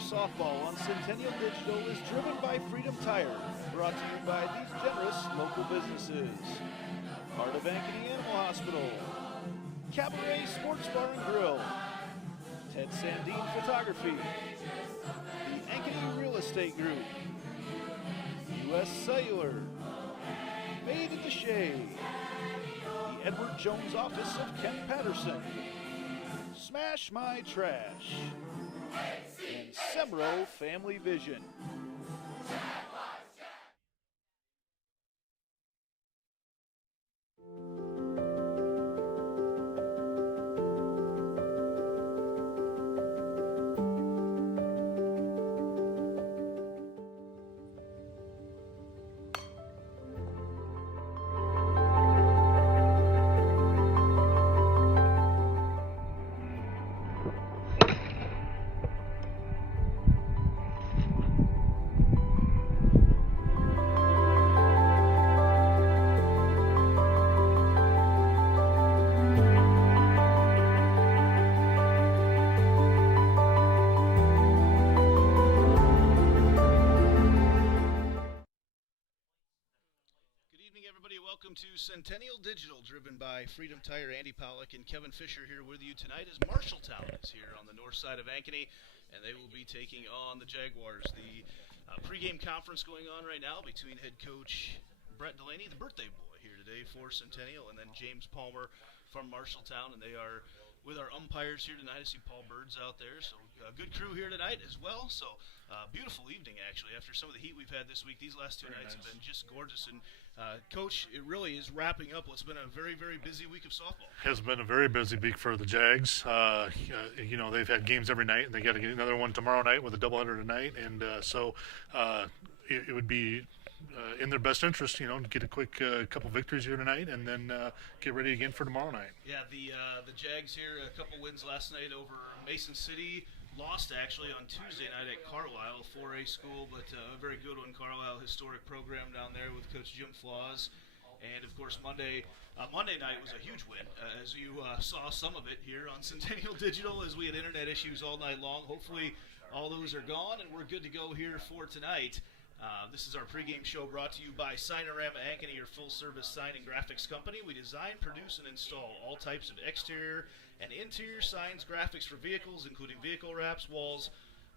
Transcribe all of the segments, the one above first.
Softball on Centennial Digital is driven by Freedom Tire, brought to you by these generous local businesses. Part of Ankeny Animal Hospital, Cabaret Sports Bar and Grill, Ted Sandine Photography, the Ankeny Real Estate Group, U.S. Cellular, Made in the Shade, the Edward Jones Office of Kent Patterson, Smash My Trash, and Semro Family Vision. Welcome to Centennial Digital, driven by Freedom Tire. Andy Pollock and Kevin Fisher here with you tonight as Marshalltown is here on the north side of Ankeny, and they will be taking on the Jaguars. The pregame conference going on right now between head coach Brett Delaney, the birthday boy here today for Centennial, and then James Palmer from Marshalltown, and they are with our umpires here tonight. I see Paul Bird's out there, so good crew here tonight as well. So beautiful evening, actually, after some of the heat we've had this week. These last two nights have been just gorgeous. And Coach, it really is wrapping up what's been a very, very busy week of softball. Has been a very busy week for the Jags. You know, they've had games every night, and they got to get another one tomorrow night with a doubleheader tonight. And so it would be in their best interest, you know, to get a quick couple victories here tonight, and then get ready again for tomorrow night. Yeah, the Jags here, a couple wins last night over Mason City. Lost actually on Tuesday night at Carlisle, 4A school, but a very good one. Carlisle historic program down there with Coach Jim Flaws. And of course Monday night was a huge win, as you saw some of it here on Centennial Digital, as we had internet issues all night long. Hopefully all those are gone and we're good to go here for tonight. This is our pregame show brought to you by Signorama Ankeny, your full-service sign and graphics company. We design, produce, and install all types of exterior and interior signs, graphics for vehicles, including vehicle wraps, walls,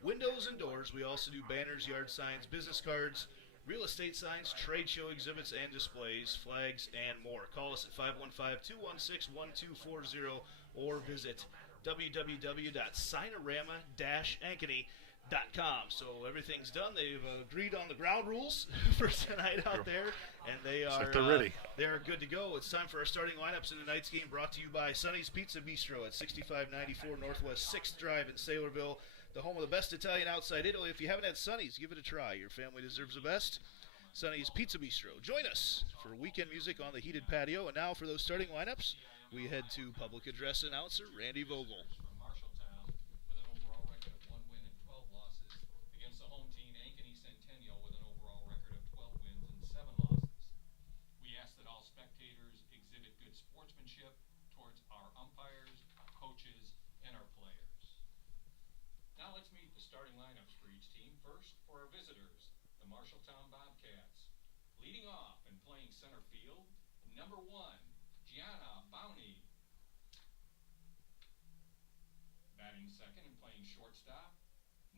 windows, and doors. We also do banners, yard signs, business cards, real estate signs, trade show exhibits and displays, flags, and more. Call us at 515-216-1240 or visit www.signorama-ankeny.com. So everything's done. They've agreed on the ground rules for tonight out there, and they are they're ready. They're good to go. It's time for our starting lineups in tonight's game, brought to you by Sonny's Pizza Bistro at 6594 Northwest 6th Drive in Saylorville, the home of the best Italian outside Italy. If you haven't had Sonny's, give it a try. Your family deserves the best. Sonny's Pizza Bistro. Join us for weekend music on the heated patio. And now for those starting lineups, we head to public address announcer Randy Vogel.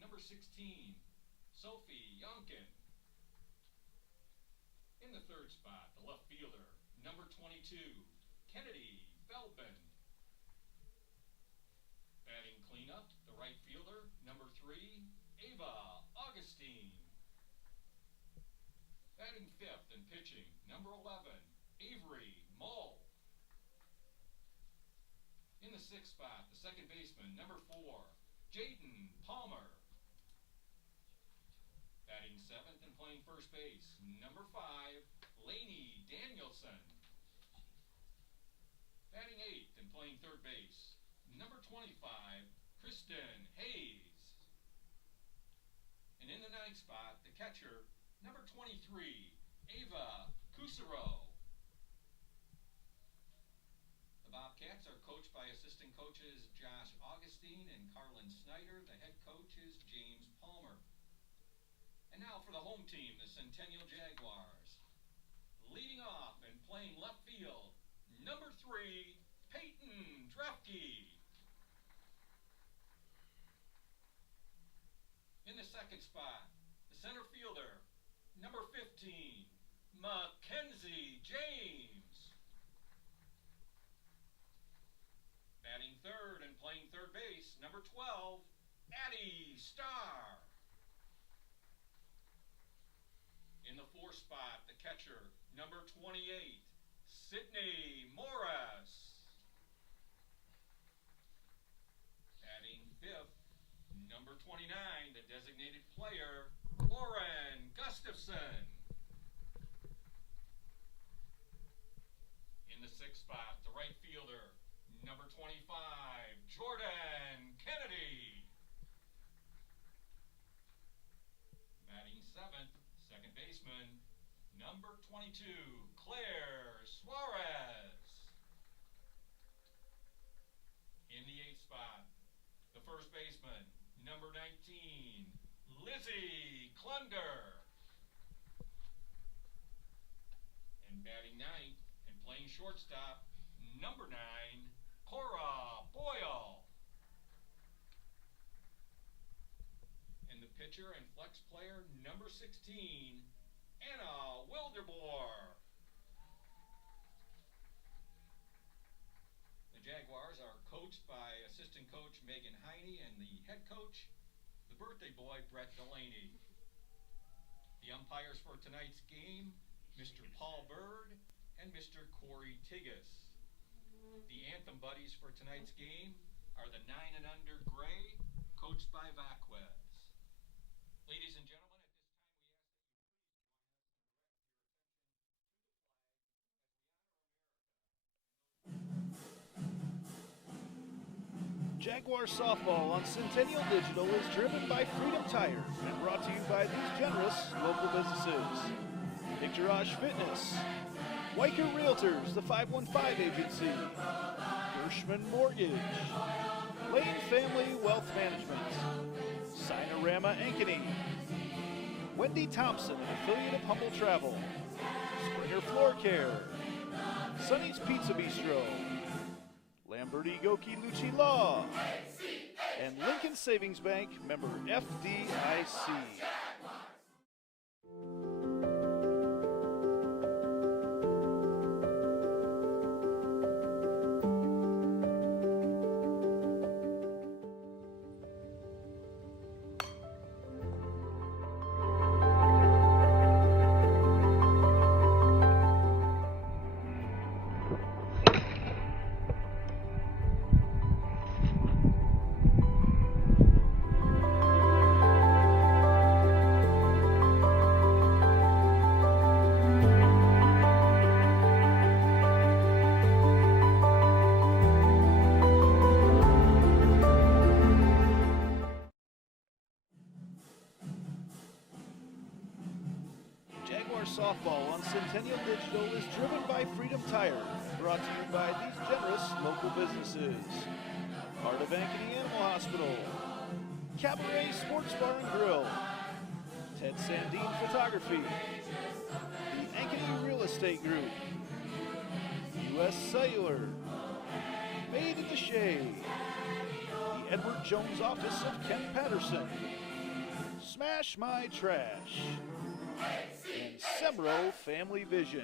Number 16, Sophie Yonkin. In the third spot, the left fielder, number 22, Kennedy Belbin. Batting cleanup, the right fielder, number 3, Ava Augustine. Batting fifth and pitching, number 11, Avery Mull. In the sixth spot, the second baseman, number 4, Jaden Palmer. Batting seventh and playing first base, number 5, Lainey Danielson. Batting eighth and playing third base, number 25, Kristen Hayes. And in the ninth spot, the catcher, number 23, Ava Kusaro. The Bobcats are coached by assistant coaches Josh Augustine and Carlin Snyder. The head coach is James And now for the home team, the Centennial Jaguars. Leading off and playing left field, number 3, Peyton Dreifke. In the second spot, the center fielder, number 15, Mckenzie James. Batting third and playing third base, number 12, Addison Starr. In the fourth spot, the catcher, number 28, Sydney Morris. Batting fifth, number 29, the designated player, Lauren Gustafson. In the sixth spot, the right fielder, number 25, Jordan Kennedy. Batting seventh, second baseman, number 22, Claire Suarez. In the eighth spot, the first baseman, number 19, Lizzie Klunder. And batting ninth and playing shortstop, number 9, Cora Boyle. And the pitcher and flex player, number 16, Anna Wildeboer. The Jaguars are coached by assistant coach Megan Heine and the head coach, the birthday boy, Brett Delaney. The umpires for tonight's game, Mr. Paul Bird and Mr. Corey Tigas. The anthem buddies for tonight's game are the 9 and under Gray, coached by Vaquez. Ladies and gentlemen, Jaguar softball on Centennial Digital is driven by Freedom Tire and brought to you by these generous local businesses: Picturage Fitness, Weicker Realtors, the 515 Agency, Gershman Mortgage, Lane Family Wealth Management, Sinorama Ankeny, Wendy Thompson, an affiliate of Humble Travel, Springer Floor Care, Sonny's Pizza Bistro, Lamberti Goki Lucci Law, and Lincoln Savings Bank, member FDIC. Softball on Centennial Digital is driven by Freedom Tire and brought to you by these generous local businesses: Part of Ankeny Animal Hospital, Cabaret Sports Bar and Grill, Ted Sandine Photography, the Ankeny Real Estate Group, U.S. Cellular, Made at the Shade, the Edward Jones Office of Ken Patterson, Smash My Trash, and Sembro Family Vision.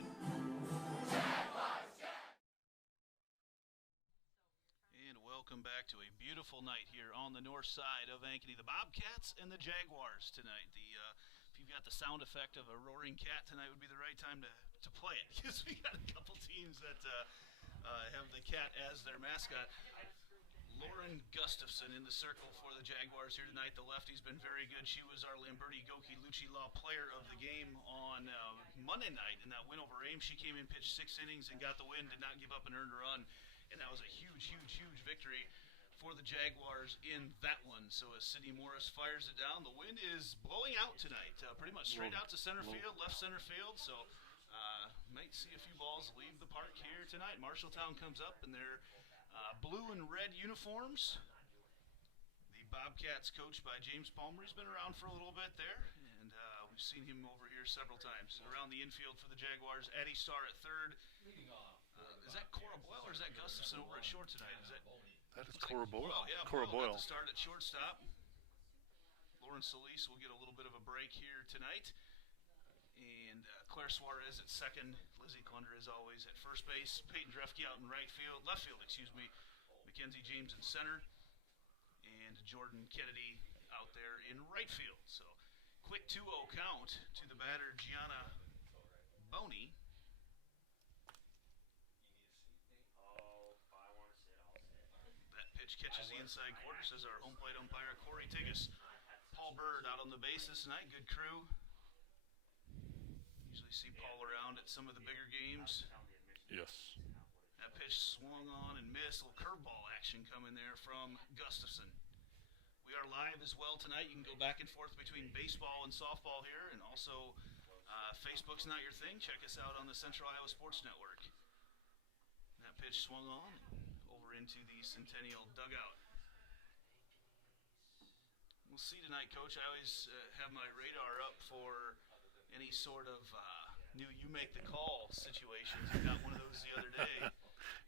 And welcome back to a beautiful night here on the north side of Ankeny. The Bobcats and the Jaguars tonight. If you've got the sound effect of a roaring cat tonight, would be the right time to play it, because we got a couple teams that have the cat as their mascot. Lauren Gustafson in the circle for the Jaguars here tonight. The lefty's been very good. She was our Lamberti Goki Lucci Law player of the game on Monday night in that win over Ames. She came in, pitched 6 innings, and got the win, did not give up an earned run. And that was a huge, huge, huge victory for the Jaguars in that one. So as Sydney Morris fires it down, the wind is blowing out tonight. Pretty much straight out to center field, left center field. So might see a few balls leave the park here tonight. Marshalltown comes up in their blue and red uniforms. The Bobcats, coached by James Palmer, has been around for a little bit there, and We've seen him over here several times. Around the infield for the Jaguars, Addison Starr at third. Is that Cora Boyle or is that Gustafson over at short tonight? That is Cora Boyle. Oh, yeah, Cora Boyle Boyle. got the start at shortstop. Lauren Solis will get a little bit of a break here tonight. And Claire Suarez at second. Lizzie Klunder, as always, at first base. Peyton Dreifke out in left field, Mckenzie James in center. And Jordan Kennedy out there in right field. So, quick 2-0 count to the batter, Gianna Boney. That pitch catches the inside quarter, says our home plate umpire, Corey Tigges. Paul Bird out on the bases tonight. Good crew. Usually see Paul around at some of the bigger games. Yes. That pitch swung on and missed. A little curveball action coming there from Gustafson. We are live as well tonight. You can go back and forth between baseball and softball here, and also Facebook's not your thing. Check us out on the Central Iowa Sports Network. That pitch swung on over into the Centennial dugout. We'll see tonight, Coach. I always have my radar up for any sort of new you make the call situations. I got one of those the other day.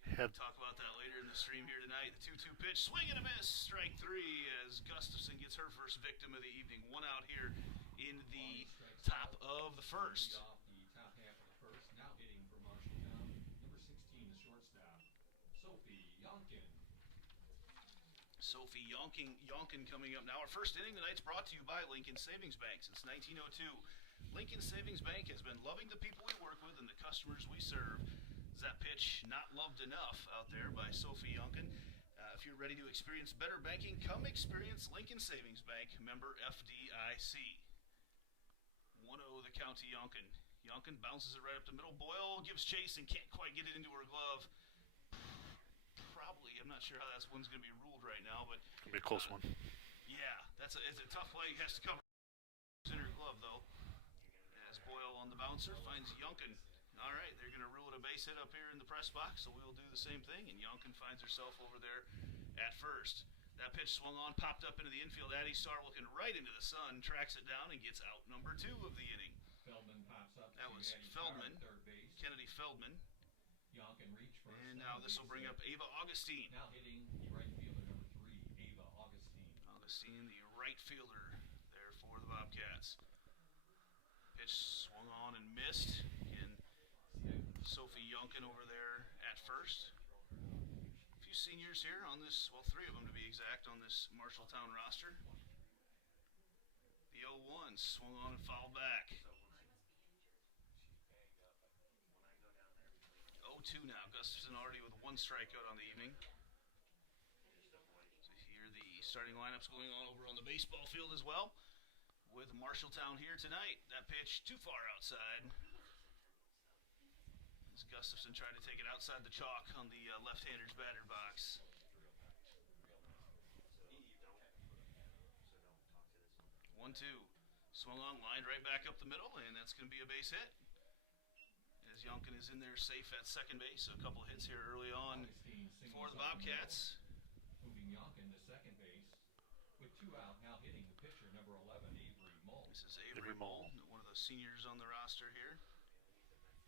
We'll talk about that later in the stream here tonight. The 2-2 pitch, swing and a miss, strike three as Gustafson gets her first victim of the evening. One out here in the top of the first. Off the top half of the first. Now hitting for Marshalltown, number 16, the shortstop, Sophie Yonkin. Sophie Yonkin coming up now. Our first inning tonight's brought to you by Lincoln Savings Bank since 1902. Lincoln Savings Bank has been loving the people we work with and the customers we serve. Is that pitch not loved enough out there by Sophie Yonkin? If you're ready to experience better banking, come experience Lincoln Savings Bank, member FDIC. 1-0 the count to Yonkin. Yonkin bounces it right up the middle. Boyle gives chase and can't quite get it into her glove. Probably, I'm not sure how that one's going to be ruled right now, but It's going to be a close one. yeah, it's a tough play. Has to cover in her glove though. As Boyle on the bouncer finds Yonkin. All right, they're going to rule it a base hit up here in the press box, so we'll do the same thing. And Yonkin finds herself over there at first. That pitch swung on, popped up into the infield. Addie Starr looking right into the sun, tracks it down, and gets out number 2 of the inning. Feldman pops up. That was Addie Feldman, Starr, third base. Kennedy Feldman. Yonkin reach first. And now this will bring up Ava Augustine. Now hitting the right fielder, number 3, Ava Augustine. Augustine, the right fielder there for the Bobcats. Pitch swung on and missed. And Sophie Yonkin over there at first. A few seniors here on this, well, 3 of them to be exact, on this Marshalltown roster. The 0-1 swung on and fouled back. 0-2 now. Gustafson already with 1 strikeout on the evening. So here the starting lineups going on over on the baseball field as well, with Marshalltown here tonight. That pitch too far outside. As Gustafson tried to take it outside the chalk on the left-hander's batter box. 1-2. Swung on, lined right back up the middle, and that's going to be a base hit. As Yonkin is in there safe at second base. So a couple of hits here early on for the Bobcats. Moving Yonkin to second base with 2 out. Now hitting the pitcher, number 11, Avery Mull. This is Avery Mull, one of the seniors on the roster here.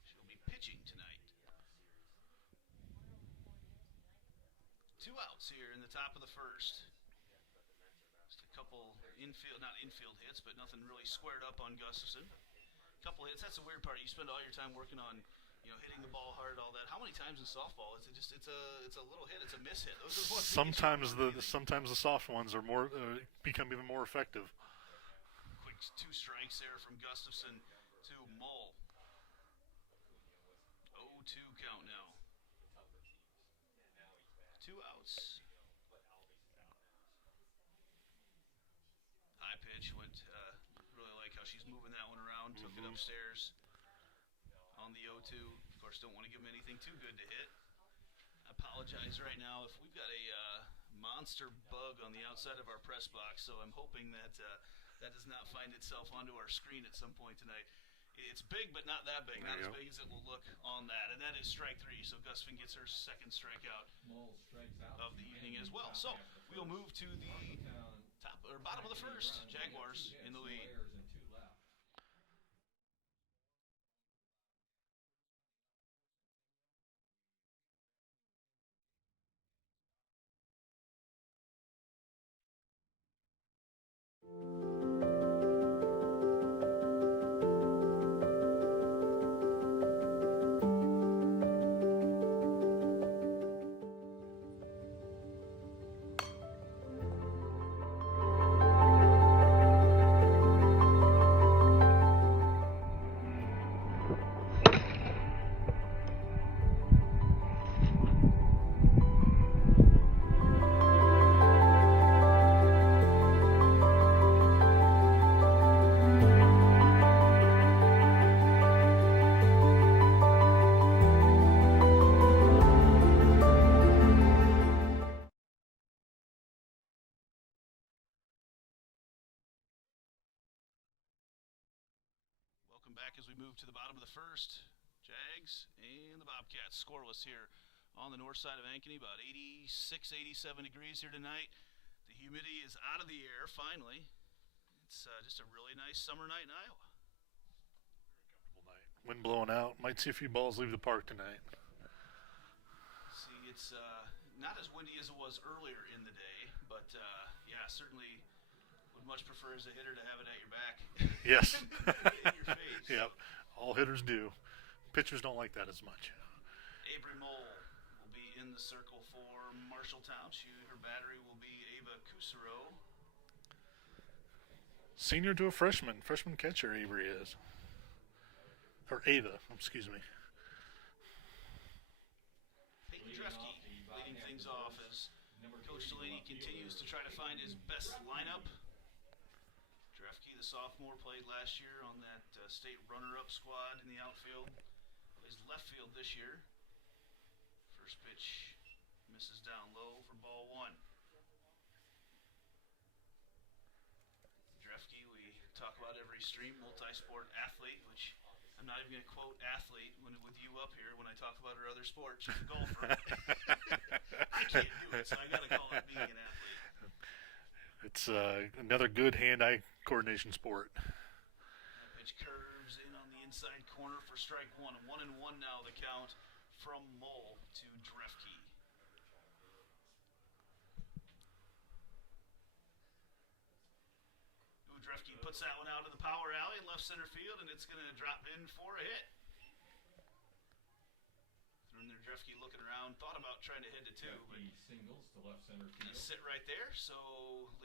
She'll be pitching tonight. 2 outs here in the top of the first. Just a couple not infield hits, but nothing really squared up on Gustafson. Couple hits. That's the weird part. You spend all your time working on, hitting the ball hard, all that. How many times in softball it's a little hit, it's a miss hit. Those are the ones Sometimes the soft ones are more become even more effective. Quick 2 strikes there from Gustafson to Mull. 0-2 count now. 2 outs. High pitch went. Really like how she's moving that one around. Took it upstairs on the 0-2. Of course, don't want to give him anything too good to hit. I apologize right now if we've got a monster bug on the outside of our press box, so I'm hoping that that does not find itself onto our screen at some point tonight. It's big, but not that big. Not as big as it will look on that. And that is strike 3, so Gustafson gets her second strikeout of the evening as well. So we'll move to the top or bottom of the first. Jaguars in the lead. back as we move to the bottom of the first. Jags and the Bobcats scoreless here on the north side of Ankeny. About 86, 87 degrees here tonight. The humidity is out of the air finally. It's just a really nice summer night in Iowa. Wind blowing out. Might see a few balls leave the park tonight. See, it's not as windy as it was earlier in the day, but yeah, certainly would much prefer as a hitter to have it at your back. Yes. In your face. Yep. All hitters do. Pitchers don't like that as much. Avery Mole will be in the circle for Marshalltown. Her battery will be Ava Kusero. Senior to a freshman. Freshman catcher, Avery is. Or Ava, excuse me. Peyton Dreifke leading things off as Coach Delaney continues to try to find his best lineup. Dreifke, the sophomore, played last year on that state runner-up squad in the outfield. Plays left field this year. First pitch misses down low for ball one. Dreifke, we talk about every stream, multi-sport athlete, which I'm not even going to quote athlete with you up here when I talk about her other sports. She's a golfer. I can't do it, so I got to call it being an athlete. It's another good hand-eye coordination sport. That pitch curves in on the inside corner for strike one. 1-1 now the count from Mole to Dreifke. Dreifke puts that one out of the power alley in left center field, and it's going to drop in for a hit. And there, Dreifke looking around, thought about trying to hit it too, but singles to left center field. Sit right there. So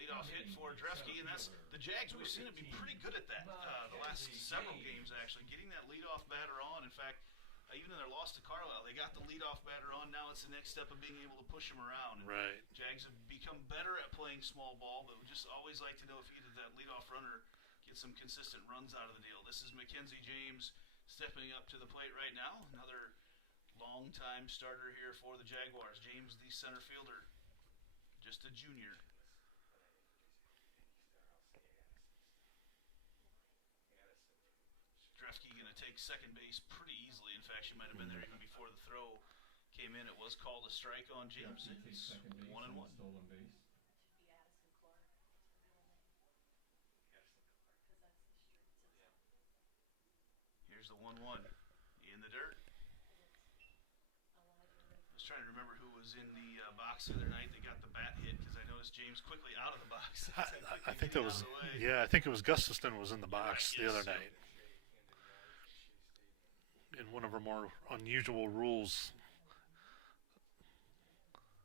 leadoff hit for Dreifke, and that's the Jags. We've seen them be pretty good at that the last several games, actually, getting that leadoff batter on. In fact, even in their loss to Carlisle, they got the leadoff batter on. Now it's the next step of being able to push him around. And right. Jags have become better at playing small ball, but we just always like to know if either that leadoff runner gets some consistent runs out of the deal. This is Mckenzie James stepping up to the plate right now. Another long-time starter here for the Jaguars. James, the center fielder, just a junior. Dreifke going to take second base pretty easily. In fact, she might have been there even before the throw came in. It was called a strike on James. It's 1-1. Stolen base. Here's the 1-1 in the dirt. I was trying to remember who was in the box the other night that got the bat hit, because I noticed James quickly out of the box. I think that was, yeah, I think it was Gustafson was in the box the other night. In one of our more unusual rules.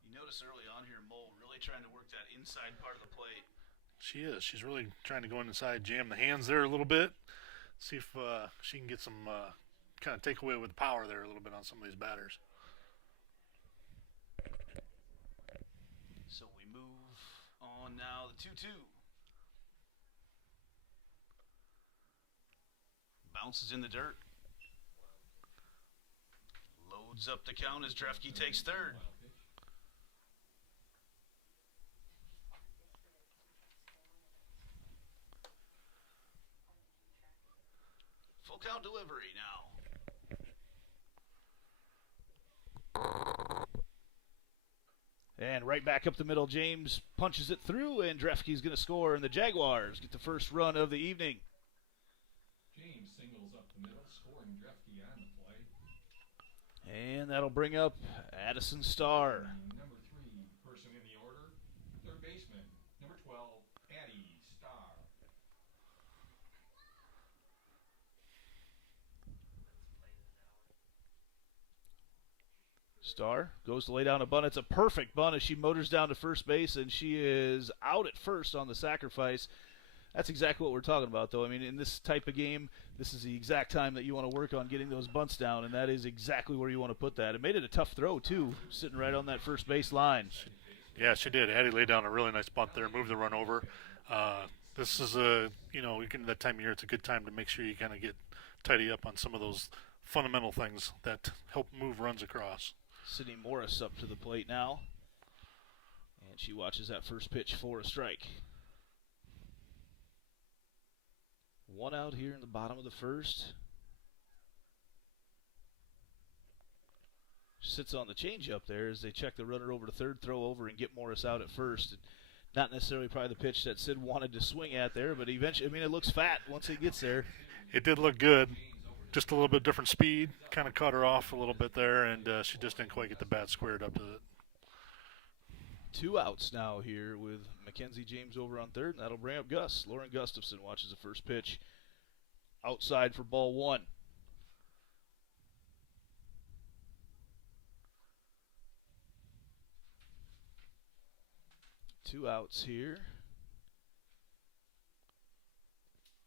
You notice early on here, Mole really trying to work that inside part of the plate. She is. She's really trying to go inside, jam the hands there a little bit, see if she can get some kind of take away with power there a little bit on some of these batters. So we move on now, the 2-2. Bounces in the dirt. Loads up the count as Dreifke takes third. Full count delivery now. And right back up the middle, James punches it through, and Dreifke's going to score, and the Jaguars get the first run of the evening. James singles up the middle, scoring Dreifke on the play. And that'll bring up Addison Starr. Number 3 person in the order, third baseman, number 12, Addie Starr. Starr goes to lay down a bunt. It's a perfect bunt as she motors down to first base, and she is out at first on the sacrifice. That's exactly what we're talking about, though. I mean, in this type of game, this is the exact time that you want to work on getting those bunts down, and that is exactly where you want to put that. It made it a tough throw, too, sitting right on that first base line. Yeah, she did. Addie laid down a really nice bunt there, moved the run over. This is that time of year, it's a good time to make sure you kind of get tidy up on some of those fundamental things that help move runs across. Sydney Morris up to the plate now. And she watches that first pitch for a strike. One out here in the bottom of the first. Sits on the changeup there as they check the runner over to third, throw over, and get Morris out at first. And not necessarily probably the pitch that Sid wanted to swing at there, but eventually, I mean, it looks fat once it gets there. It did look good. Just a little bit different speed. Kind of cut her off a little bit there, and she just didn't quite get the bat squared up to it. 2 outs now here with Mckenzie James over on third, and that'll bring up Gus. Lauren Gustafson watches the first pitch outside for ball 1. Two outs here.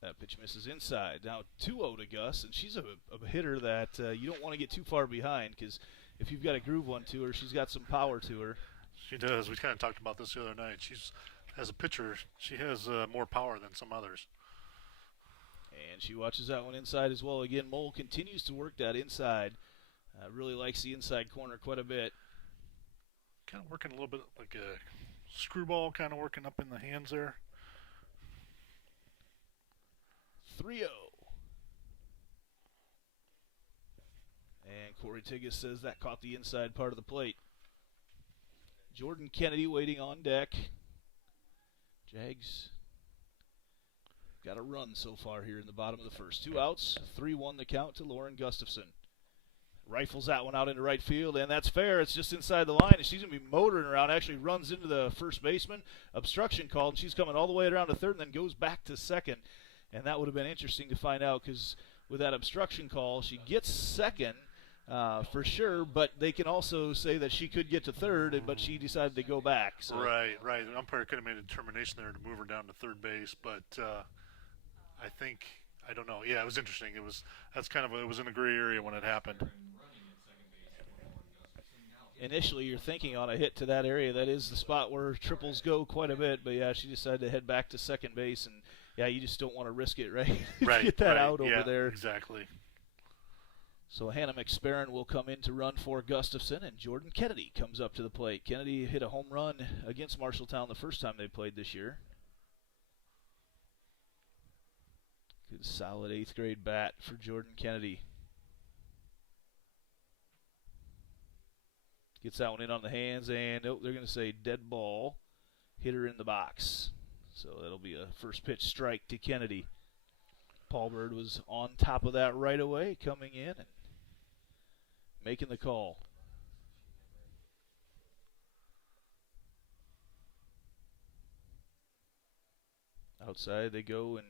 That pitch misses inside. Now 2-0 to Gus, and she's a hitter that you don't want to get too far behind, because if you've got a groove one to her, she's got some power to her. She does. We kind of talked about this the other night. She's, as a pitcher, she has more power than some others. And she watches that one inside as well. Again, Mole continues to work that inside. Really likes the inside corner quite a bit. Kind of working a little bit like a screwball, kind of working up in the hands there. 3-0. And Corey Tigas says that caught the inside part of the plate. Jordan Kennedy waiting on deck. Jags got a run so far here in the bottom of the first. 2 outs, 3-1 the count to Lauren Gustafson. Rifles that one out into right field, and that's fair. It's just inside the line, and she's going to be motoring around. Actually runs into the first baseman. Obstruction called, and she's coming all the way around to third and then goes back to second. And that would have been interesting to find out, because with that obstruction call, she gets second for sure, but they can also say that she could get to third, but she decided to go back. So. Right. The umpire could have made a determination there to move her down to third base, but I don't know. Yeah, it was interesting. It was in a gray area when it happened. Initially, you're thinking on a hit to that area, that is the spot where triples go quite a bit, but yeah, she decided to head back to second base, and yeah, you just don't want to risk it, right? Get that out over there. Exactly. So Hannah McSparron will come in to run for Gustafson, and Jordan Kennedy comes up to the plate. Kennedy hit a home run against Marshalltown the first time they played this year. Good solid 8th grade bat for Jordan Kennedy. Gets that one in on the hands, and they're going to say dead ball. Hit her in the box. So that'll be a first pitch strike to Kennedy. Paul Bird was on top of that right away, coming in and making the call. Outside they go, and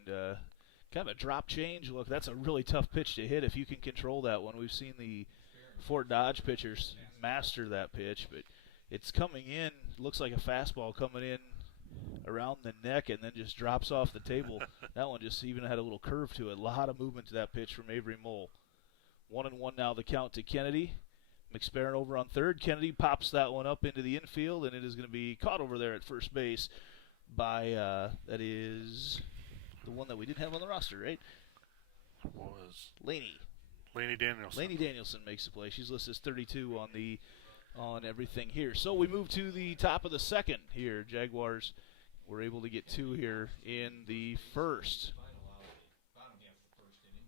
kind of a drop change. Look, that's a really tough pitch to hit if you can control that one. We've seen the Fort Dodge pitchers master that pitch, but it's coming in. Looks like a fastball coming in around the neck and then just drops off the table. That one just even had a little curve to it. A lot of movement to that pitch from Avery Mole. 1-1 now the count to Kennedy. McSparron over on third. Kennedy pops that one up into the infield, and it is going to be caught over there at first base by, that is the one that we didn't have on the roster, right? Was Laney Danielson. Laney Danielson makes the play. She's listed as 32 on everything here. So we move to the top of the second here. Jaguars were able to get 2 here in the first. Bottom half of the first inning.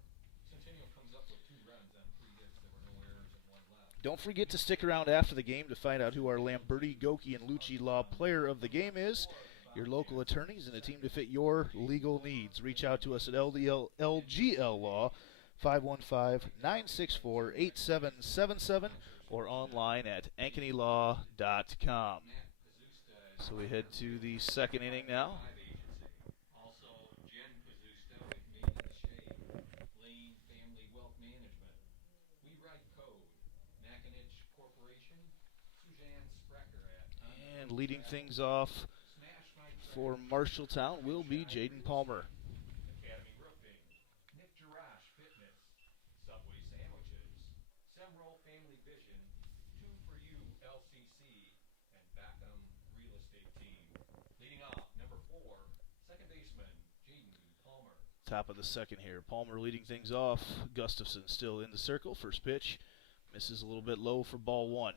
Centennial comes up with 2 runs on 3 hits. There were no errors and 1 left. Don't forget to stick around after the game to find out who our Lamberti, Goki, and Lucci Law player of the game is. Your local attorneys and a team to fit your legal needs. Reach out to us at LGL Law, 515-964-8777, or online at ankenylaw.com. So we head to the second inning now. Also, Jen Pazusta with Made in Shade, Lane Family Wealth Management. We write code. Makinich Corporation, Suzanne Sprecher at And leading things off for Marshalltown will be Jaden Palmer. Academy Roofing, Nick Jarash Fitness, Subway Sandwiches, Semroll Family Vision, 2 for You LCC, and Backham Real Estate Team. Leading off, number 4, second baseman, Jaden Palmer. Top of the second here. Palmer leading things off. Gustafson still in the circle. First pitch misses a little bit low for ball 1.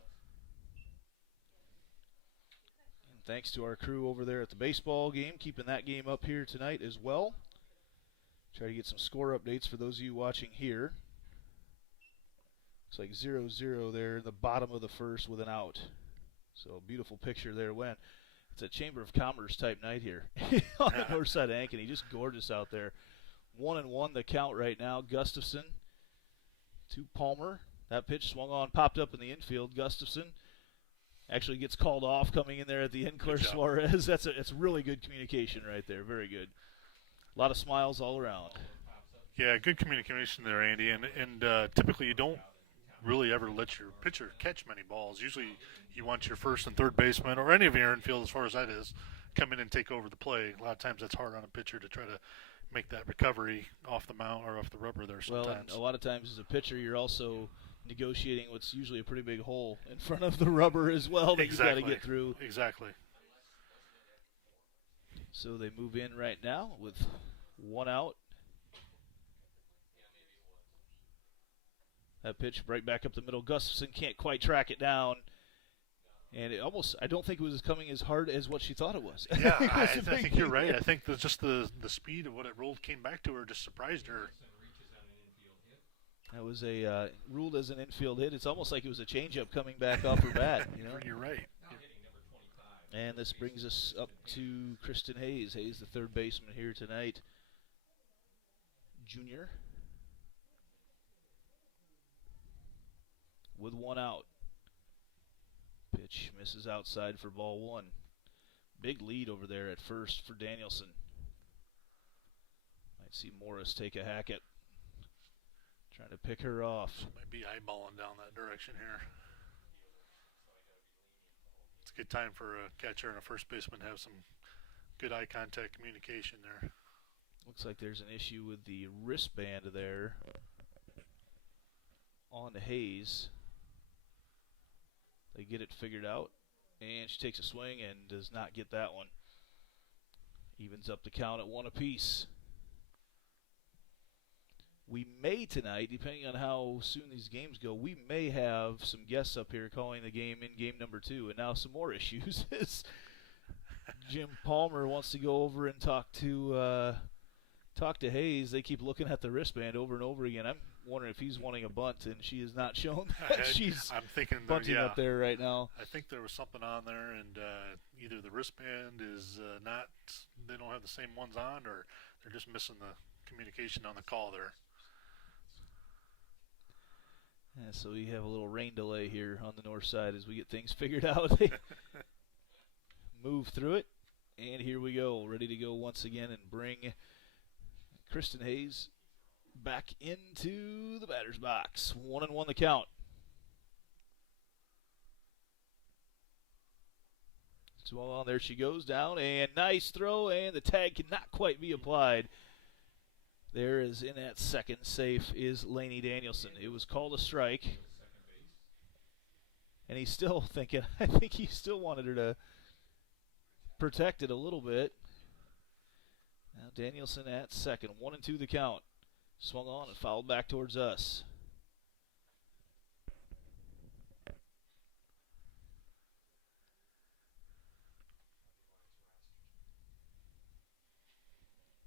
Thanks to our crew over there at the baseball game, keeping that game up here tonight as well. Try to get some score updates for those of you watching here. Looks like 0-0 there in the bottom of the first with an out. So beautiful picture there when. It's a Chamber of Commerce type night here on the north side of Ankeny. Just gorgeous out there. 1-1 the count right now. Gustafson to Palmer. That pitch swung on, popped up in the infield. Gustafson actually gets called off coming in there at the end. Claire Suarez. That's really good communication right there. Very good. A lot of smiles all around. Yeah, good communication there, Andy. And typically you don't really ever let your pitcher catch many balls. Usually you want your first and third baseman or any of your infield, as far as that is, come in and take over the play. A lot of times that's hard on a pitcher to try to make that recovery off the mound or off the rubber there sometimes. Well, and a lot of times as a pitcher you're also negotiating what's usually a pretty big hole in front of the rubber as well that you've got to get through. Exactly. So they move in right now with one out. That pitch right back up the middle. Gustafson can't quite track it down. And it almost, I don't think it was coming as hard as what she thought it was. Yeah, I think you're right. I think that just the speed of what it rolled came back to her just surprised her. That was a ruled as an infield hit. It's almost like it was a changeup coming back off her bat. You know? You're right. And this brings us up to Kristen Hayes. Hayes, the third baseman here tonight. Junior. With one out. Pitch misses outside for ball one. Big lead over there at first for Danielson. Might see Morris take a hack at. Trying to pick her off. Might be eyeballing down that direction here. It's a good time for a catcher and a first baseman to have some good eye contact communication there. Looks like there's an issue with the wristband there on Hayes. They get it figured out, and she takes a swing and does not get that one. Evens up the count at one apiece. We may tonight, depending on how soon these games go, we may have some guests up here calling the game in game number 2. And now some more issues. Jim Palmer wants to go over and talk to Hayes. They keep looking at the wristband over and over again. I'm wondering if he's wanting a bunt, and she has not shown that she's bunting up there right now. I think there was something on there, and either the wristband is not, they don't have the same ones on, or they're just missing the communication on the call there. Yeah, so we have a little rain delay here on the north side as we get things figured out. They move through it, and here we go, ready to go once again and bring Kristen Hayes back into the batter's box. 1-1 the count. So on, there she goes down, and nice throw, and the tag cannot quite be applied. There is in at second safe is Lainey Danielson. It was called a strike. And he's still thinking, I think he still wanted her to protect it a little bit. Now Danielson at second. 1-2 the count. Swung on and fouled back towards us.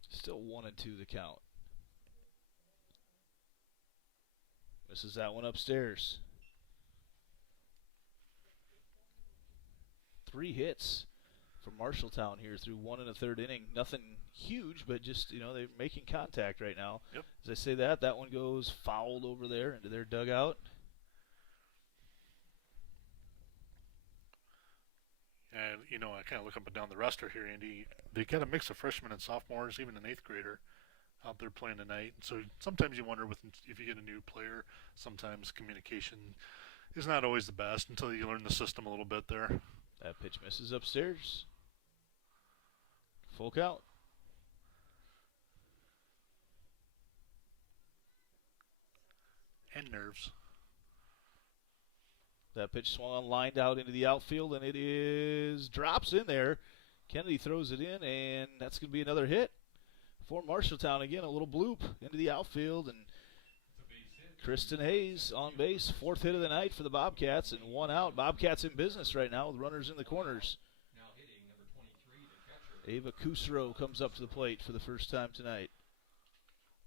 Still 1-2 the count. Misses that one upstairs. 3 hits for Marshalltown here through 1 1/3 inning. Nothing huge, but just, you know, they're making contact right now. Yep. As I say that one goes fouled over there into their dugout. And, you know, I kind of look up and down the roster here, Andy. They got a mix of freshmen and sophomores, even an 8th grader out there playing tonight. So sometimes you wonder if you get a new player, sometimes communication is not always the best until you learn the system a little bit there. That pitch misses upstairs. Full count. And nerves. That pitch swung on, lined out into the outfield, and it is drops in there. Kennedy throws it in, and that's going to be another hit for Marshalltown. Again, a little bloop into the outfield, and Kristen Hayes on base. 4th hit of the night for the Bobcats, and 1 out. Bobcats in business right now with runners in the corners. Now hitting number 23, the catcher. Ava Kusro comes up to the plate for the first time tonight.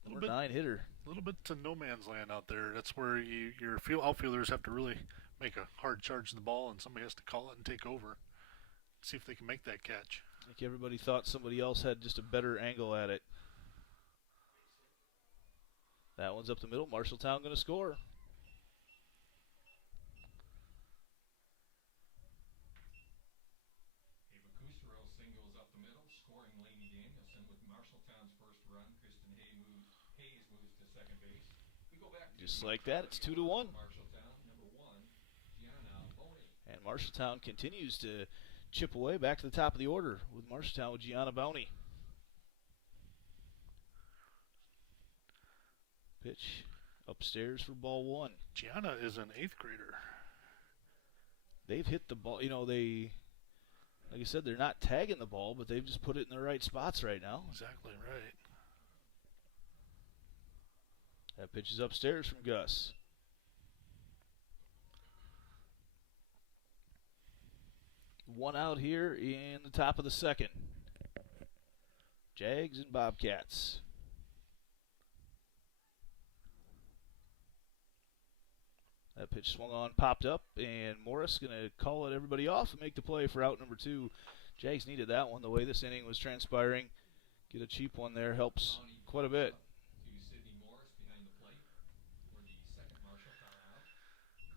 Number 9 hitter. A little bit to no man's land out there. That's where your outfielders have to really make a hard charge to the ball, and somebody has to call it and take over. See if they can make that catch. I think everybody thought somebody else had just a better angle at it. That one's up the middle. Marshalltown going to score. Singles up the middle, scoring Laney Danielson with Marshalltown's first run. Kristen Hayes moves to second base. We go back just like that, it's 2-1. Marshalltown, number 1, Gianna Boney. And Marshalltown continues to chip away back to the top of the order with Marshalltown with Gianna Bowney. Pitch upstairs for ball 1. Gianna is an 8th grader. They've hit the ball, like I said, they're not tagging the ball, but they've just put it in the right spots right now. Exactly right. That pitch is upstairs from Gus. One out here in the top of the second. Jags and Bobcats. That pitch swung on, popped up, and Morris going to call it everybody off and make the play for out number 2. Jags needed that one the way this inning was transpiring. Get a cheap one there helps quite a bit. To Sydney Morris behind the plate for the second Marshalltown out.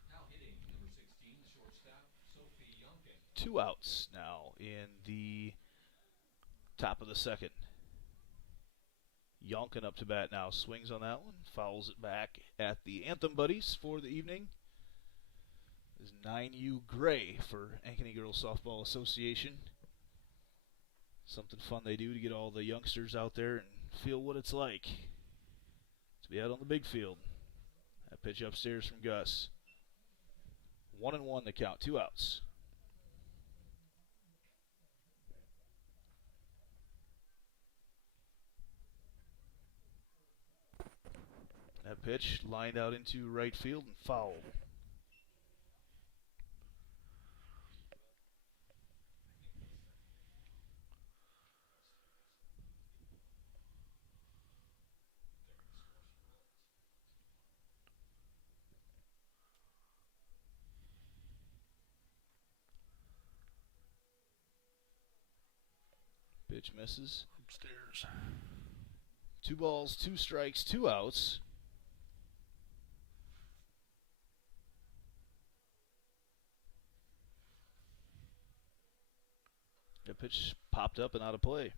Now hitting number 16, the shortstop, Sophie Youngkin. 2 outs now in the top of the second. Youngkin up to bat now, swings on that one, fouls it back at the Anthem Buddies for the evening. This is 9U Gray for Ankeny Girls Softball Association. Something fun they do to get all the youngsters out there and feel what it's like to be out on the big field. That pitch upstairs from Gus. 1-1 the count, 2 outs. That pitch lined out into right field and fouled. Pitch misses. Upstairs. 2 balls, 2 strikes, 2 outs. The pitch popped up and out of play.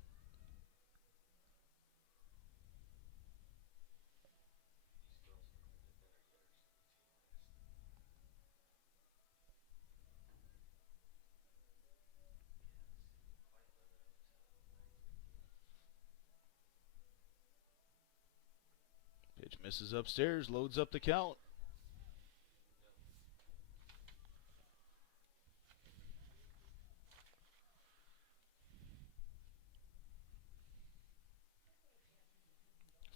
Pitch misses upstairs, loads up the count.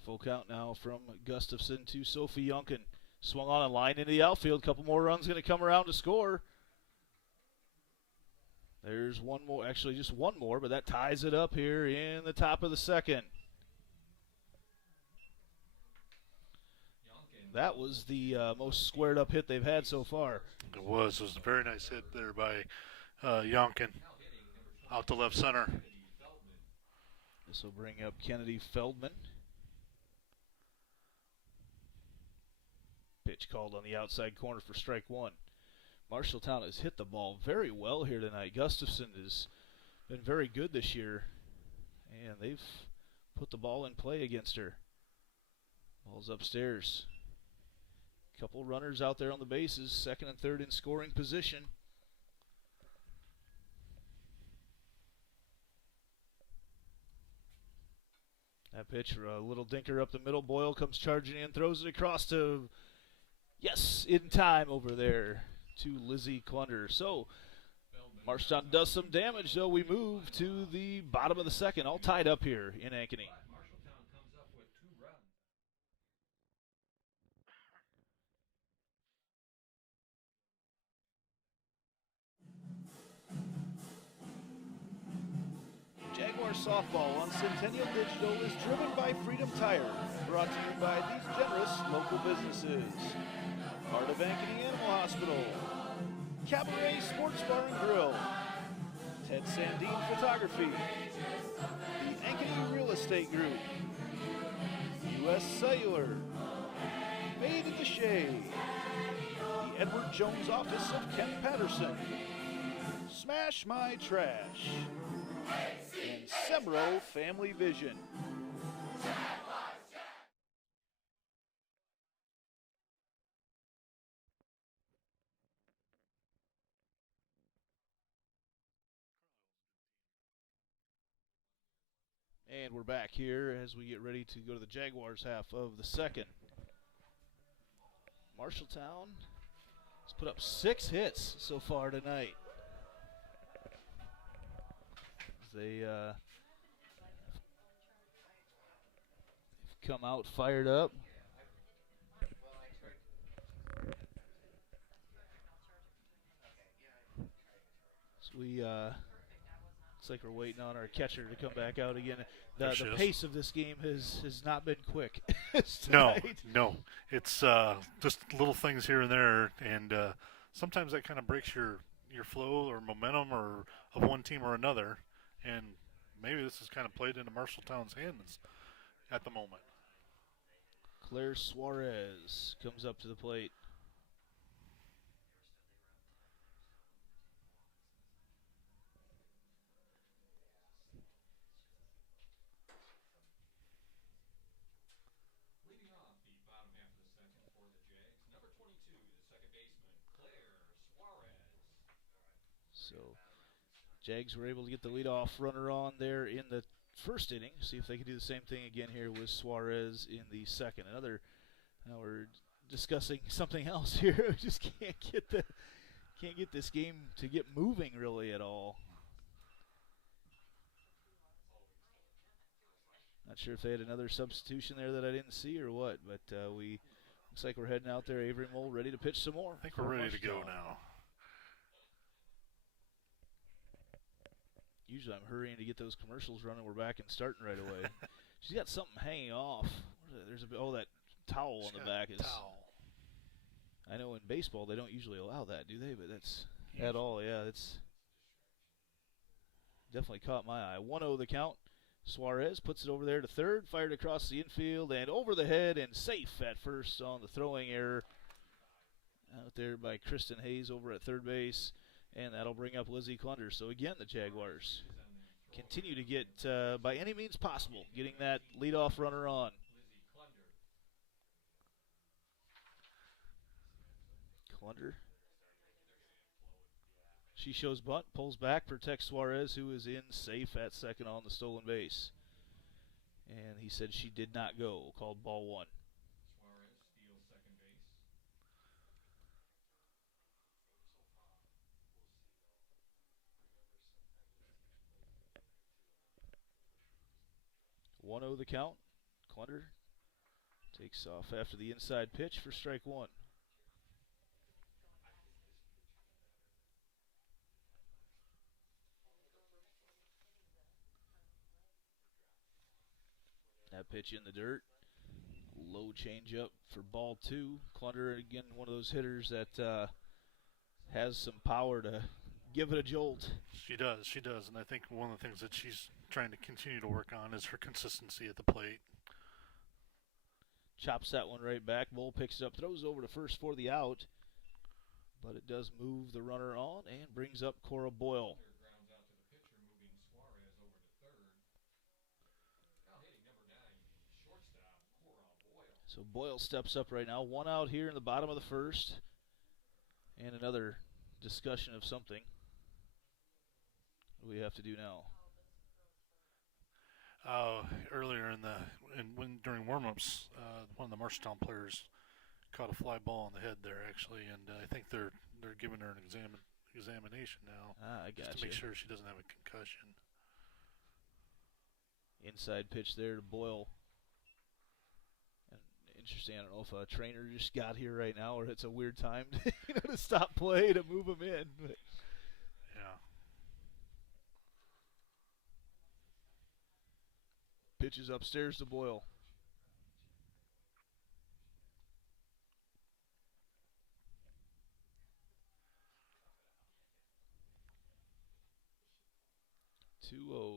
Full count now from Gustafson to Sophie Youngkin. Swung on a line into the outfield. Couple more runs going to come around to score. There's one more, actually just one more, but that ties it up here in the top of the second. That was the most squared up hit they've had so far. It was a very nice hit there by Youngkin out to left center. This will bring up Kennedy Feldman. Pitch called on the outside corner for strike 1. Marshalltown has hit the ball very well here tonight. Gustafson has been very good this year, and they've put the ball in play against her. Ball's upstairs. Couple runners out there on the bases, second and third in scoring position. That pitch, a little dinker up the middle. Boyle comes charging in, throws it across to, yes, in time over there to Lizzie Clunder. So Marshalltown does some damage, though. We move to the bottom of the second, all tied up here in Ankeny. Marshalltown comes up with 2 runs. Jaguars Jaguar softball on Centennial Digital is driven by Freedom Tire and brought to you by these generous local businesses. Part of Ankeny Animal Hospital, Cabaret Sports Bar and Grill, Ted Sandine Photography, the Ankeny Real Estate Group, U.S. Cellular, Made at the Shade, the Edward Jones Office of Kent Patterson, Smash My Trash, and Semro Family Vision. And we're back here as we get ready to go to the Jaguars half of the second. Marshalltown has put up 6 hits so far tonight. They've come out fired up. So we looks like we're waiting on our catcher to come back out again. The pace of this game has not been quick. No. It's just little things here and there, and sometimes that kind of breaks your flow or momentum or of one team or another. And maybe this is kind of played into Marshalltown's hands at the moment. Claire Suarez comes up to the plate. Leading off the bottom half of the second for the Jags, number 22, the second baseman, Claire Suarez. So Jags were able to get the leadoff runner on there in the first inning. See if they can do the same thing again here with Suarez in the second. We're discussing something else here. We just can't get this game to get moving really at all. Not sure if they had another substitution there that I didn't see or what, but looks like we're heading out there. Avery Mole ready to pitch some more. I think we're ready to go now. Usually I'm hurrying to get those commercials running. We're back and starting right away. She's got something hanging off. There's that towel on the back is. Towel. I know in baseball they don't usually allow that, do they? But that's at all. Yeah, it's definitely caught my eye. 1-0 the count. Suarez puts it over there to third, fired across the infield and over the head and safe at first on the throwing error out there by Kristen Hayes over at third base. And that'll bring up Lizzie Klunder. So again, the Jaguars continue to get, by any means possible, getting that leadoff runner on. Klunder. She shows bunt, pulls back, protects Suarez, who is in safe at second on the stolen base. And he said she did not go, called ball 1. Suarez steals second base. 1-0 the count. Klunder takes off after the inside pitch for strike 1. That pitch in the dirt. Low changeup for ball 2. Klunder, again, one of those hitters that has some power to give it a jolt. She does, and I think one of the things that she's trying to continue to work on is her consistency at the plate. Chops that one right back. Bull picks it up, throws over to first for the out, but it does move the runner on and brings up Cora Boyle. Grounds out to the pitcher, moving Suarez over to third. Now hitting number 9, shortstop Cora Boyle. So Boyle steps up right now. 1 out here in the bottom of the first, and another discussion of something. What do we have to do now? Earlier during warm-ups, one of the Marshalltown players caught a fly ball on the head there actually, and I think they're giving her an examination now. I got just to make sure she doesn't have a concussion. Inside pitch there to Boyle. And interesting. I don't know if a trainer just got here right now, or it's a weird time to stop play to move him in. But yeah. pitch is upstairs to Boyle.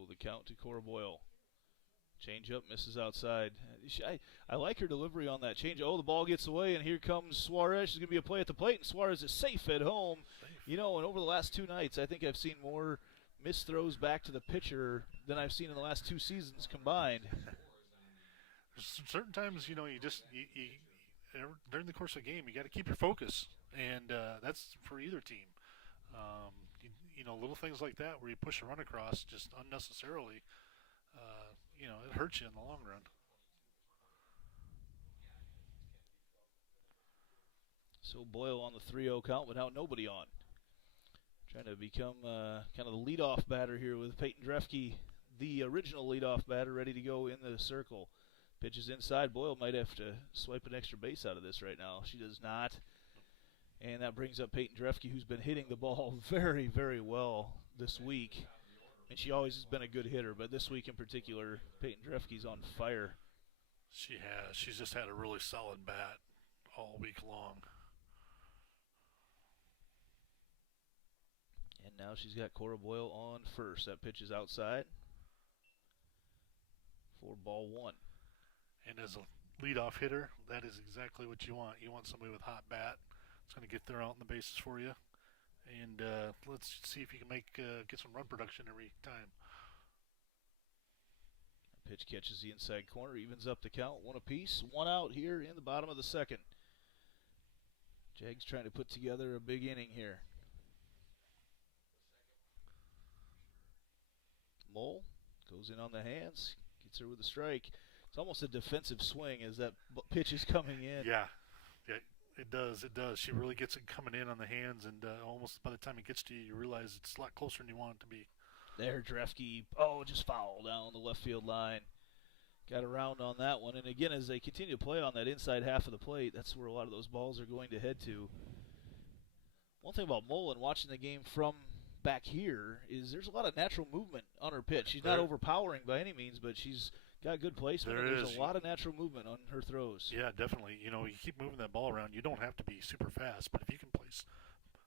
The count to Cora Boyle. Change up, misses outside. I like her delivery on that change. Oh, the ball gets away, and here comes Suarez. There's going to be a play at the plate, and Suarez is safe at home. You know, and over the last 2 nights, I think I've seen more missed throws back to the pitcher than I've seen in the last 2 seasons combined. There's certain times, you know, during the course of a game, you got to keep your focus, and that's for either team. You know, little things like that where you push a run across just unnecessarily, you know, it hurts you in the long run. So Boyle on the 3-0 count without nobody on. Trying to become kind of the leadoff batter here with Peyton Dreifke, the original leadoff batter, ready to go in the circle. Pitches inside. Boyle might have to swipe an extra base out of this right now. She does not. And that brings up Peyton Dreifke, who's been hitting the ball very, very well this week. And she always has been a good hitter, but this week in particular, Peyton Dreifke's on fire. She has. She's just had a really solid bat all week long. And now she's got Cora Boyle on first. That pitch is outside for ball 1. And as a leadoff hitter, that is exactly what you want. You want somebody with hot bat. It's going to get there out in the bases for you. And let's see if you can get some run production every time. Pitch catches the inside corner, evens up the count, 1 apiece. 1 out here in the bottom of the 2nd. Jags trying to put together a big inning here. Mole goes in on the hands, gets her with a strike. It's almost a defensive swing as that pitch is coming in. Yeah, it does. It does. She really gets it coming in on the hands, and almost by the time it gets to you, you realize it's a lot closer than you want it to be. There, Dreifke, just foul down the left field line. Got around on that one. And again, as they continue to play on that inside half of the plate, that's where a lot of those balls are going to head to. One thing about Mullen, watching the game from back here, is there's a lot of natural movement on her pitch. She's not overpowering by any means, but she's got good placement. There's a lot of natural movement on her throws. Yeah, definitely. You know, you keep moving that ball around. You don't have to be super fast, but if you can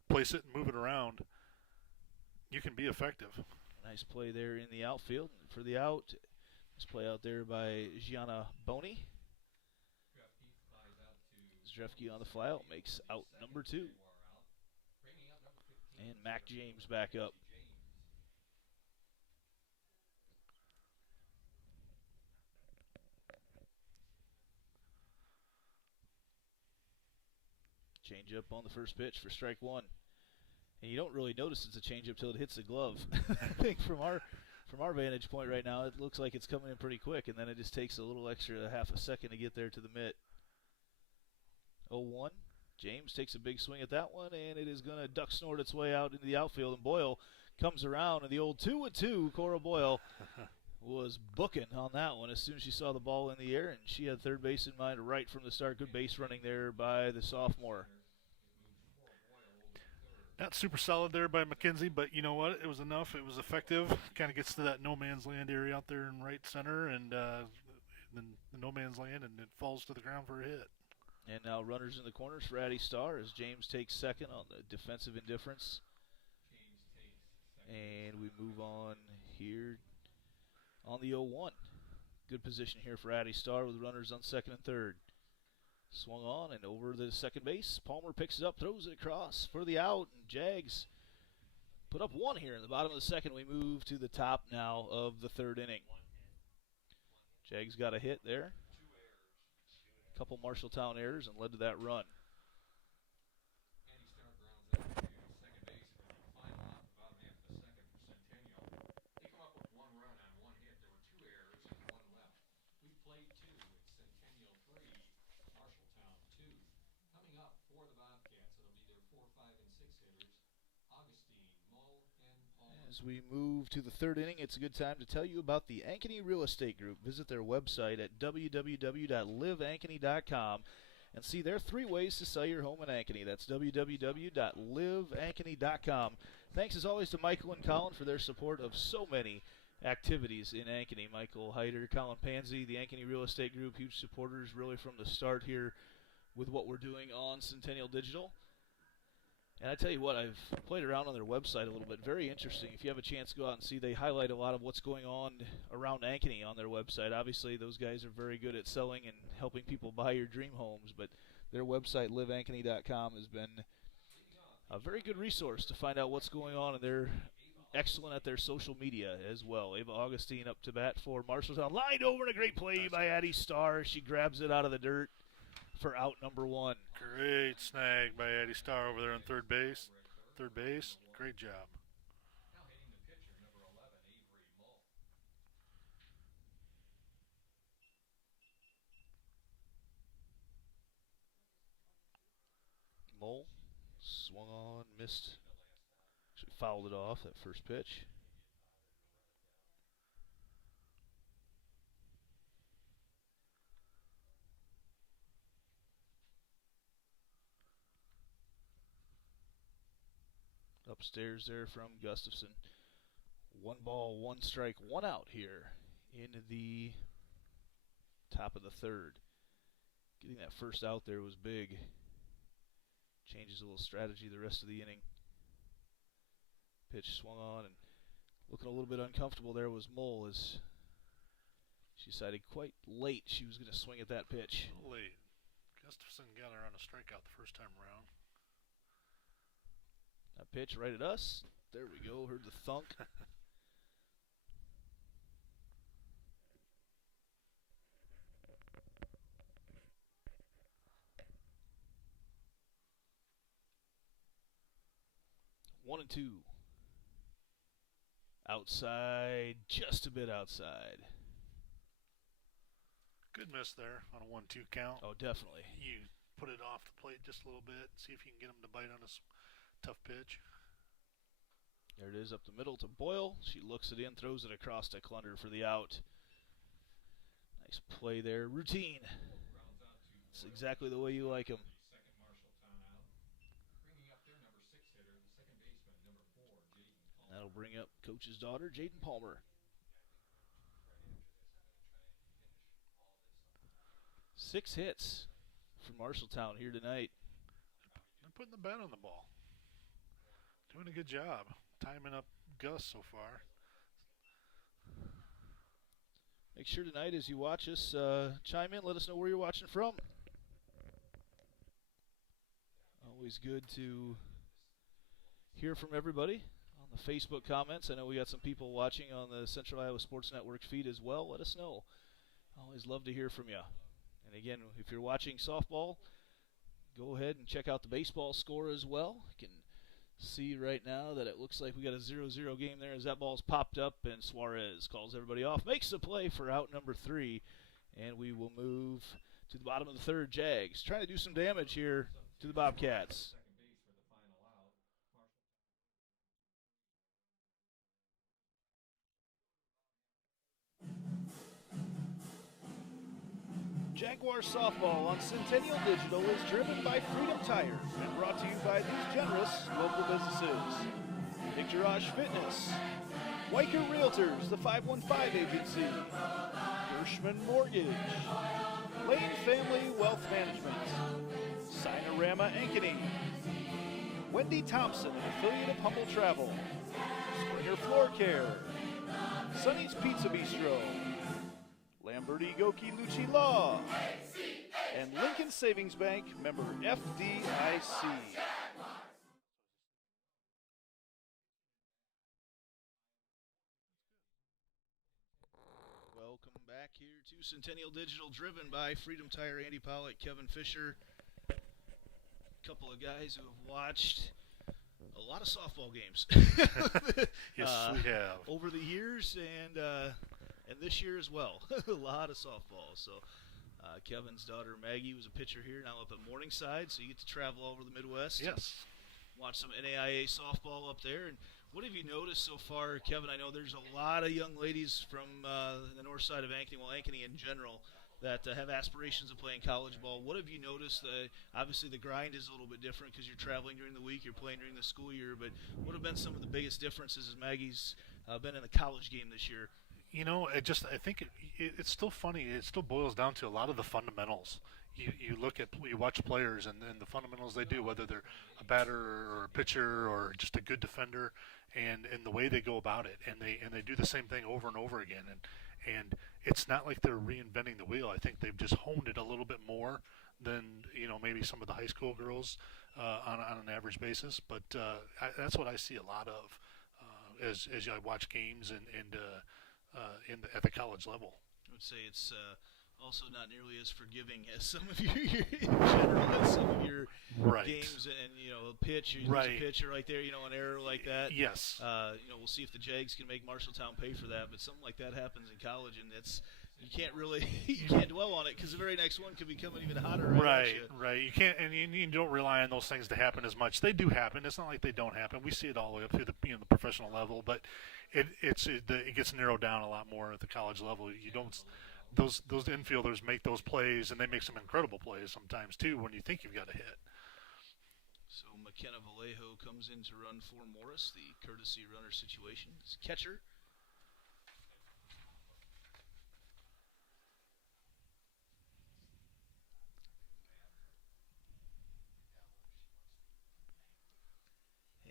place it and move it around, you can be effective. Nice play there in the outfield. For the out, nice play out there by Gianna Boney. Dreifke on the flyout makes out number 2. And Mac James back up. Change up on the first pitch for strike 1. And you don't really notice it's a changeup till it hits the glove. I think from our vantage point right now, it looks like it's coming in pretty quick, and then it just takes a little extra half a second to get there to the mitt. 0-1. James takes a big swing at that one, and it is going to duck snort its way out into the outfield, and Boyle comes around, and the old 2-2, Cora Boyle was booking on that one as soon as she saw the ball in the air, and she had third base in mind right from the start. Good base running there by the sophomore. Not super solid there by Mckenzie, but you know what? It was enough. It was effective. Kind of gets to that no man's land area out there in right center, and then the no man's land, and it falls to the ground for a hit. And now runners in the corners for Addie Starr as James takes second on the defensive indifference. And we move on here on the 0-1. Good position here for Addie Starr with runners on second and third. Swung on and over the second base. Palmer picks it up, throws it across for the out. And Jags put up 1 here in the bottom of the second. We move to the top now of the 3rd inning. Jags got a hit there. A couple Marshalltown errors and led to that run. As we move to the 3rd inning, it's a good time to tell you about the Ankeny Real Estate Group. Visit their website at www.liveankeny.com and see their 3 ways to sell your home in Ankeny. That's www.liveankeny.com. Thanks as always to Michael and Colin for their support of so many activities in Ankeny. Michael Heider, Colin Pansy, the Ankeny Real Estate Group, huge supporters really from the start here with what we're doing on Centennial Digital. And I tell you what, I've played around on their website a little bit. Very interesting. If you have a chance to go out and see, they highlight a lot of what's going on around Ankeny on their website. Obviously, those guys are very good at selling and helping people buy your dream homes, but their website, liveankeny.com, has been a very good resource to find out what's going on, and they're excellent at their social media as well. Ava Augustine up to bat for Marshalltown. Lined over, and a great play by Addison Starr. She grabs it out of the dirt for out number one. Great snag by Addie Starr over there on third base. Great job. Now hitting the pitcher, number 11, Avery Mull. Mole swung on, missed. Actually fouled it off that first pitch. Upstairs there from Gustafson. 1 ball, 1 strike, 1 out here in the top of the third. Getting that first out there was big. Changes a little strategy the rest of the inning. Pitch swung on, and looking a little bit uncomfortable there was Mole, as she decided quite late she was going to swing at that pitch. Late. Gustafson got her on a strikeout the first time around. That pitch right at us. There we go. Heard the thunk. One and two. Outside, just a bit outside. Good miss there on a 1-2 count. Oh, definitely. You put it off the plate just a little bit. See if you can get him to bite on this tough pitch. There it is up the middle to Boyle. She looks it in, throws it across to Clunder for the out. Nice play there. Routine. It's exactly the way you like him. Second Marshalltown out. Bringing up their number 6 hitter, the second baseman, number 4, Jaden Palmer. That'll bring up Coach's daughter, Jaden Palmer. 6 hits for Marshalltown here tonight. They're putting the bat on the ball. Doing a good job. Timing up Gus so far. Make sure tonight as you watch us, chime in. Let us know where you're watching from. Always good to hear from everybody on the Facebook comments. I know we got some people watching on the Central Iowa Sports Network feed as well. Let us know. Always love to hear from you. And again, if you're watching softball, go ahead and check out the baseball score as well. You can see right now that it looks like we got a 0-0 game there as that ball's popped up, and Suarez calls everybody off, makes the play for out number 3, and we will move to the bottom of the third. Jags trying to do some damage here to the Bobcats. Second base for the final out. Jaguar softball on Centennial Digital is driven by Freedom Tire and brought to you by these generous local businesses: Picturage Fitness, Weicker Realtors, the 515 Agency, Gershman Mortgage, Lane Family Wealth Management, Sinorama Ankeny, Wendy Thompson, an affiliate of Humble Travel, Springer Floor Care, Sonny's Pizza Bistro, Lamberti Goki Lucci Law, and Lincoln Savings Bank, member FDIC. Welcome back here to Centennial Digital, driven by Freedom Tire, Andy Pollock, Kevin Fisher. A couple of guys who have watched a lot of softball games. Yes, we have. Over the years, and this year as well. A lot of softball. So Kevin's daughter Maggie was a pitcher here, now up at Morningside, so you get to travel over the Midwest. Yes. Watch some NAIA softball up there. And what have you noticed so far, Kevin? I know there's a lot of young ladies from the north side of Ankeny, well, Ankeny in general, that have aspirations of playing college ball. What have you noticed? Obviously, the grind is a little bit different because you're traveling during the week, you're playing during the school year, but what have been some of the biggest differences as Maggie's been in the college game this year. I think it's still funny. It still boils down to a lot of the fundamentals. You watch players and the fundamentals they do, whether they're a batter or a pitcher or just a good defender, and the way they go about it, and they do the same thing over and over again, and it's not like they're reinventing the wheel. I think they've just honed it a little bit more than maybe some of the high school girls on an average basis. But that's what I see a lot of as I watch games at the college level. I would say it's also not nearly as forgiving as some of your in general as some of your games, and a pitch, you lose a pitcher right there, an error like that. Yes. We'll see if the Jags can make Marshalltown pay for that, but something like that happens in college, and you can't dwell on it because the very next one could become even hotter. Right. You can't, and you don't rely on those things to happen as much. They do happen. It's not like they don't happen. We see it all the way up through the professional level, but it gets narrowed down a lot more at the college level. You don't. Those infielders make those plays, and they make some incredible plays sometimes too when you think you've got a hit. So McKenna Vallejo comes in to run for Morris, the courtesy runner situation. It's catcher.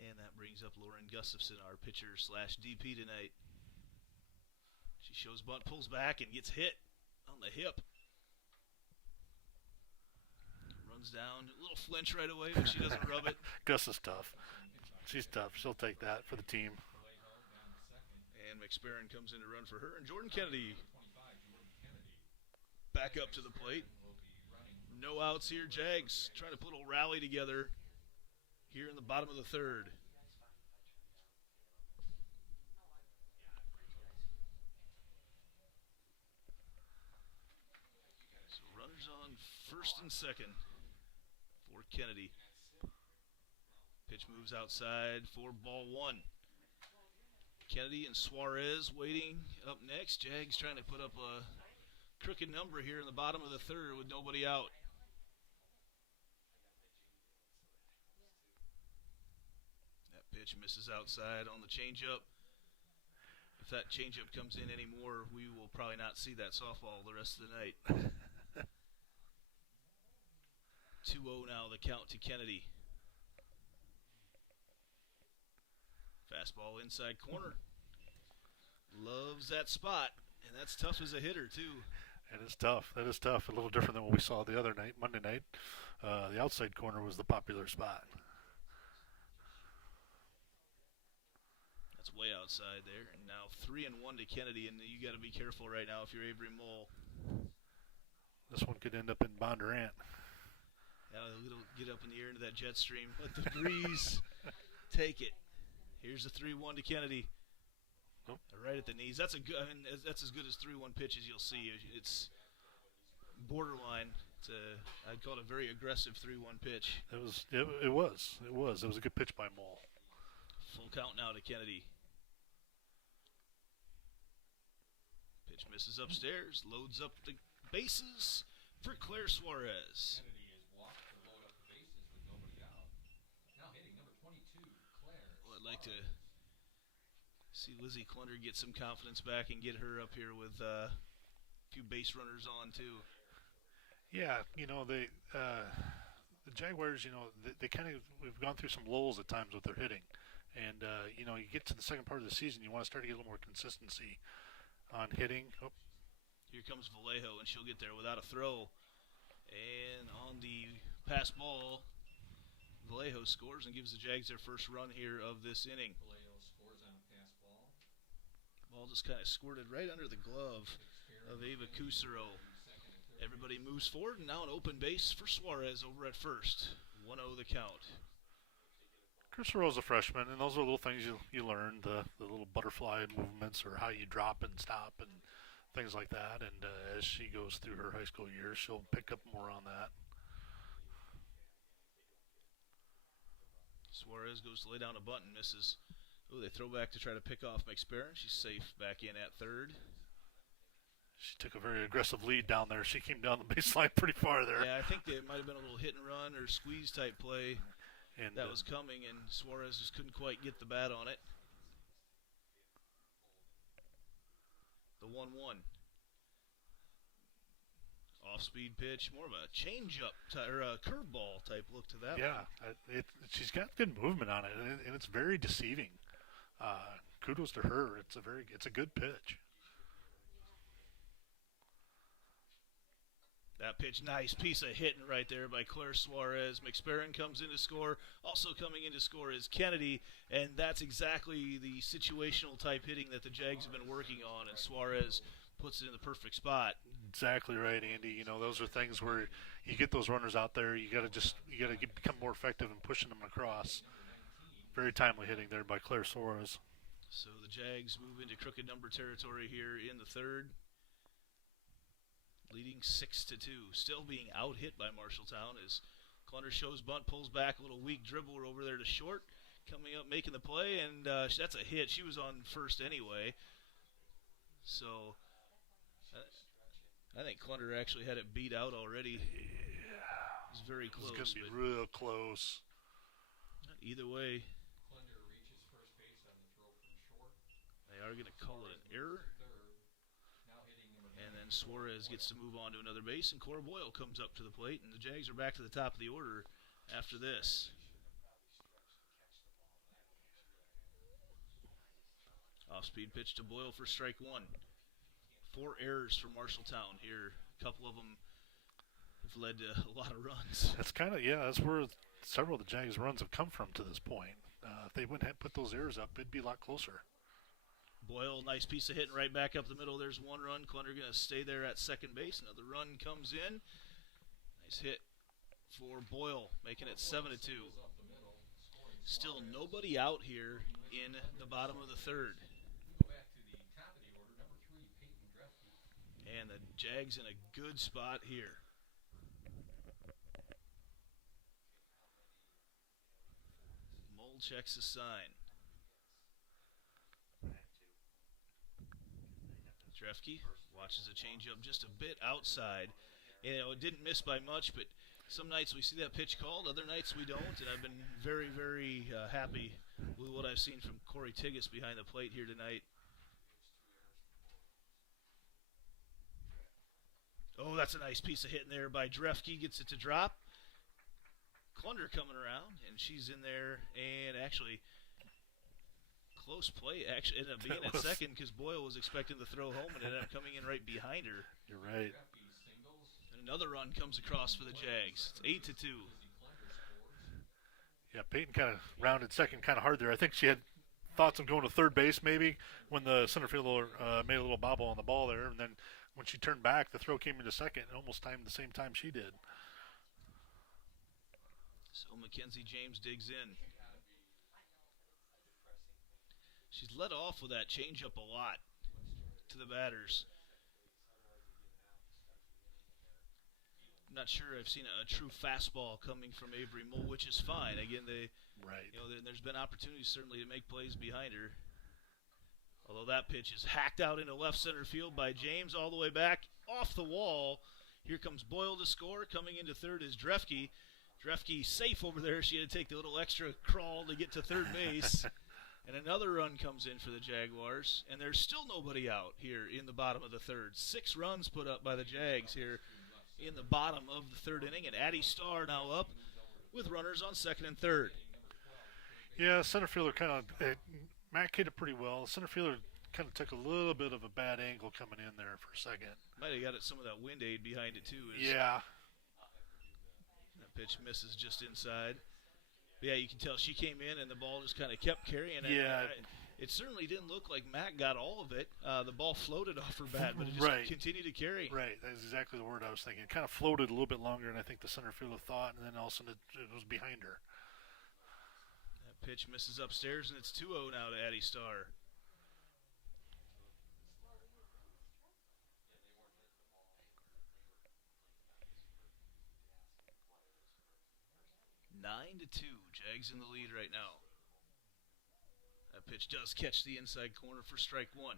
And that brings up Lauren Gustafson, our pitcher / DP tonight. She shows bunt, pulls back, and gets hit on the hip. Runs down, a little flinch right away, but she doesn't rub it. Gus is tough. She's tough. She'll take that for the team. And McSperrin comes in to run for her. And Jordan Kennedy back up to the plate. No outs here. Jags trying to put a little rally together here in the bottom of the third. So runners on first and second for Kennedy. Pitch moves outside for ball one. Kennedy and Suarez waiting up next. Jags trying to put up a crooked number here in the bottom of the third with nobody out. That pitch misses outside on the changeup. If that changeup comes in anymore, we will probably not see that softball the rest of the night. 2-0 now, the count to Kennedy. Fastball inside corner. Loves that spot, and that's tough as a hitter, too. That is tough. A little different than what we saw the other night, Monday night. The outside corner was the popular spot. That's way outside there. And now 3-1 to Kennedy, and you got to be careful right now if you're Avery Mole. This one could end up in Bondurant. Yeah, it'll get up in the air into that jet stream. Let the breeze take it. Here's a 3-1 to Kennedy. Nope. Right at the knees. That's that's as good as 3-1 pitches you'll see. It's borderline. I'd call it a very aggressive 3-1 pitch. It was a good pitch by Mole. Full count now to Kennedy. Pitch misses upstairs. Loads up the bases for Claire Suarez. Kennedy is walked to load up the bases with nobody out. Now hitting number 22, Claire. Well, I'd like to see Lizzie Clunder get some confidence back and get her up here with a few base runners on too. Yeah, the Jaguars, they kind of, we've gone through some lulls at times with their hitting, and you get to the second part of the season, you want to start to get a little more consistency on hitting. Oh. Here comes Vallejo, and she'll get there without a throw. And on the pass ball, Vallejo scores and gives the Jags their first run here of this inning. Vallejo scores on a pass ball. Ball just kind of squirted right under the glove of Ava Cusero. Everybody moves forward, and now an open base for Suarez over at first. 1-0 the count. Cusero's a freshman, and those are little things you learn, the little butterfly movements or how you drop and stop and things like that. And as she goes through her high school years, she'll pick up more on that. Suarez goes to lay down a bunt and misses. Oh, they throw back to try to pick off McSperrin. She's safe back in at third. She took a very aggressive lead down there. She came down the baseline pretty far there. Yeah, I think it might have been a little hit and run or squeeze type play and that was coming, and Suarez just couldn't quite get the bat on it. The 1-1. Off-speed pitch, more of a change-up or a curveball type look to that. Yeah, she's got good movement on it, and it's very deceiving. Kudos to her. It's a good pitch. That pitch, nice piece of hitting right there by Claire Suarez. McSparron comes in to score. Also coming in to score is Kennedy, and that's exactly the situational type hitting that the Jags have been working on, and Suarez puts it in the perfect spot. Exactly right, Andy. You know, those are things where you get those runners out there. You got to become more effective in pushing them across. Very timely hitting there by Claire Suarez. So the Jags move into crooked number territory here in the third, leading 6-2. Still being out hit by Marshalltown as Clunder shows bunt, pulls back, a little weak dribbler over there to short, coming up making the play, and that's a hit. She was on first anyway. So I think Clunder actually had it beat out already. Yeah. It was very close. It's going to be real close. Either way, Clunder reaches first base on the throw from short. they are going to call it an error. Now hitting number And then Suarez gets to move on to another base, and Cora Boyle comes up to the plate, and the Jags are back to the top of the order after this. Off-speed pitch to Boyle for strike one. 4 errors for Marshalltown here. A couple of them have led to a lot of runs. That's where several of the Jags runs have come from to this point. If they wouldn't have put those errors up, it'd be a lot closer. Boyle, nice piece of hitting right back up the middle. There's one run. Clunder going to stay there at second base. Another run comes in. Nice hit for Boyle, making it 7-2. Still nobody out here in the bottom of the third. Go back to the top of the order, number 3, Peyton Dreifke. And the Jags in a good spot here. Mole checks the sign. Dreifke watches a changeup just a bit outside. You know, it didn't miss by much, but some nights we see that pitch called, other nights we don't, and I've been very, very happy with what I've seen from Corey Tiggis behind the plate here tonight. Oh, that's a nice piece of hitting there by Dreifke. Gets it to drop. Clunder coming around, and she's in there, and actually close play actually ended up being at second because Boyle was expecting to throw home and ended up coming in right behind her. You're right. And another run comes across for the Jags. It's 8-2. Yeah, Peyton kind of rounded second kind of hard there. I think she had thoughts of going to third base maybe when the center fielder made a little bobble on the ball there, and then when she turned back, the throw came into second and almost timed the same time she did. So Mckenzie James digs in. She's led off with that changeup a lot to the batters. I'm not sure I've seen a true fastball coming from Avery Mole, which is fine. Again, there's been opportunities certainly to make plays behind her. Although that pitch is hacked out into left center field by James all the way back off the wall. Here comes Boyle to score. Coming into third is Dreifke. Dreifke safe over there. She had to take the little extra crawl to get to third base. And another run comes in for the Jaguars. And there's still nobody out here in the bottom of the third. 6 runs put up by the Jags here in the bottom of the third inning. And Addison Starr now up with runners on second and third. Yeah, center fielder kind of Matt hit it pretty well. Center fielder kind of took a little bit of a bad angle coming in there for a second. Might have got some of that wind aid behind it too. Yeah. That pitch misses just inside. But yeah, you can tell she came in and the ball just kind of kept carrying. Yeah. It certainly didn't look like Matt got all of it. The ball floated off her bat, but it just continued to carry. Right, that's exactly the word I was thinking. It kind of floated a little bit longer than I think the center fielder thought, and then all of a sudden it was behind her. That pitch misses upstairs, and it's 2-0 now to Addie Starr. Nine to 2, Jags in the lead right now. That pitch does catch the inside corner for strike one.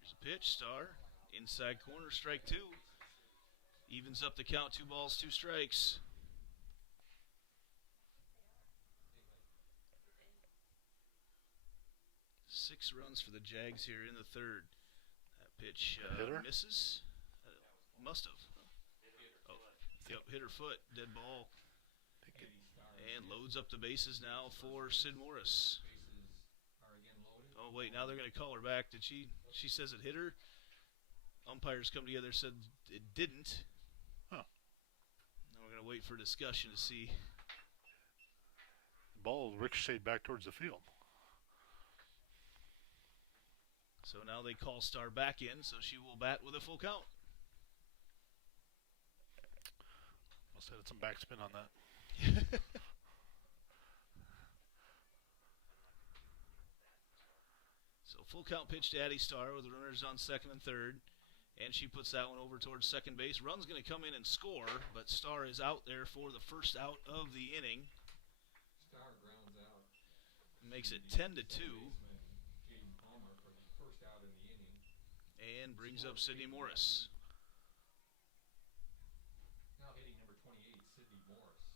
Here's a pitch, Starr. Inside corner, strike two. Evens up the count, 2 balls, 2 strikes. 6 runs for the Jags here in the third. That pitch Hitter? misses. Must have. Oh, yep, hit her foot. Dead ball. And loads up the bases now for Sid Morris. Oh, wait, now they're going to call her back. Did she says it hit her. Umpires come together, said it didn't. Huh. Now we're going to wait for discussion to see. The ball ricocheted back towards the field. So now they call Starr back in, so she will bat with a full count. Must have had some backspin on that. So full count pitch to Addie Starr with the runners on second and third. And she puts that one over towards second base. Run's going to come in and score, but Starr is out there for the first out of the inning. Starr grounds out. Makes it 10-2. James Palmer for the first out in the inning. And brings up Sydney Morris. Now hitting number 28, Sydney Morris.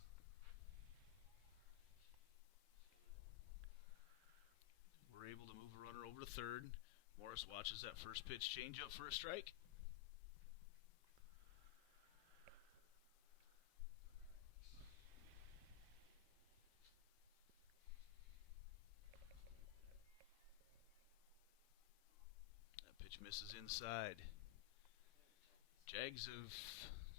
We're able to move a runner over to third. Morris watches that first pitch change up for a strike. That pitch misses inside. Jags have,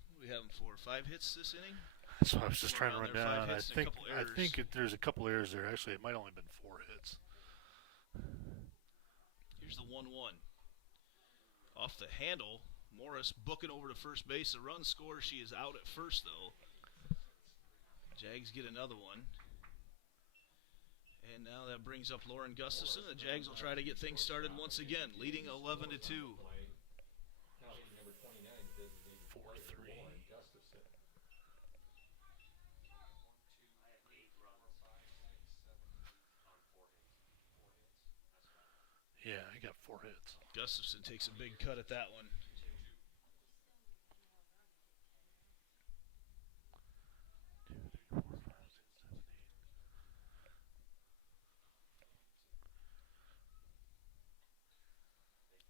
what do we have them for? 5 hits this inning? That's what I was just Somewhere trying to around run there, 5 down. hits and a couple errors. I think there's a couple errors there. Actually, it might only been 4 hits. Here's the 1-1. Off the handle, Morris booking over to first base. The run scores. She is out at first, though. Jags get another one. And now that brings up Lauren Gustafson. The Jags will try to get things started once again, leading 11-2. Now hitting number 29, designated 4-3. Lauren Gustafson. Yeah, I got 4 hits. Gustafson takes a big cut at that one.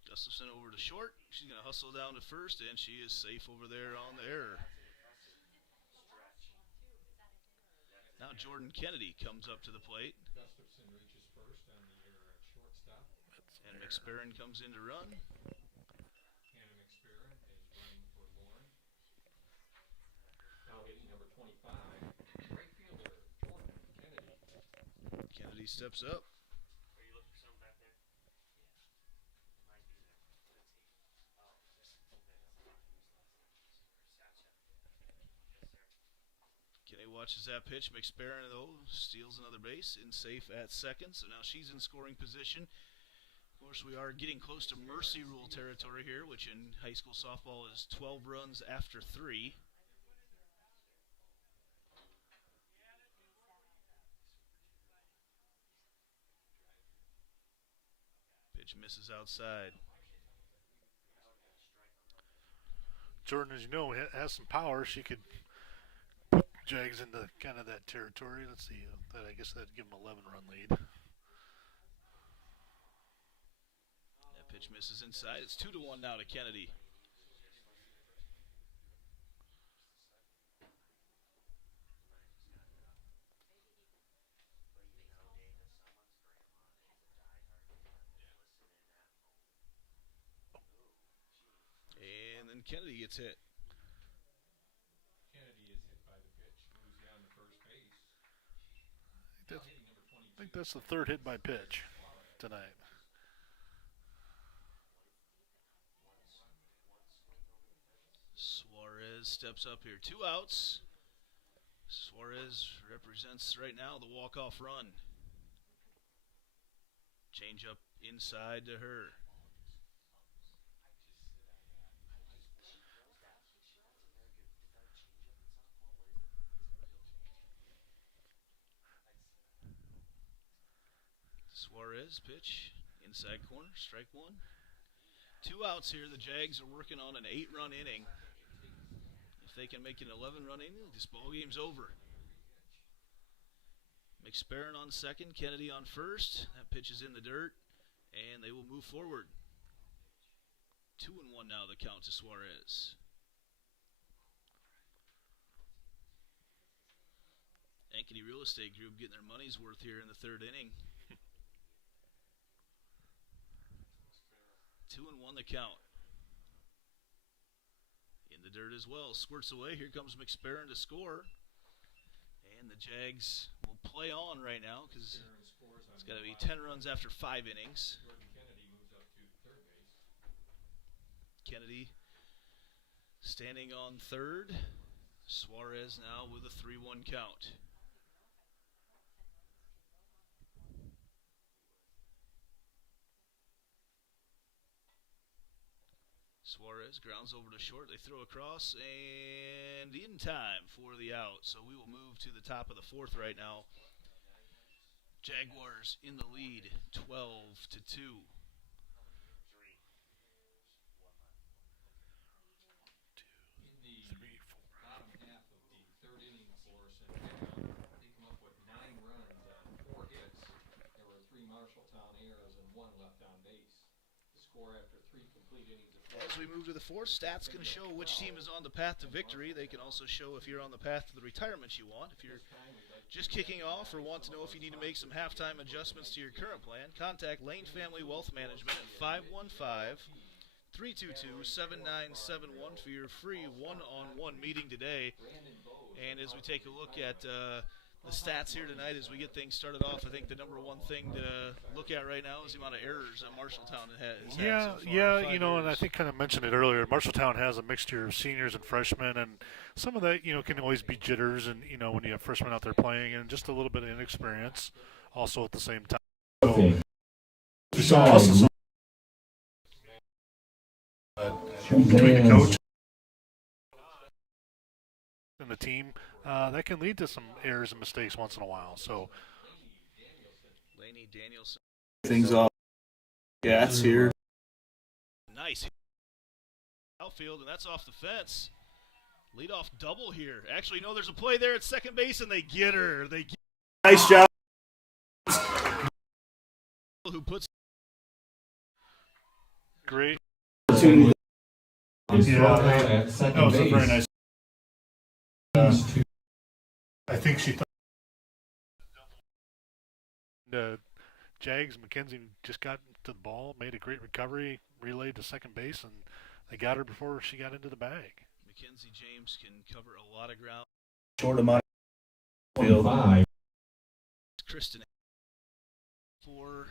Gustafson over to short. She's going to hustle down to first, and she is safe over there on the error. Now Jordan Kennedy comes up to the plate. Gustafson reaches first on the error at shortstop. And McSperrin comes in to run. Hannah McSperrin is running for Lauren. Now hitting number 25, right fielder Jordan Kennedy. Kennedy steps up. Are you looking for something back there? Yeah. Might be there. Let's see. Oh, okay, that's a lot. Gotcha. Yes, sir. Kennedy watches that pitch. McSperrin, though, steals another base in safe at second. So now she's in scoring position. Of course, we are getting close to mercy rule territory here, which in high school softball is 12 runs after 3. Pitch misses outside. Jordan, as you know, has some power. She could put Jags into kind of that territory. Let's see. I guess that'd give them 11-run lead. That pitch misses inside. It's 2-1 now to Kennedy. And then Kennedy gets hit. Kennedy is hit by the pitch, moves down to first base. Now hitting number 22. I think that's the 3rd hit by pitch tonight. Suarez steps up here. 2 outs. Suarez represents right now the walk-off run. Change up inside to her. Suarez pitch inside corner, strike 1. 2 outs here. The Jags are working on an 8-run inning. If they can make an 11-run inning, this ball game's over. McSperrin on second, Kennedy on first. That pitch is in the dirt, And they will move forward. 2-1 now, the count to Suarez. Ankeny Real Estate Group getting their money's worth here in the third inning. 2-1 the count. In the dirt as well. Squirts away. Here comes McSparron to score. And the Jags will play on right now because it's got to be 10 runs after 5 innings. Kennedy standing on third. Suarez now with a 3-1 count. Suarez grounds over to short. They throw across and in time for the out. So we will move to the top of the fourth right now. Jaguars in the lead, 12-2. Marshalltown errors and 1 left on base. The score after 3 complete innings of As we move to the fourth, stats can show which team is on the path to victory. They can also show if you're on the path to the retirement you want. If you're just kicking off or want to know if you need to make some halftime adjustments to your current plan, contact Lane Family Wealth Management at 515-322-7971 for your free one-on-one meeting today. And as we take a look at the stats here tonight as we get things started off, I think the number one thing to look at right now is the amount of errors that Marshalltown has had so far. Yeah, and I think kind of mentioned it earlier. Marshalltown has a mixture of seniors and freshmen, and some of that, can always be jitters, and when you have freshmen out there playing, and just a little bit of inexperience, also at the same time. So, between the coach and the team, that can lead to some errors and mistakes once in a while. So, Laney Danielson. Things off. Gats here. Nice. Outfield, and that's off the fence. Leadoff double here. Actually, no, there's a play there at second base, and they get her. Nice job. Who puts great. Yeah, that was a very nice. I think she thought Jags, Mckenzie just got to the ball, made a great recovery, relayed to second base, and they got her before she got into the bag. Mckenzie James can cover a lot of ground. short amount of field. Kristen for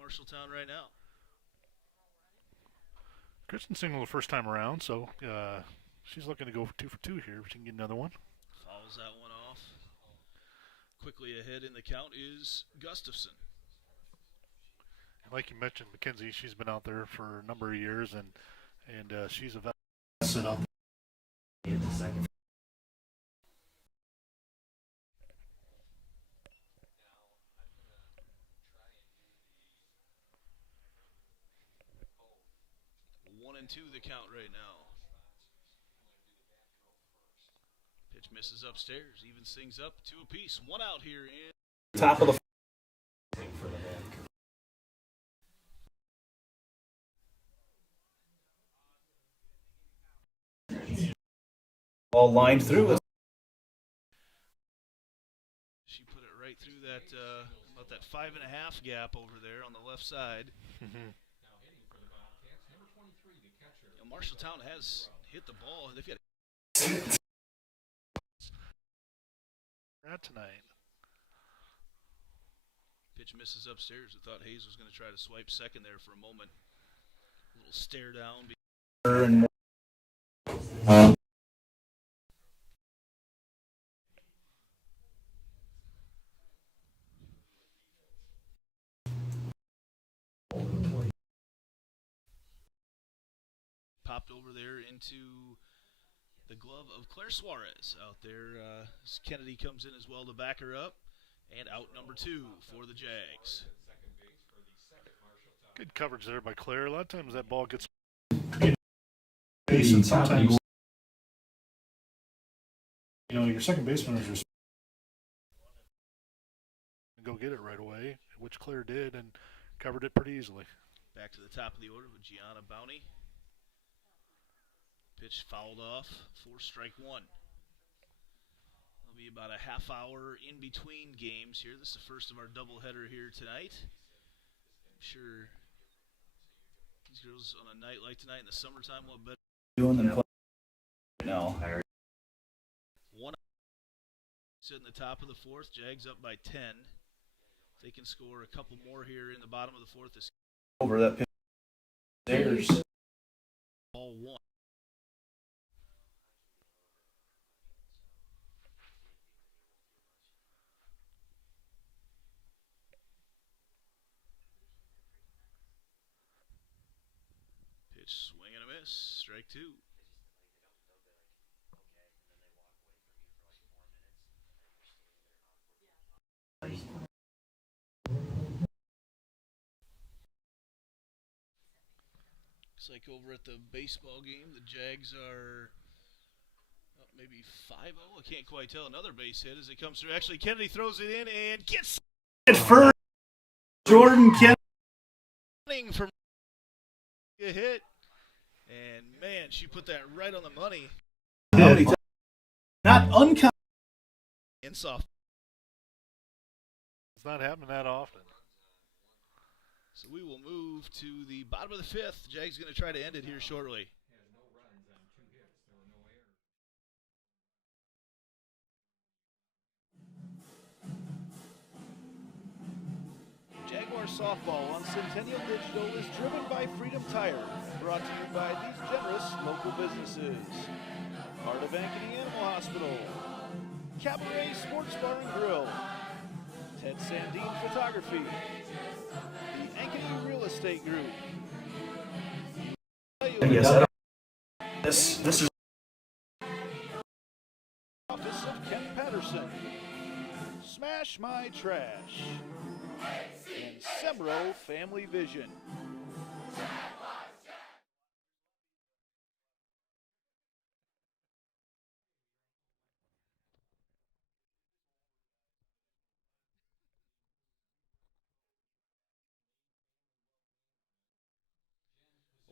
Marshalltown right now. Kristen single the first time around, so she's looking to go for 2 for 2 here. She can get another one. Fouls that one off. Quickly ahead in the count is Gustafson. And like you mentioned, Mckenzie, she's been out there for a number of years, and she's a veteran. One and two the count right now. Pitch misses upstairs, evens things up 2 apiece. 1 out here in Top of the all lined through. She put it right through that about that 5.5 gap over there on the left side. Marshalltown has hit the ball. They've got tonight. Pitch misses upstairs. I thought Hayes was going to try to swipe second there for a moment. A little stare down. Popped over there into the glove of Claire Suarez out there. Kennedy comes in as well to back her up. And out number 2 for the Jags. Good coverage there by Claire. A lot of times that ball gets base, and sometimes your second baseman is just go get it right away, which Claire did, and covered it pretty easily. Back to the top of the order with Gianna Bounty. Pitch fouled off for strike one. It'll be about a half hour in between games here. This is the first of our doubleheader here tonight. I'm sure these girls on a night like tonight in the summertime will better Doing them now. one sitting the top of the fourth. Jags up by 10. If they can score a couple more here in the bottom of the fourth, this Over that pitch. There's ball one. Pitch swing and a miss. Strike two. Looks like over at the baseball game, the Jags are maybe 5-0. I can't quite tell. Another base hit as it comes through. Actually, Kennedy throws it in and gets it first. Jordan Kennedy from a hit. And man, she put that right on the money. Not uncommon. In soft. It's not happening that often. So we will move to the bottom of the fifth. Jags going to try to end it here shortly. Jaguar softball on Centennial Digital is driven by Freedom Tire and brought to you by these generous local businesses. Part of Ankeny Animal Hospital, Cabaret Sports Bar and Grill, Ted Sandine Photography, the Ankeny Real Estate Group. Yes, this is Office of Ken Patterson, Smash My Trash, and Semro Family Vision.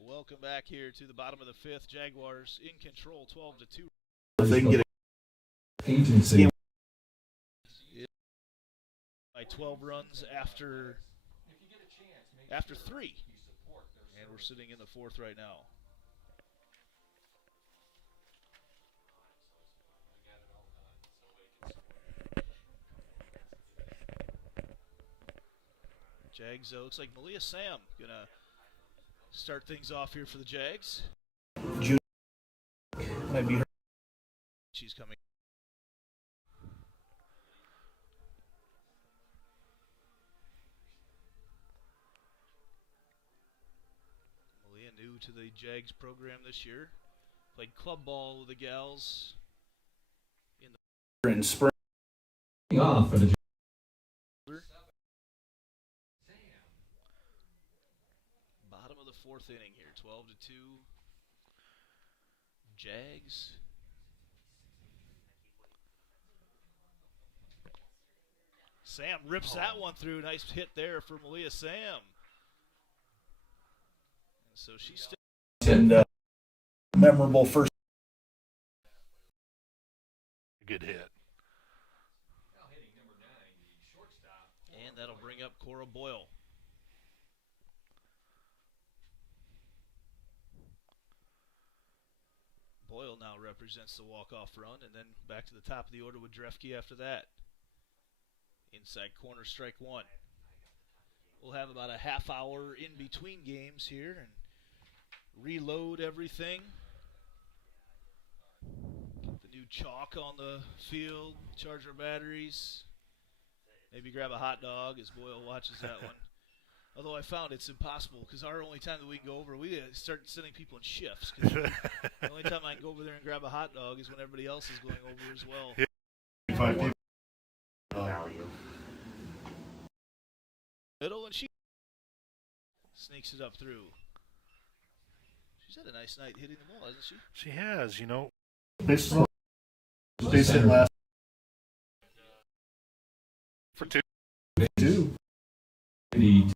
Welcome back here to the bottom of the fifth. Jaguars in control, 12-2. if they can get Agency. By 12 runs after three. And we're sitting in the fourth right now. Jags, looks like Malia Sam gonna start things off here for the Jags. might be her. She's coming. Malia new to the Jags program this year. Played club ball with the gals In spring. Off for the bottom of the fourth inning here, 12-2. Jags. Sam rips that one through. Nice hit there for Malia Sam. And so she's still. And memorable first. Good hit. And that'll bring up Cora Boyle. Boyle now represents the walk-off run, and then back to the top of the order with Dreifke after that. Inside corner, strike one. We'll have about a half hour in between games here and reload everything. The new chalk on the field, charge our batteries. Maybe grab a hot dog as Boyle watches that one. Although I found it's impossible because our only time that we can go over, we start sending people in shifts. 'Cause the only time I can go over there and grab a hot dog is when everybody else is going over as well. Yeah. 5 people. Middle, and she sneaks it up through. She's had a nice night hitting the ball, hasn't she? She has, you know. They said last For two. two. The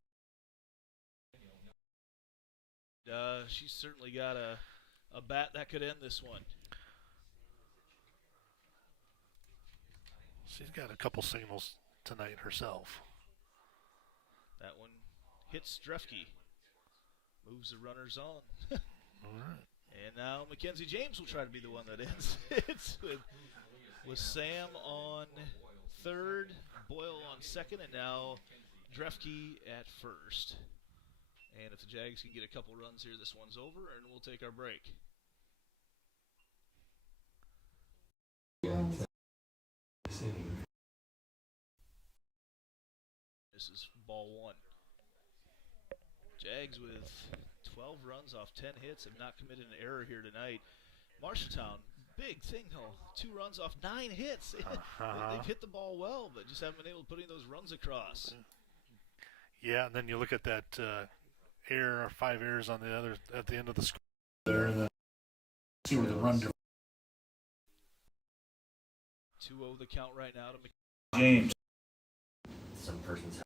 she's certainly got a bat that could end this one. She's got a couple singles tonight herself. That one hits Dreifke. Moves the runners on. All right. And now Mckenzie James will try to be the one that ends it with Sam on third, Boyle on second, and now Dreifke at first. And if the Jags can get a couple runs here, this one's over, and we'll take our break. This is ball one. Jags with 12 runs off 10 hits have not committed an error here tonight. Marshalltown, big thing though, 2 runs off 9 hits. They've hit the ball well, but just haven't been able to put those runs across. Yeah, and then you look at that error, 5 errors on the other at the end of the score. There, and then see where the run 2-0 the count right now to James. Some person's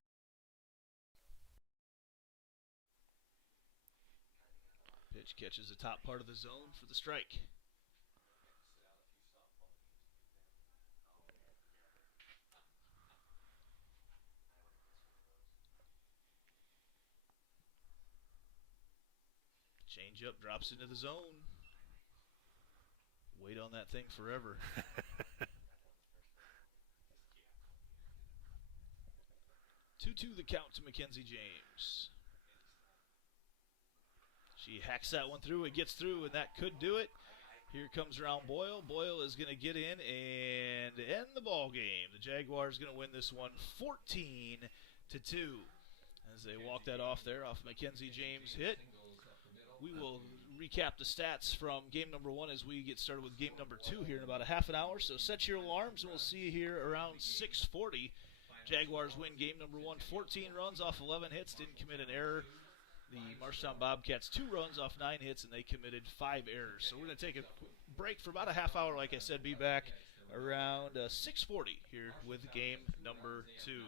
pitch catches the top part of the zone for the strike. Change up, drops into the zone. Wait on that thing forever. 2-2 the count to Mckenzie James. She hacks that one through. It gets through, and that could do it. Here comes around Boyle. Boyle is going to get in and end the ball game. The Jaguars going to win this one 14-2 as they walk that off there off Mckenzie James' hit. We will recap the stats from game number 1 as we get started with game number 2 here in about a half an hour. So set your alarms, and we'll see you here around 6:40. Jaguars win game number 1, 14 runs off 11 hits, didn't commit an error. The Marshalltown Bobcats 2 runs off 9 hits, and they committed 5 errors. So we're going to take a break for about a half hour, like I said, be back around 6:40 here with game number 2.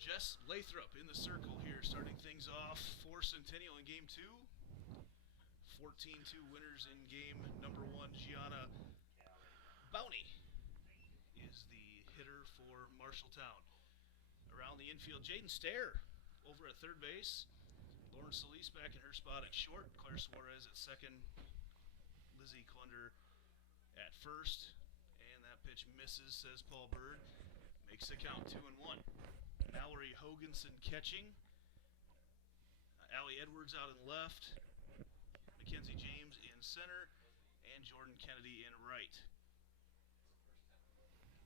Jess Lathrop in the circle here, starting things off for Centennial in game 2. 14-2 winners in game number 1. Gianna Bowney is the hitter for Marshalltown. Around the infield, Jaden Starr over at third base. Lauren Solis back in her spot at short. Claire Suarez at second. Lizzie Clunder at first. And that pitch misses, says Paul Bird. Makes the count 2-1. Mallory Hoganson catching. Allie Edwards out in left. Mckenzie James in center. And Jordan Kennedy in right.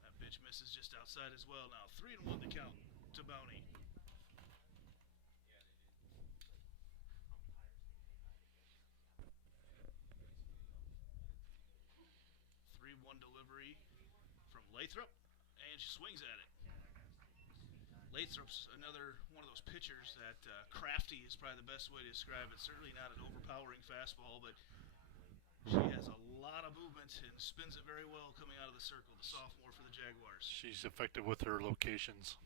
That pitch misses just outside as well. Now 3-1 the count to Bowney. 3-1 delivery from Lathrop, and she swings at it. Lathrop's another one of those pitchers that crafty is probably the best way to describe it. Certainly not an overpowering fastball, but she has a lot of movement and spins it very well coming out of the circle, the sophomore for the Jaguars. She's effective with her locations.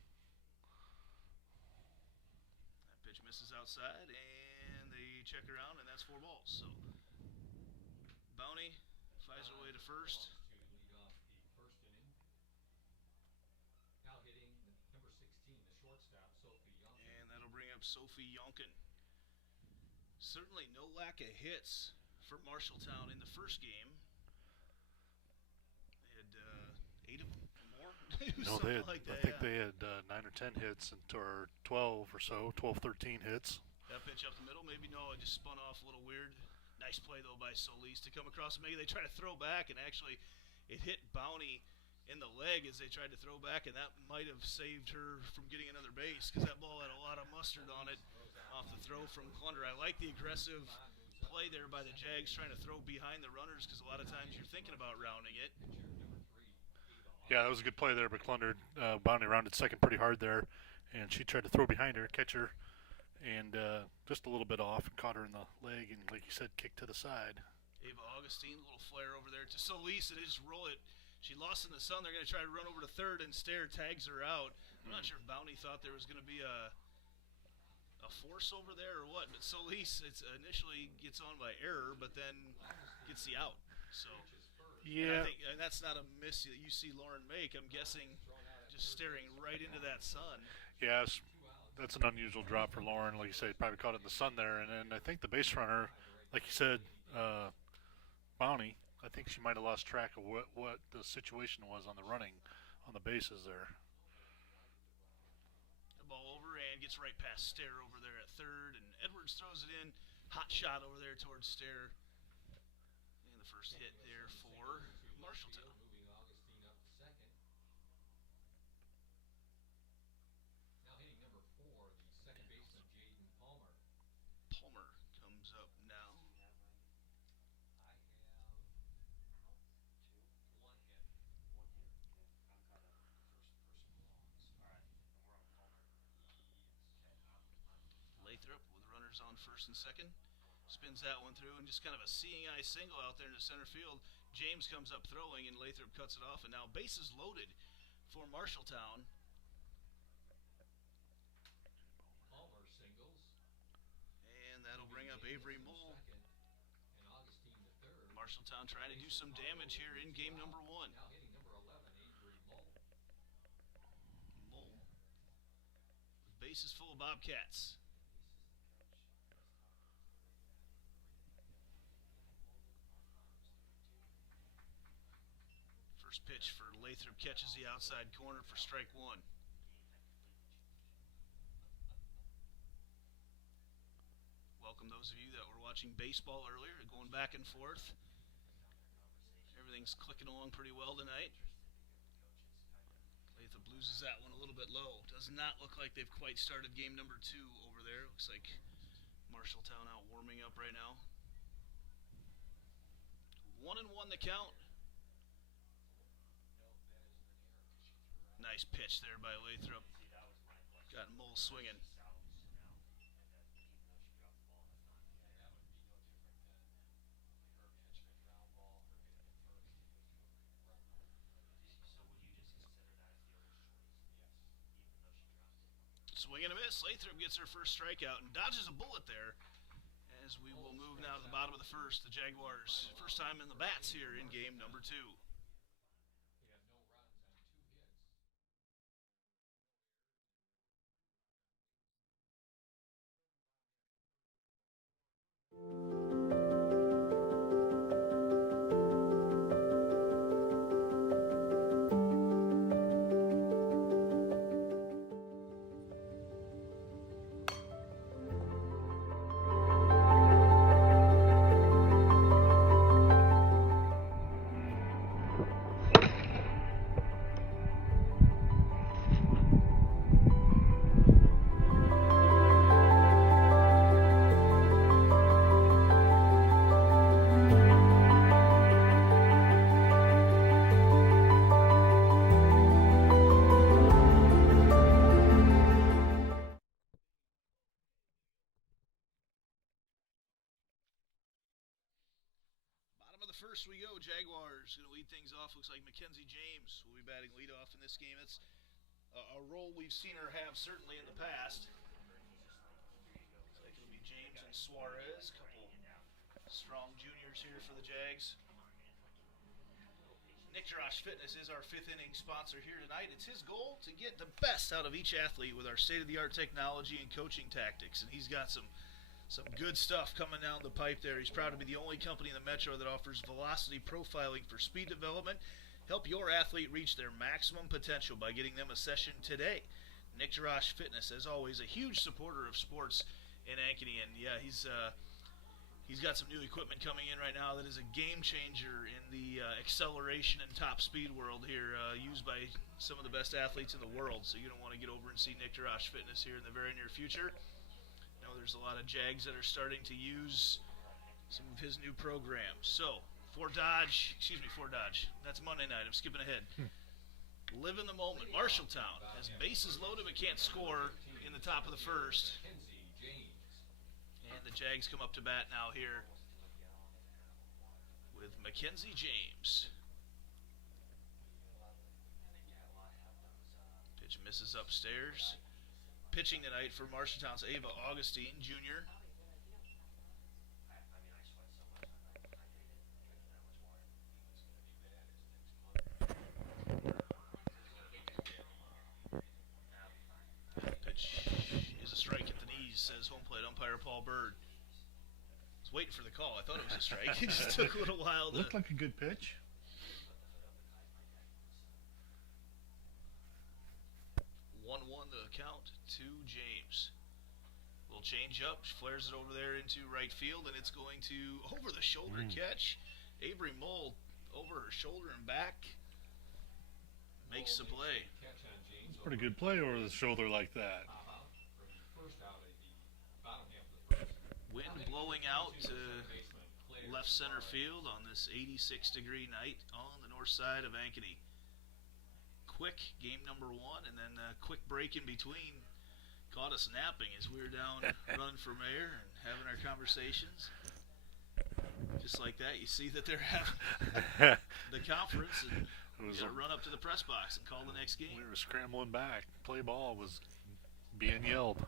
That pitch misses outside, and they check around, and that's 4 balls. So Bowney flies her way to first. To lead off the first inning. Now hitting number 16, the shortstop, Sophie Young. And that'll bring up Sophie Yonkin. Certainly no lack of hits for Marshalltown in the first game. They had 8 of them or more. No, they had, like that, I think they had 9 or 10 hits, or 12 or so, 12, 13 hits. That pitch up the middle, maybe no, it just spun off a little weird. Nice play, though, by Solis to come across. Maybe they try to throw back, and actually it hit Bowney in the leg as they tried to throw back, and that might have saved her from getting another base because that ball had a lot of mustard on it off the throw from Clunder. I like the aggressive play there by the Jags trying to throw behind the runners because a lot of times you're thinking about rounding it. Yeah, that was a good play there, but Clunder, Bowney rounded second pretty hard there, and she tried to throw behind her, catch her, and just a little bit off and caught her in the leg, and like you said, kicked to the side. Ava Augustine, a little flare over there to Solis, and they just roll it. She lost in the sun. They're going to try to run over to third, and Stair tags her out. I'm not sure if Bowney thought there was going to be a force over there or what, but Solis initially gets on by error, but then gets the out. So Yeah, I think and that's not a miss that you see Lauren make. I'm guessing just staring right into that sun. yes, that's an unusual drop for Lauren. Like you said, probably caught it in the sun there, and then I think the base runner, like you said, Bowney, I think she might have lost track of what the situation was on the running on the bases there. The ball over and gets right past Stair over there at third, and Edwards throws it in. Hot shot over there towards Stair. And the first hit there for Marshalltown. Moving Augustine up to second. Now hitting number 4, the second baseman, Jaden Palmer. Palmer comes up now. I have 1 hit. I'm caught up. First belongs. All right, and we're on Palmer. Lathrop with runners on first and second. Spins that one through and just kind of a seeing eye single out there in the center field. James comes up throwing and Lathrop cuts it off, and now bases loaded for Marshalltown. Palmer singles. And that'll bring up Avery Mole. Second, and Augustine to third. Marshalltown trying to do some damage here in game number 1. Now hitting number 11, Avery Mole. Mole. The base is full of Bobcats. First pitch for Lathrop catches the outside corner for strike 1. Welcome those of you that were watching baseball earlier, going back and forth. Everything's clicking along pretty well tonight. Lathrop loses that one a little bit low. Does not look like they've quite started game number 2 over there. Looks like Marshalltown out warming up right now. 1-1 the count. Nice pitch there by Lathrop. Got Mole swinging. Swing and a miss. Lathrop gets her first strikeout and dodges a bullet there. As we will move now to the bottom of the first, the Jaguars first time in the bats here in game number 2. First we go, Jaguars going to lead things off. Looks like Mckenzie James will be batting leadoff in this game. That's a role we've seen her have certainly in the past. Looks like it'll be James and Suarez, couple strong juniors here for the Jags. Mckenzie Fitness is our 5th inning sponsor here tonight. It's his goal to get the best out of each athlete with our state-of-the-art technology and coaching tactics, and he's got some good stuff coming down the pipe there. He's proud to be the only company in the Metro that offers velocity profiling for speed development. Help your athlete reach their maximum potential by getting them a session today. Mckenzie Fitness, as always, a huge supporter of sports in Ankeny, and yeah, he's got some new equipment coming in right now that is a game changer in the acceleration and top speed world here, used by some of the best athletes in the world. So you don't want to get over and see Mckenzie Fitness here in the very near future. There's a lot of Jags that are starting to use some of his new programs. So, for Dodge, that's Monday night, I'm skipping ahead. Live in the moment. Marshalltown has bases loaded but can't score in the top of the first. And the Jags come up to bat now here with Mckenzie James. Pitch misses upstairs. Pitching tonight for Marshalltown's Ava Augustine, Jr. Pitch is a strike at the knees, says home plate umpire Paul Bird. I was waiting for the call. I thought it was a strike. It just took a little while. Looked like a good pitch. 1-1 the count to James. Little change up, flares it over there into right field, and it's going to over the shoulder catch. Avery Mole over her shoulder and back makes the play. It's a pretty good play over the shoulder like that. Wind blowing out to left center field on this 86-degree night on the north side of Ankeny. Quick game number 1, and then a quick break in between caught us napping as we were down Run for Mayor and having our conversations. Just like that, you see that they're having the conference, and we got to run up to the press box and call the next game. We were scrambling back. Play ball was being yelled.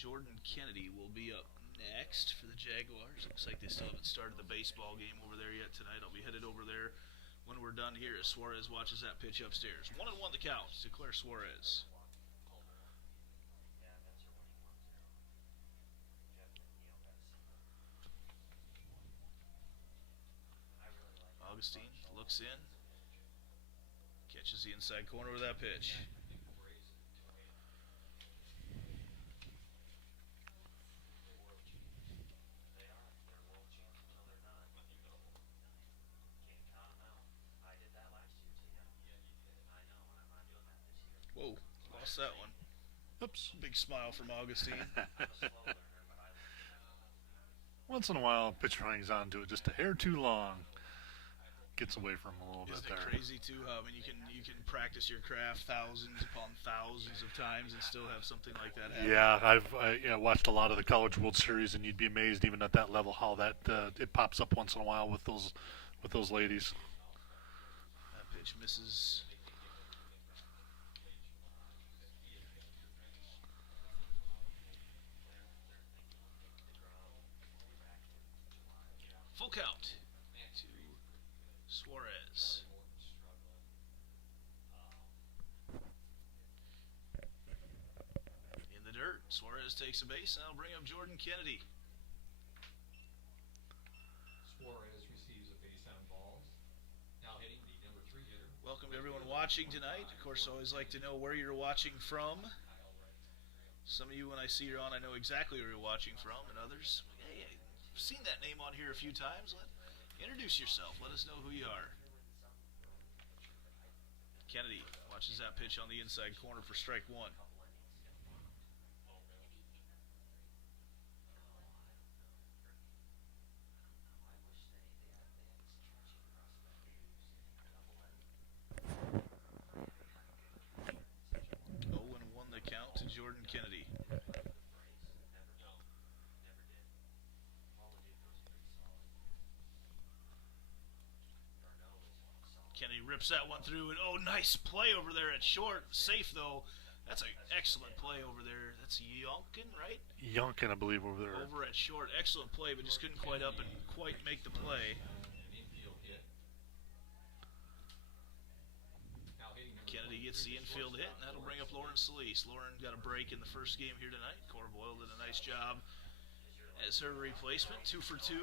Jordan Kennedy will be up next for the Jaguars. Looks like they still haven't started the baseball game over there yet tonight. I'll be headed over there when we're done here as Suarez watches that pitch upstairs. 1-1 the count to Claire Suarez. Augustine looks in, catches the inside corner with that pitch. Whoa, lost that one. Oops. Big smile from Augustine. Once in a while, a pitcher hangs on to it just a hair too long. Gets away from him a little Isn't bit there. Isn't it crazy, too? I mean, you can practice your craft thousands upon thousands of times and still have something like that happen. Yeah, I've watched a lot of the College World Series, and you'd be amazed even at that level how that it pops up once in a while with those ladies. That pitch misses full count to Suarez. In the dirt, Suarez takes a base, and that'll bring up Jordan Kennedy. Suarez receives a base on balls. Now hitting the number 3 hitter. Welcome to everyone watching tonight. Of course, I always like to know where you're watching from. Some of you, when I see you're on, I know exactly where you're watching from, and others, hey, I've seen that name on here a few times. Introduce yourself. Let us know who you are. Kennedy watches that pitch on the inside corner for strike 1. Count to Jordan Kennedy. Kennedy rips that one through, and oh, nice play over there at short. Safe though. That's an excellent play over there. That's Yonkin, right? Yonkin, I believe, over there. Over at short. Excellent play, but just couldn't quite up and quite make the play. Kennedy gets the infield hit, and that'll bring up Lauren Solis. Lauren got a break in the first game here tonight. Cora Boyle did a nice job as her replacement. 2 for 2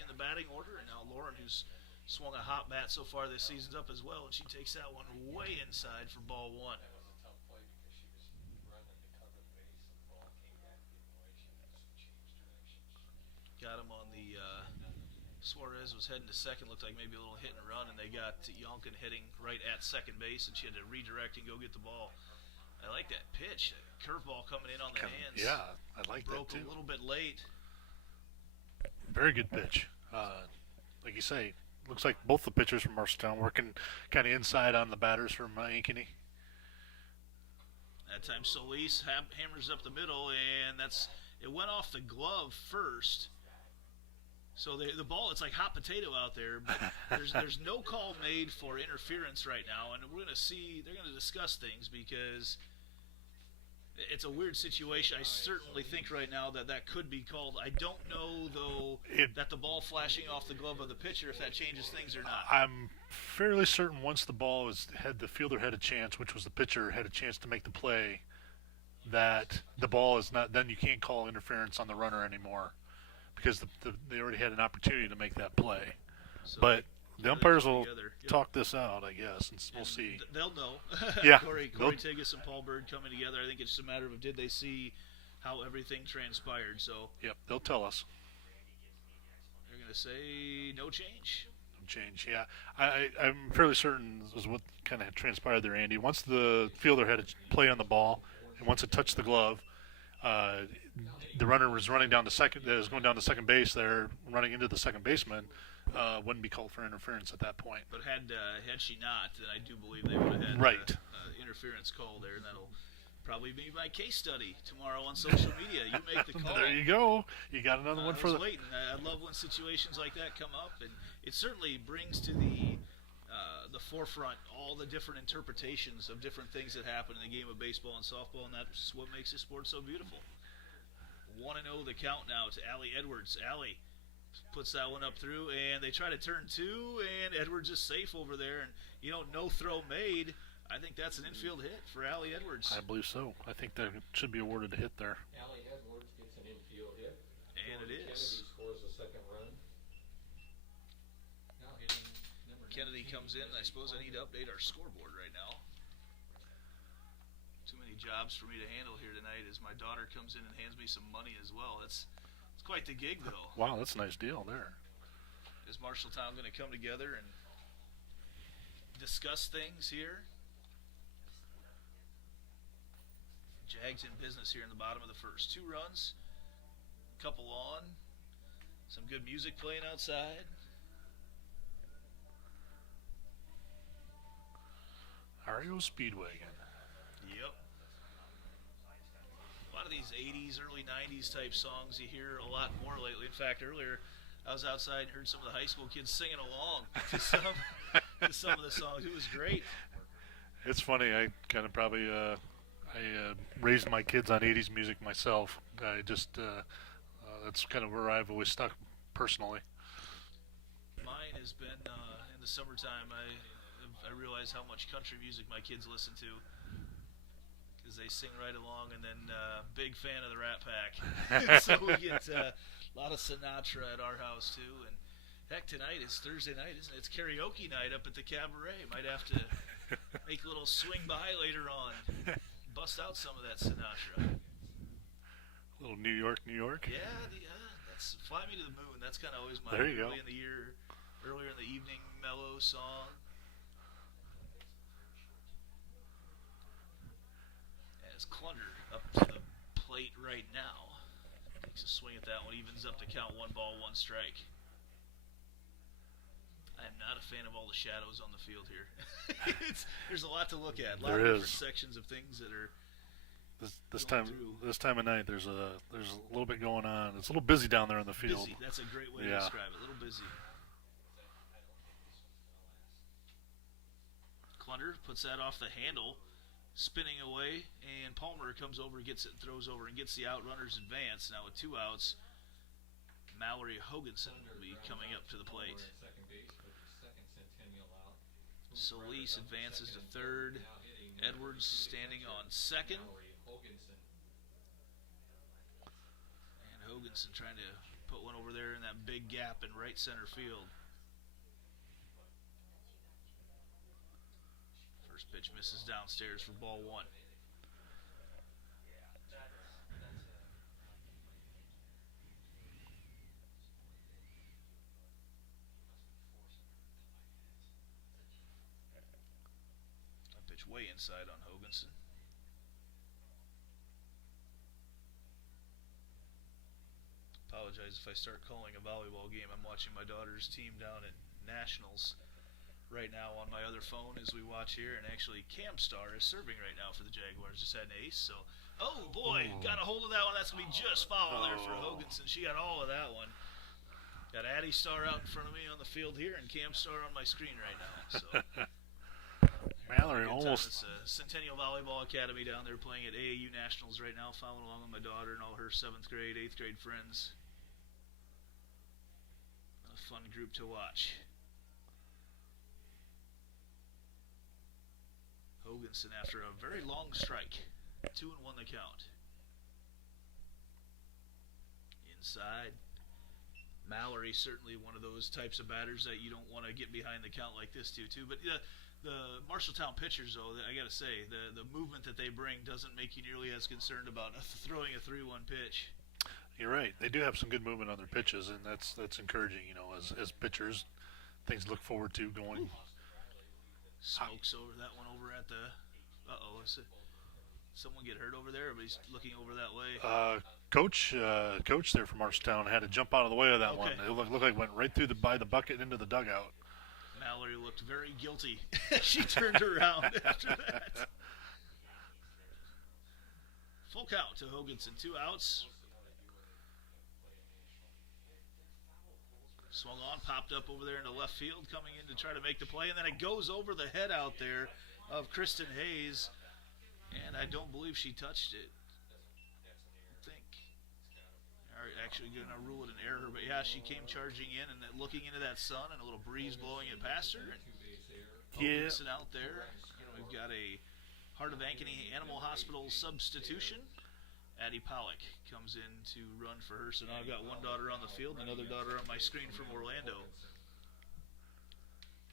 in the batting order, and now Lauren, who's swung a hot bat so far this season's up as well, and she takes that one way inside for ball 1. Got him on the Suarez was heading to second, looked like maybe a little hit and run, and they got Yonkin hitting right at second base, and she had to redirect and go get the ball. I like that pitch. Curveball coming in on the hands. Yeah, I like that too. Broke a little bit late. Very good pitch. Like you say, looks like both the pitchers from Marshalltown working kind of inside on the batters from Ankeny. That time Solis hammers up the middle, and it went off the glove first. So the ball, it's like hot potato out there, but there's no call made for interference right now, and we're going to see, they're going to discuss things because it's a weird situation. I certainly think right now that could be called. I don't know, though, that the ball flashing off the glove of the pitcher, if that changes things or not. I'm fairly certain once the ball the fielder had a chance, which was the pitcher, had a chance to make the play, that the ball is not, then you can't call interference on the runner anymore. Because they already had an opportunity to make that play. So but the umpires will talk this out, I guess, and we'll see. They'll know. Yeah. Corey Tigas and Paul Bird coming together. I think it's just a matter of did they see how everything transpired. So. Yep, they'll tell us. They're going to say no change. No change, yeah. I'm fairly certain this is what kind of transpired there, Andy. Once the fielder had a play on the ball, and once it touched the glove, the runner was running down to second. Was going down to second base there, running into the second baseman. Wouldn't be called for interference at that point. But had she not, then I do believe they would have had right. Interference call there, and that'll probably be my case study tomorrow on social media. You make the call. There you go. You got another one for the. Waiting. I love when situations like that come up, and it certainly brings to the forefront all the different interpretations of different things that happen in the game of baseball and softball, and that's what makes this sport so beautiful. 1-0 the count now to Allie Edwards. Allie puts that one up through, and they try to turn 2, and Edwards is safe over there, and no throw made. I think that's an infield hit for Allie Edwards. I believe so. I think that should be awarded a hit there. Allie Edwards gets an infield hit. And it is. Kennedy scores a second run. Now hitting number Kennedy comes in. I suppose I need to update our scoreboard right now. Too many jobs for me to handle here tonight as my daughter comes in and hands me some money as well. It's quite the gig, though. Wow, that's a nice deal there. Is Marshalltown going to come together and discuss things here? Jags in business here in the bottom of the first. 2 runs, couple on, some good music playing outside. REO Speedwagon. Yep. A lot of these 80s, early 90s type songs you hear a lot more lately. In fact, earlier I was outside and heard some of the high school kids singing along to some of the songs. It was great. It's funny. I kind of probably raised my kids on 80s music myself. I just that's kind of where I've always stuck personally. has been in the summertime. I realize how much country music my kids listen to because they sing right along, and then big fan of the Rat Pack. So we get a lot of Sinatra at our house too. And heck, tonight is Thursday night, isn't it? It's karaoke night up at the Cabaret. Might have to make a little swing by later on, bust out some of that Sinatra. A little New York, New York. Yeah, that's Fly Me to the Moon. That's kind of always my There you early go. in the year, earlier in the evening mellow song. As Clunder up to the plate right now. Takes a swing at that one, evens up to count 1 ball, 1 strike. I am not a fan of all the shadows on the field here. There's a lot to look at. A lot There of different is. sections of things that are This going time through. this time of night, there's a little bit going on. It's a little busy down there on the field. Busy. That's a great way to Yeah. describe it. A little busy. Clunder puts that off the handle, spinning away, and Palmer comes over, gets it, throws over, and gets the out. Runners advance. Now with 2 outs, Mallory Hoganson will be coming up to the plate. Second base for the second Centennial out. Solis advances to third. Edwards standing on second. And Hoganson trying to put one over there in that big gap in right center field. First pitch misses downstairs for ball 1. That pitch way inside on Hoganson. Apologize if I start calling a volleyball game. I'm watching my daughter's team down at Nationals right now on my other phone as we watch here, and actually Cam Starr is serving right now for the Jaguars. Just had an ace, so oh boy, got a hold of that one. That's gonna be just foul there for Hoganson. She got all of that one. Got Addie Starr out in front of me on the field here, and Cam Starr on my screen right now. So Mallory good time. almost It's Centennial Volleyball Academy down there playing at AAU Nationals right now, following along with my daughter and all her 7th grade, 8th grade friends. A fun group to watch. Hoganson after a very long strike. 2-1 the count. Inside. Mallory certainly one of those types of batters that you don't want to get behind the count like this too. But the Marshalltown pitchers, though, I got to say, the movement that they bring doesn't make you nearly as concerned about throwing a 3-1 pitch. You're right. They do have some good movement on their pitches, and that's encouraging. You know, as pitchers, things to look forward to going. Smokes over that one over at the. Someone get hurt over there? Everybody's looking over that way. Coach there from Marshalltown had to jump out of the way of that one. Okay. It looked like it went right through by the bucket into the dugout. Mallory looked very guilty. She turned around after that. Full count to Hoganson. 2 outs. Swung on, popped up over there into left field, coming in to try to make the play, and then it goes over the head out there of Kristen Hayes, and I don't believe she touched it. I think. Actually going to rule it an error, but yeah, she came charging in and looking into that sun and a little breeze blowing it past her. And Hoganson out there. We've got a Heart of Ankeny Animal Hospital substitution. Addie Pollock comes in to run for her. So now I've got one daughter on the field, another daughter on my screen from Orlando.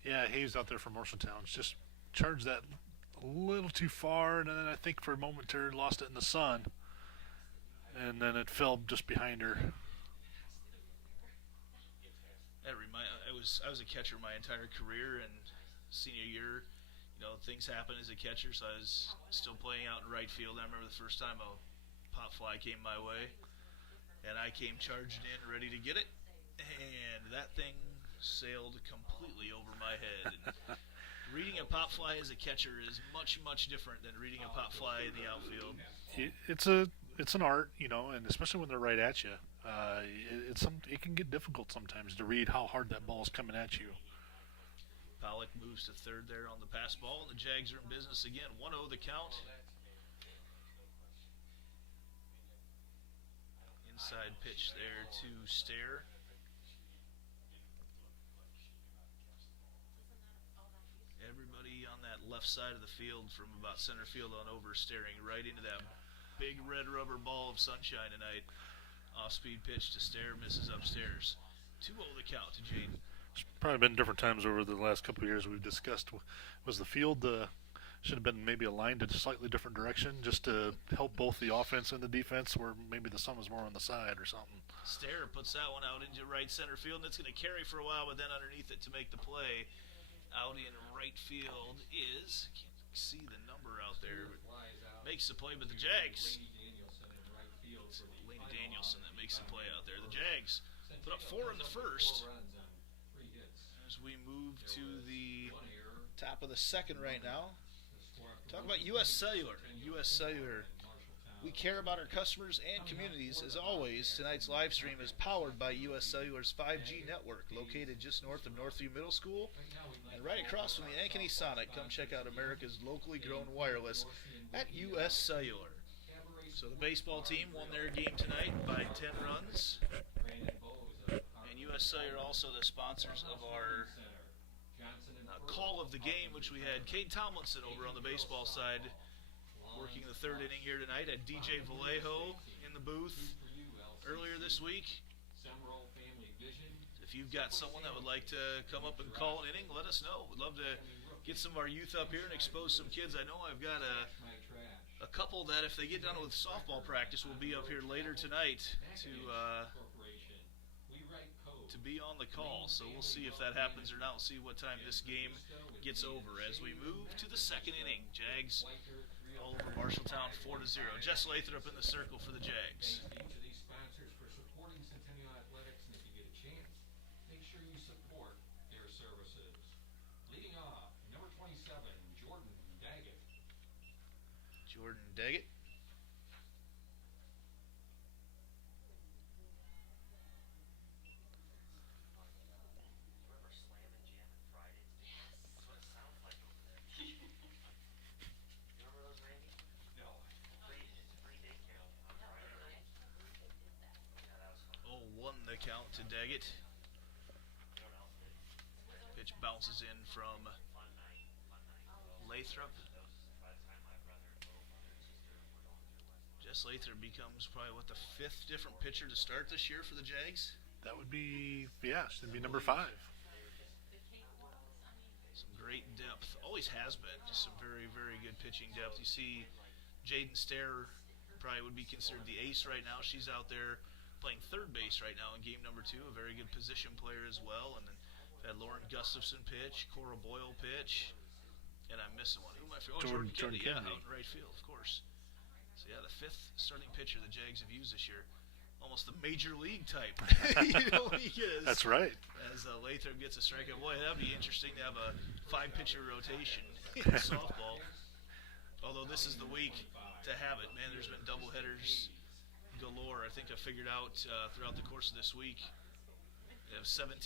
Yeah, Hayes out there from Marshalltown just charged that a little too far, and then I think for a moment there lost it in the sun, and then it fell just behind her. I was a catcher my entire career, and senior year, things happen as a catcher. So I was still playing out in right field. I remember the first time a pop fly came my way, and I came charging in ready to get it, and that thing sailed completely over my head. And reading a pop fly as a catcher is much, much different than reading a pop fly in the outfield. It's an art, and especially when they're right at you, it can get difficult sometimes to read how hard that ball is coming at you. Pollock moves to third there on the pass ball, and the Jags are in business again. 1-0 the count. Inside pitch there to Stair. left side of the field from about center field on over, staring right into that big red rubber ball of sunshine tonight. Off-speed pitch to Stair, misses upstairs. 2-0 the count to Jaden. There's probably been different times over the last couple of years we've discussed. Was the field should have been maybe aligned in a slightly different direction just to help both the offense and the defense, where maybe the sun was more on the side or something. Stair puts that one out into right center field, and it's going to carry for a while, but then underneath it to make the play. Out in right field is, can't see the number out there, but makes the play, but the Jags. It's Laney Danielson that makes the play out there. The Jags put up 4 in the first. As we move to the Top of the second right now. Talk about U.S. Cellular. U.S. Cellular. We care about our customers and communities. As always, tonight's live stream is powered by U.S. Cellular's 5G network, located just north of Northview Middle School and right across from the Ankeny Sonic. Come check out America's locally grown wireless at U.S. Cellular. So the baseball team won their game tonight by 10 runs. And U.S. Cellular also the sponsors of our call of the game, which we had Cade Tomlinson over on the baseball side working the third inning here tonight. Had DJ Vallejo in the booth earlier this week. If you've got someone that would like to come up and call an inning, let us know. We'd love to get some of our youth up here and expose some kids. I know I've got a couple that if they get done with softball practice will be up here later tonight to be on the call. So we'll see if that happens or not. We'll see what time this game gets over as we move to the second inning. Jags all over Marshalltown 4-0. Jess Lathrop in the circle for the Jags. Thanks to each of these sponsors for supporting Centennial Athletics, and if you get a chance, make sure you support their services. Leading off, number 27, Jordan Daggett. Jordan Daggett. Remember Slam and Jam and Fridays? That's what it sounds like over there. You remember those, Randy? No. It's free daycare on Friday night. Yeah, that was fun. 0-1 the count to Daggett. You know what else did? Pitch bounces in from Fun night. Lathrop. That was by the time my brother and little brother and sister were going through West. Jess Lathrop becomes probably the 5th different pitcher to start this year for the Jags. That would be, it'd be number 5. Some great depth. Always has been. Just some very, very good pitching depth. You see Jaden Stair probably would be considered the ace right now. She's out there playing third base right now in game number 2. A very good position player as well. And then we've had Lauren Gustafson pitch, Cora Boyle pitch. And I'm missing one. Who am I forgetting? Jordan Kennedy. Yeah, Kennedy. out in right field, of course. So yeah, the 5th starting pitcher the Jags have used this year. Almost the major league type. You know what he is. That's right. As Lathrop gets a strikeout. Boy, that'd be interesting to have a 5-pitcher rotation in softball. Although this is the week to have it. Man, there's been doubleheaders galore. I think I figured out throughout the course of this week. They have 17,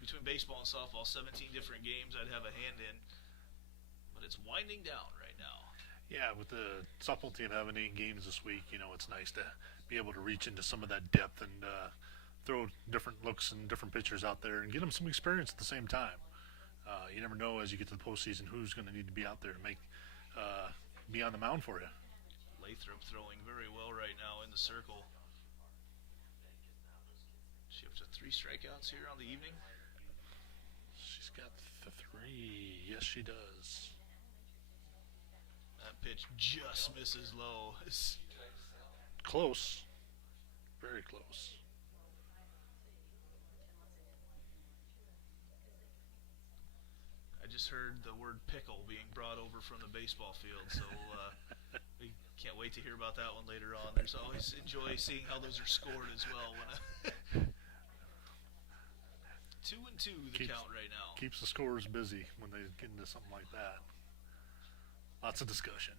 between baseball and softball, 17 different games I'd have a hand in. But it's winding down right now. Yeah, with the softball team having 8 games this week, it's nice to be able to reach into some of that depth and throw different looks and different pitchers out there and get them some experience at the same time. You never know as you get to the postseason who's going to need to be out there to be on the mound for you. Lathrop throwing very well right now in the circle. She up to 3 strikeouts here on the evening. She's got the 3. Yes, she does. That pitch just misses low. Close. Very close. I just heard the word pickle being brought over from the baseball field, so we can't wait to hear about that one later on. There's always enjoy seeing how those are scored as well. 2-2 the count right now. Keeps the scorers busy when they get into something like that. Lots of discussion.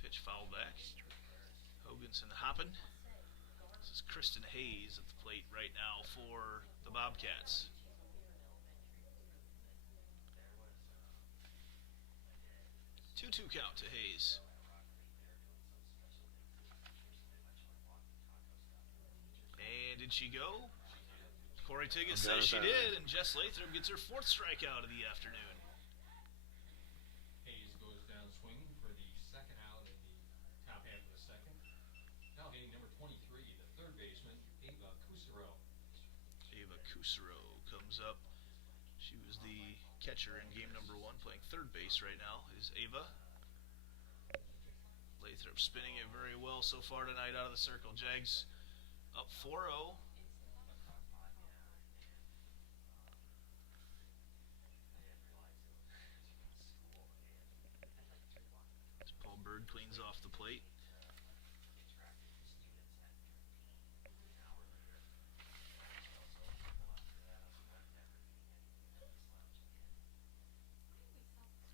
Pitch foul back. Hoganson hopping. This is Kristen Hayes at the plate right now for the Bobcats. Two count to Hayes. And did she go? Corey Tiggis I'm says she glad with that. did, and Jess Lathrop gets her 4th strikeout of the afternoon. Hayes goes down swinging for the second out in the top half of the second. Now hitting number 23, the third baseman, Ava Kusero. Ava Kusero comes up. She was the catcher in game number 1, playing third base right now, is Ava. Lathrop spinning it very well so far tonight out of the circle. Jags up 4-0. As Paul Bird cleans off the plate.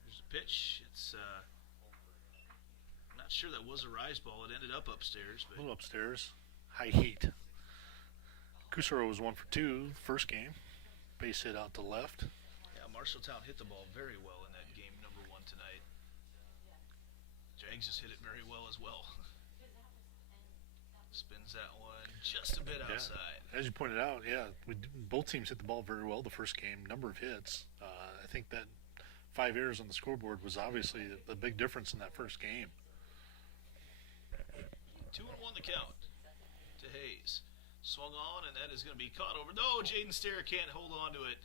There's a pitch. It's I'm not sure that was a rise ball. It ended up upstairs, A but little upstairs. High heat. Kusaro was 1 for 2 first game. Base hit out to left. yeah, Marshalltown hit the ball very well in that game number 1 tonight. Jags just hit it very well as well. Spins that one just a bit outside. As you pointed out, both teams hit the ball very well the first game. Number of hits. I think that 5 errors on the scoreboard was obviously the big difference in that first game. 2-1 the count to Hayes. Swung on, and that is going to be caught over. No, Jaden Stair can't hold on to it.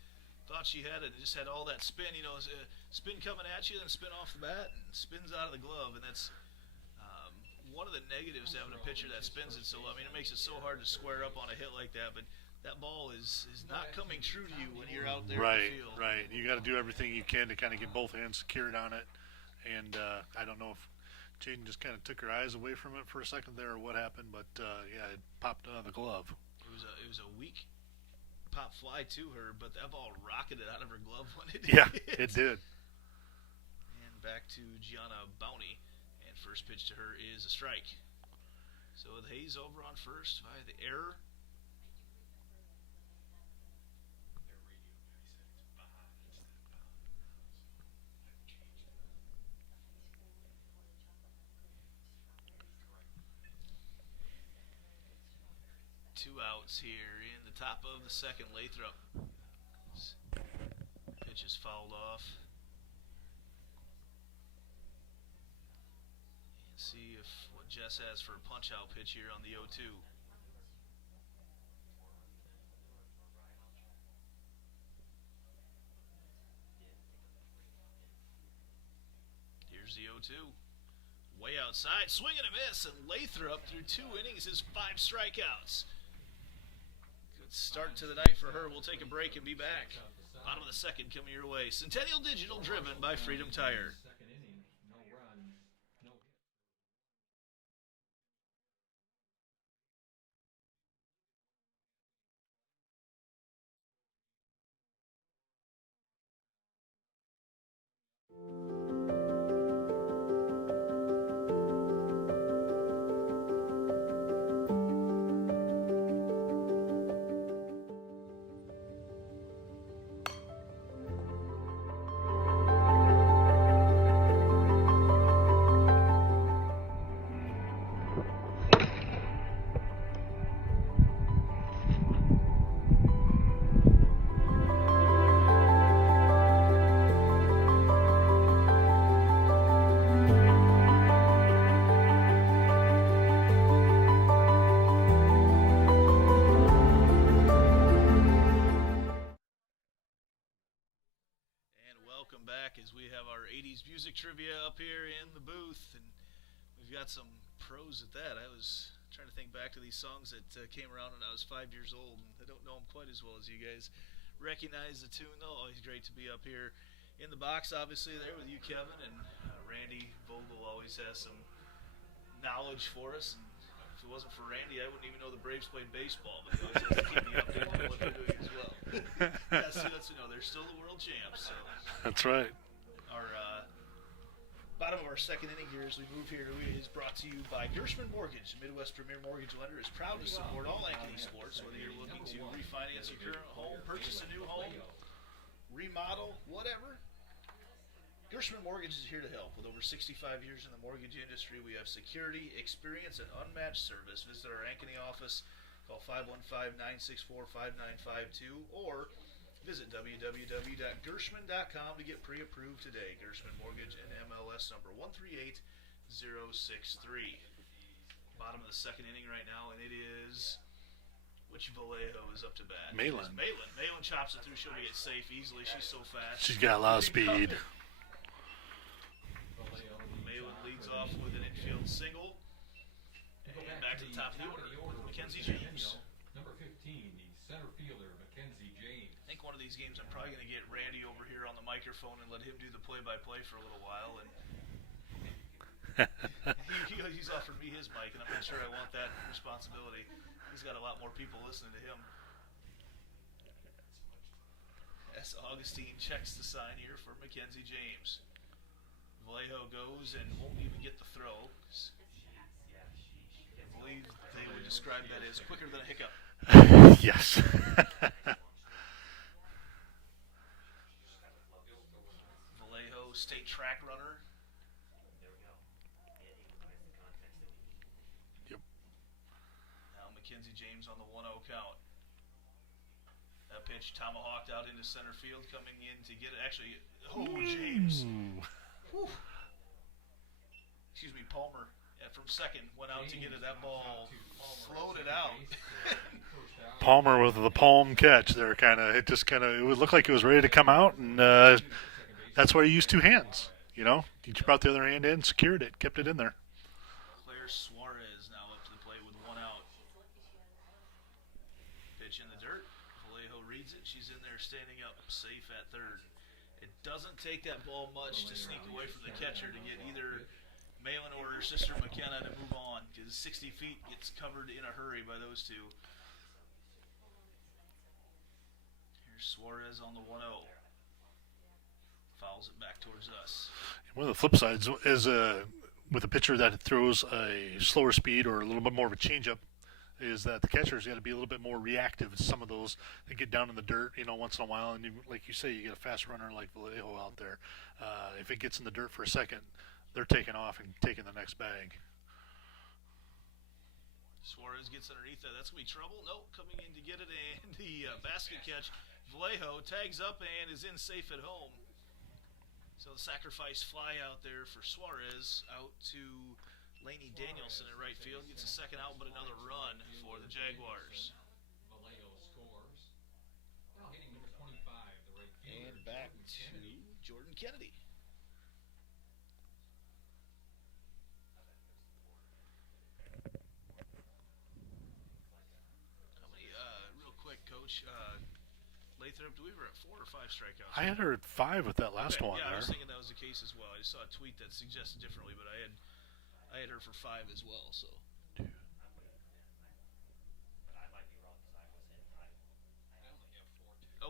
Thought she had it. It just had all that spin, spin coming at you, then spin off the bat, and spins out of the glove. And that's one of the negatives to having a pitcher that spins it so low. I mean, it makes it so hard to square up on a hit like that, but that ball is not coming true to you when you're out there in the field. Right. You got to do everything you can to kind of get both hands secured on it. And I don't know if Jaden just kind of took her eyes away from it for a second there or what happened, but it popped out of the glove. It was a weak pop fly to her, but that ball rocketed out of her glove when it Yeah, hit. it did. And back to Gianna Bowney, and first pitch to her is a strike. So with Hayes over on first via the error. Two outs here in the top of the second. Lathrop. Pitch is fouled off. And see if what Jess has for a punch out pitch here on the 0-2. Here's the 0-2. Way outside, swing and a miss, and Lathrop through 2 innings is 5 strikeouts. Good start to the night for her. We'll take a break and be back. Bottom of the second coming your way. Centennial Digital, driven by Freedom Tire. Second inning, no runs, no hits. Welcome back as we have our 80s music trivia up here in the booth, and we've got some pros at that. I was trying to think back to these songs that came around when I was 5 years old, and I don't know them quite as well as you guys recognize the tune, though. Always great to be up here in the box, obviously, there with you, Kevin, and Randy Vogel always has some knowledge for us. And if it wasn't for Randy, I wouldn't even know the Braves played baseball, but he always has to keep me updated on what they're doing as well. Yeah, see, that's, they're still the world champs. So. That's right. Our bottom of our second inning here as we move here is brought to you by Gershman Mortgage. The Midwest Premier Mortgage Lender is proud to support all Ankeny sports, whether you're looking to refinance your current home, purchase a new home, remodel, whatever. Gershman Mortgage is here to help. With over 65 years in the mortgage industry, we have security, experience, and unmatched service. Visit our Ankeny office Call 515-964-5952 or visit www.gershman.com to get pre-approved today. Gershman Mortgage and MLS number 138063. Bottom of the second inning right now, and it is... Which Vallejo is up to bat? Malin. Malin chops it through. She'll be safe easily. She's so fast. She's got a lot of speed. Malin leads off with an infield single. And back to the top of the order. Mckenzie James. Number 15, the center fielder, Mckenzie James. I think one of these games I'm probably going to get Randy over here on the microphone and let him do the play-by-play for a little while. And he's offered me his mic, and I'm not sure I want that responsibility. He's got a lot more people listening to him. S. Augustine checks the sign here for Mckenzie James. Vallejo goes and won't even get the throw. I believe they would describe that as quicker than a hiccup. Yes. Vallejo, state track runner. Yep. Now Mckenzie James on the 1-0 count. That pitch tomahawked out into center field, coming in to get it. Actually, James. Whew. Excuse me, Palmer. From second, went out to get it. That ball floated out. Palmer with the palm catch there, it would look like it was ready to come out, and that's why you used two hands. You know, you brought the other hand in, secured it, kept it in there. Claire Suarez now up to the plate with one out. Pitch in the dirt. Vallejo reads it. She's in there standing up, safe at third. It doesn't take that ball much to sneak away from the catcher to get either Malin or her sister McKenna to move on, because 60 feet gets covered in a hurry by those two. Here's Suarez on the 1-0. Fouls it back towards us. One of the flip sides is with a pitcher that throws a slower speed or a little bit more of a changeup, is that the catcher's got to be a little bit more reactive to some of those that get down in the dirt, once in a while. And like you say, you get a fast runner like Vallejo out there. If it gets in the dirt for a second, they're taking off and taking the next bag. Suarez gets underneath that. That's going to be trouble. Nope, coming in to get it, and the basket catch. Vallejo tags up and is in safe at home. So the sacrifice fly out there for Suarez, out to Lainey Danielson at right field. Gets a second out, but another run for the Jaguars. Vallejo scores. Now hitting number 25, the right fielder. And back Jordan to Kennedy. Jordan Kennedy. How many, real quick, Coach, Lathrop, do we ever have 4 or 5 strikeouts? I had her at 5 with that last one yeah, there. I was thinking that was the case as well. I just saw a tweet that suggested differently, but I had her for 5 as well. So.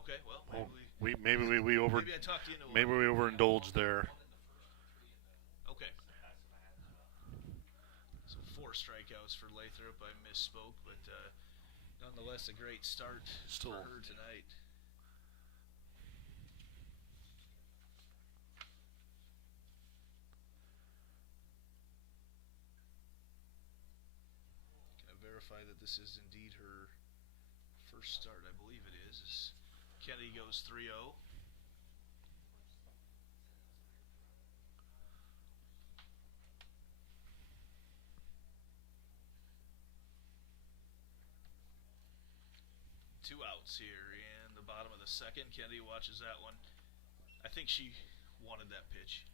Okay, well, Maybe we maybe I talked you into maybe we overindulged there. Okay. So 4 strikeouts for Lathrop. I misspoke, but nonetheless a great start Still. for her tonight. Can I verify that this is indeed her first start? I believe it is. Kennedy goes 3-0. Two outs here in the bottom of the second. Kennedy watches that one. I think she wanted that pitch.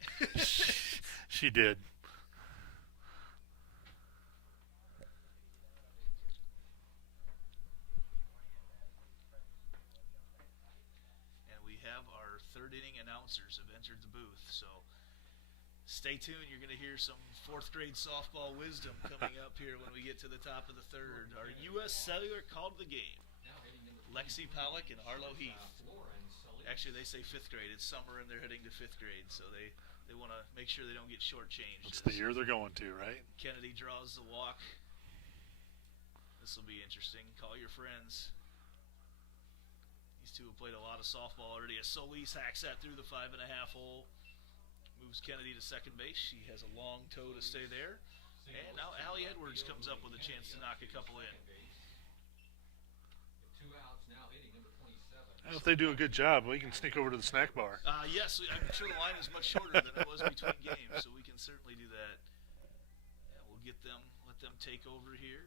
She did. And we have our third inning announcers have entered the booth. So stay tuned. You're going to hear some 4th grade softball wisdom coming up here when we get to the top of the third. Our U.S. Cellular called the game. Lexi Pollock and Arlo Heath. Actually, they say 5th grade. It's summer and they're heading to 5th grade, so they want to make sure they don't get shortchanged. It's the year they're going to, right? Kennedy draws the walk. This will be interesting. Call your friends. These two have played a lot of softball already. As Solis hacks that through the 5.5 hole. Moves Kennedy to second base. She has a long toe to stay there. And now Allie Edwards comes up with a chance to knock a couple in. Well, if they do a good job, we can sneak over to the snack bar. Yes, I'm sure the line is much shorter than it was between games, so we can certainly do that. And we'll let them take over here.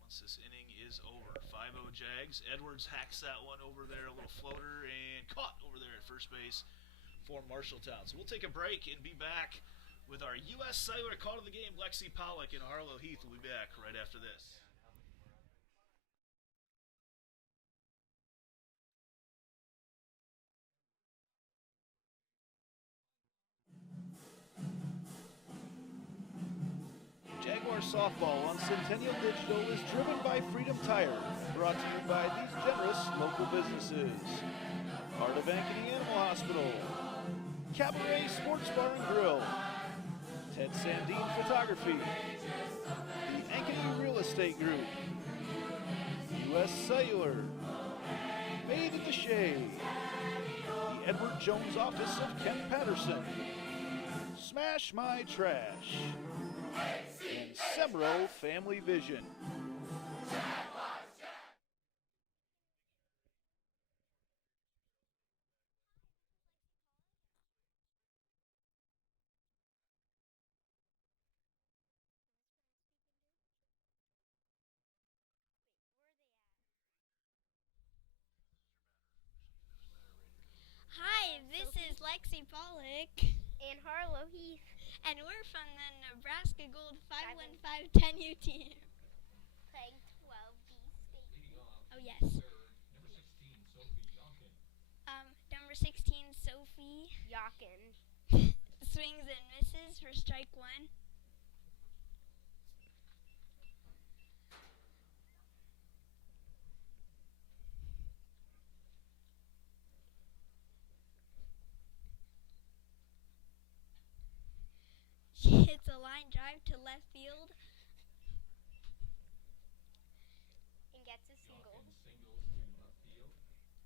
Once this inning is over, 5-0 Jags. Edwards hacks that one over there, a little floater, and caught over there at first base for Marshalltown. So we'll take a break and be back with our U.S. Cellular call to the game. Lexi Pollock and Harlow Heath will be back right after this. Jaguar softball on Centennial Digital is driven by Freedom Tire, brought to you by these generous local businesses. Heart of Ankeny Animal Hospital, Cabaret Sports Bar and Grill, Ted Sandine Photography, the Ankeny Real Estate Group, U.S. Cellular, Made in the Shade, the Edward Jones Office of Kent Patterson, Smash My Trash, and Semro Family Vision. Hi, this is Lexi Pollock and Harlow Heath, and we're from the Nebraska Gold 51510U team. playing 12B State. Leading off, Oh yes. third, number 16, Sophie Yonkin. Number 16, Sophie, Yakin. swings and misses for strike one. She hits a line drive to left field. And gets a single. Yonkin singles to left field.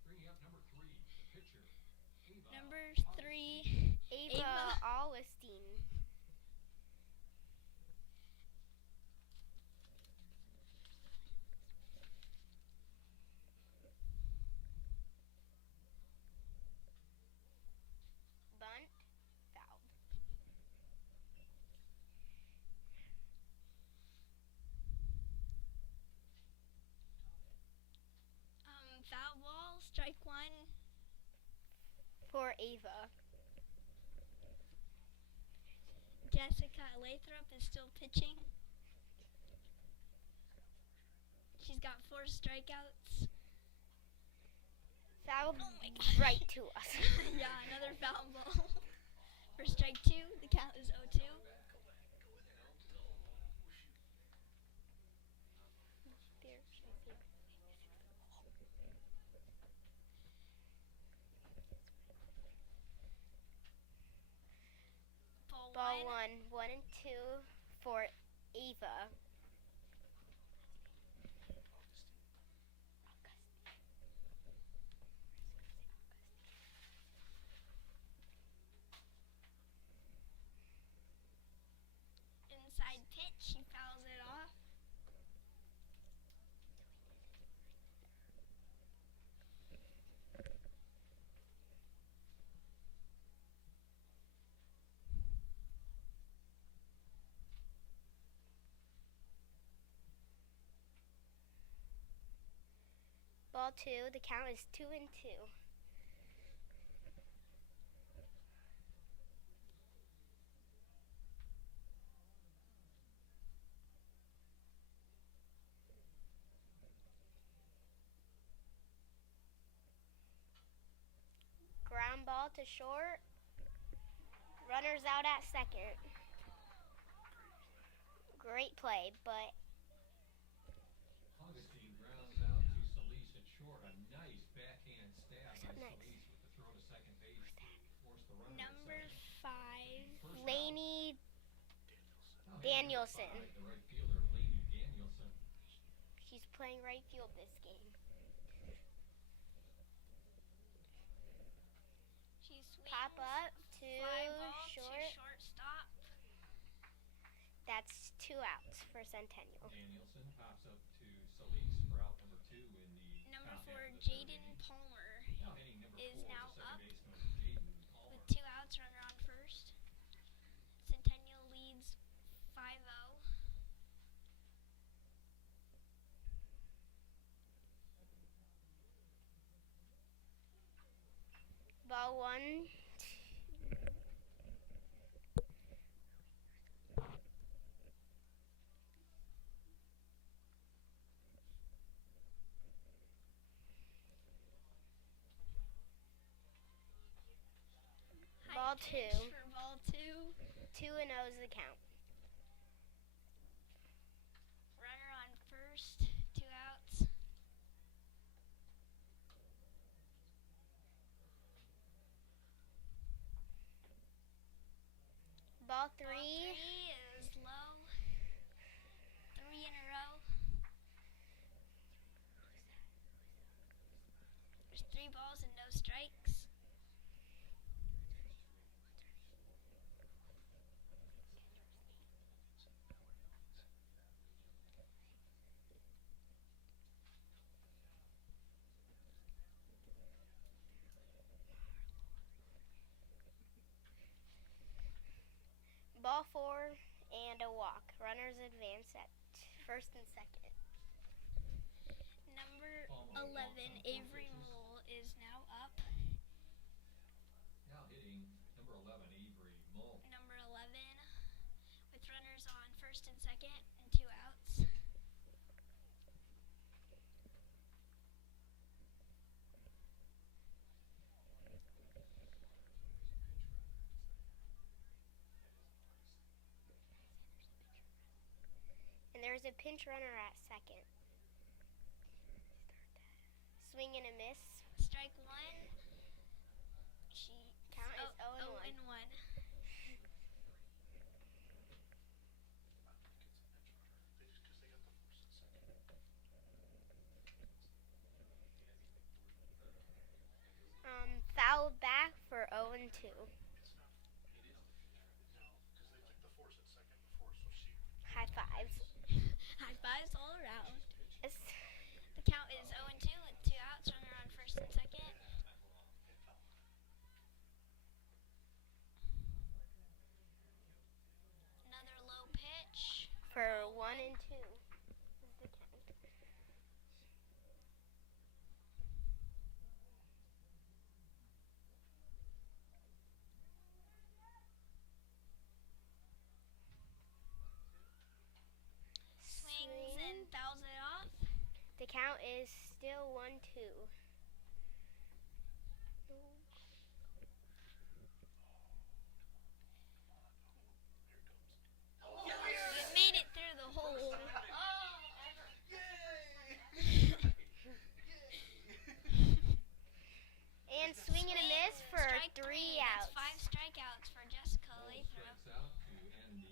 Bringing up number 3, the pitcher, Ava. Number 3, Ava Aulestein. Bunt. Foul. foul ball, strike one. For Ava. Jessica Lathrop is still pitching. She's got 4 strikeouts. Foul Oh my gosh. right to us. Yeah, another foul ball. For strike 2, the count is 0-2. Ball one, 1 and 2 for Ava. Inside pitch, she fouls it off. Ball 2, the count is 2 and 2. Ground ball to short. Runners out at second. Great play, but Augustine grounds out to Solis at short. A nice backhand stab by next? Solis with the throw to second base to force the runner at Number second. 5, First out. Laney Now hitting number Danielson. 5, the right fielder, Laney Danielson. She's playing right field this game. she swings. Pop up to Fly ball short. to shortstop. That's 2 outs for Centennial. Danielson pops up to Solis for out number 2 in the Number top 4, half of the third Jaden inning. Palmer Now hitting number is 4, now the up second baseman, Jaden Palmer. with 2 outs, runner on first. Centennial leads 5-0. Ball 1. Ball 2. For ball 2. 2-0 is the count. Runner on first, 2 outs. Ball 3. Ball 3 is low. 3 in a row. There's 3 balls and no strikes. Ball 4 and a walk. Runners advance at first and second. Number 11, Avery Mole, is now up. Now hitting number 11, Avery Mull. Number 11, with runners on first and second and 2 outs. And there's a pinch runner at second. Swing and a miss. Strike 1. Count is 0-1. 0-1. Fouled back for 0-2. High fives. High fives all around. Yes. The count is 0-2 with 2 outs, runner on first and second. Another low pitch. For 1-2 is the count. Swings and fouls it off. The count is still 1-2. You made it through the hole. And swing and a miss for Strike 3 3. outs. That's 5 strikeouts for Jessica Lathrop. Strikes out to end the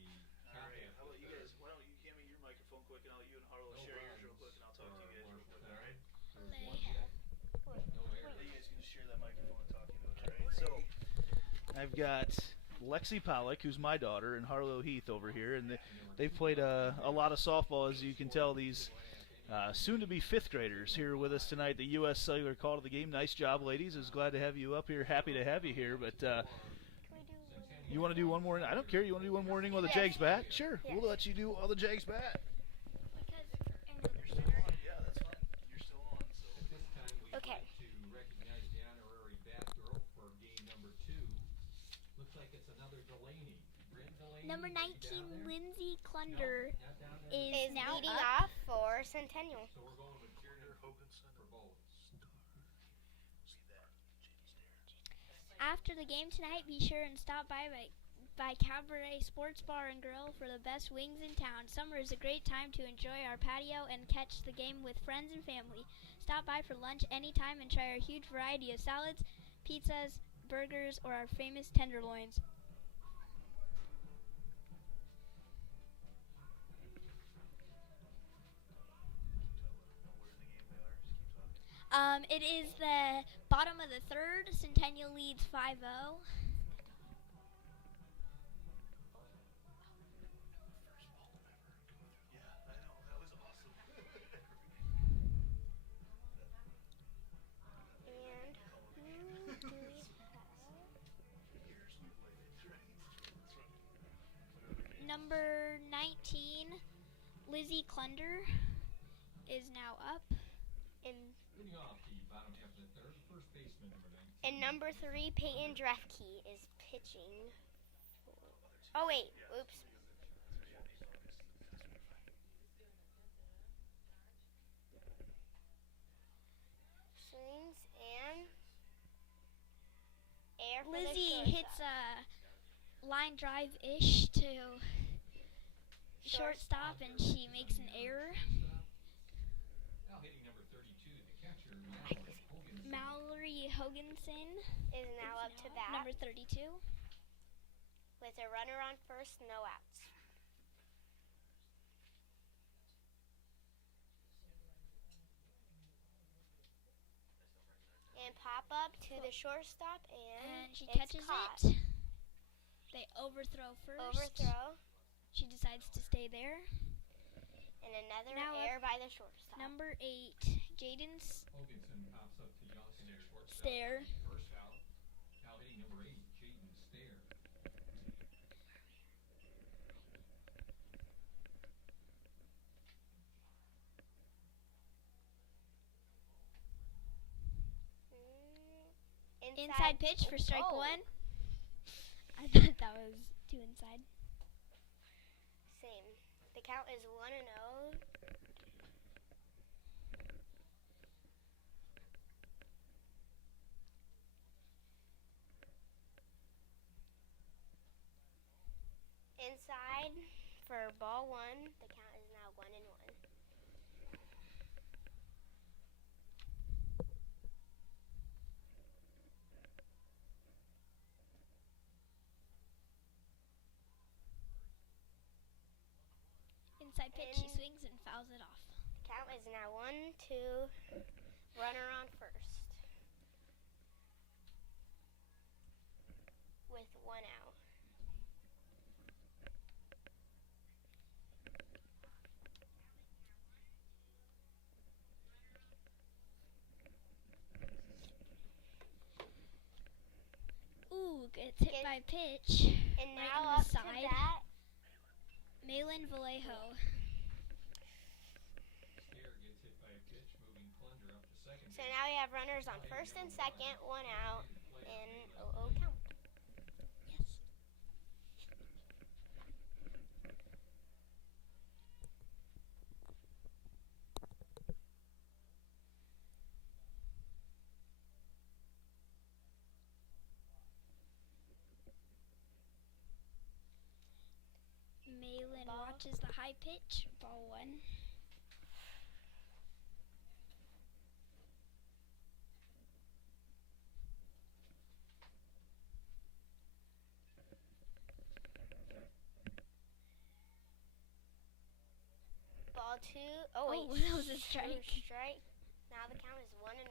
top half How of about the you third. guys? Why don't you hand me your microphone quick, and I'll you and Harlow No share yours real runs quick, and I'll talk to you guys real quick. All right? There's 1 hit, no errors. You guys can just share that microphone and talk into it. All right. So I've got Lexi Pollock, who's my daughter, and Harlow Heath over here, and they've played a lot of softball, as you can tell. These soon-to-be fifth graders here with us tonight. The U.S. Cellular call to the game. Nice job, ladies. Is glad to have you up here. Happy to have you here. But you want to do one more? I don't care. You want to do one more inning with the Jags bat? Sure. Yes. We'll let you do all the Jags bat. Because Yeah, that's fine. You're still on. So. At this time, we'd Okay. like to recognize the honorary bat girl for game number 2. Looks like it's another Delaney. Bryn Delaney. number is she 19, down there? Lindsay No, Klunder, not down there. is Is now leading up. off for Centennial. So we're going with Kieran Hoganson for bowling. After the game tonight, be sure and stop by Cabaret Sports Bar and Grill for the best wings in town. Summer is a great time to enjoy our patio and catch the game with friends and family. Stop by for lunch anytime and try our huge variety of salads, pizzas, burgers, or our famous tenderloins. It is the bottom of the third. Centennial leads 5-0. Number 19, Lizzie Clunder is now up. Leading off the bottom half of the third, first baseman number 19. And number 3, Peyton Dreifke is pitching. Oh, wait. Oops. Swings and air for Lizzie the hits a line drive-ish to shortstop, and she makes an error. Now hitting number 32, the catcher, Mallory Hoganson is now up to bat number 32. with a runner on first, no outs. And pop up to the shortstop, and She it's catches caught. it. They overthrow first. Overthrow, She decides to stay there. and another Now error by the shortstop. Number 8, Jaden Hoganson pops up to Youngkin at shortstop. Stair. First out. Now hitting number 8, Jaden Stair. Inside pitch for strike Oh. 1. I thought that was too inside. Same. The count is 1-0. Inside for ball 1. The count is now 1-1. Inside pitch, she swings and fouls it off. Count is now 1-2. Runner on first. With 1 out. Ooh, gets hit by pitch. And Right now on the up to side. bat. Malin Vallejo. Stair gets hit by a pitch, moving Clunder up to second So base. now we have runners on first and second, 1 out, and 0-0 count. Yes. Malin Ball. watches the high pitch. Ball 1. Ball 2. Oh, wait. Oh, that was a strike. Strike. Now the count is 1-1.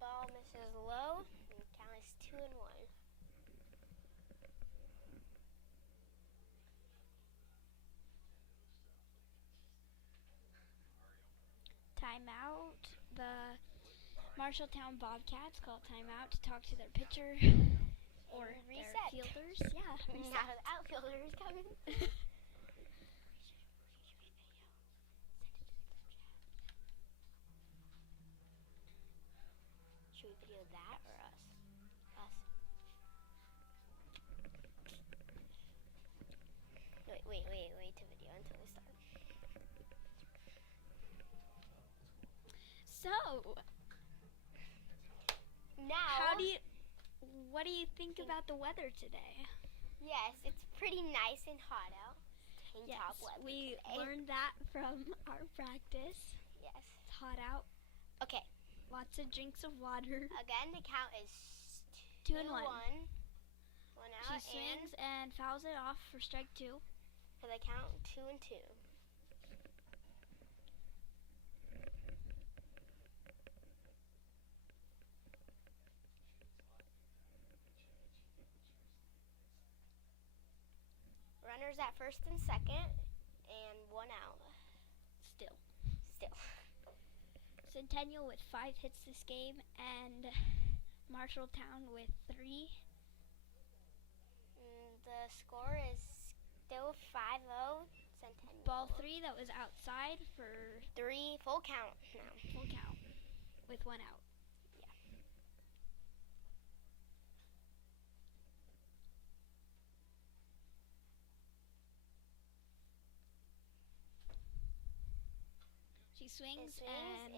Ball misses low, and count is 2-1. Timeout. The Marshalltown Bobcats call timeout to talk to their pitcher or their Reset. fielders. Yeah, Now the outfielder is coming. Should we video that or us? Us. Wait to video until we start. So, Now, what do you think about the weather today? yes, it's pretty nice and hot out. Tank Yes, top weather we today. learned that from our practice. Yes. It's hot out. Okay. Lots of drinks of water. Again, the count is 2-1. 1 She out, swings and and fouls it off for strike 2. for the count 2-2. Runners at first and second, and 1 out. Still. Centennial with 5 hits this game, and Marshalltown with 3. The score is still 5-0 Centennial. Ball 3 that was outside for 3 full count now. full count with 1 out. She swings, and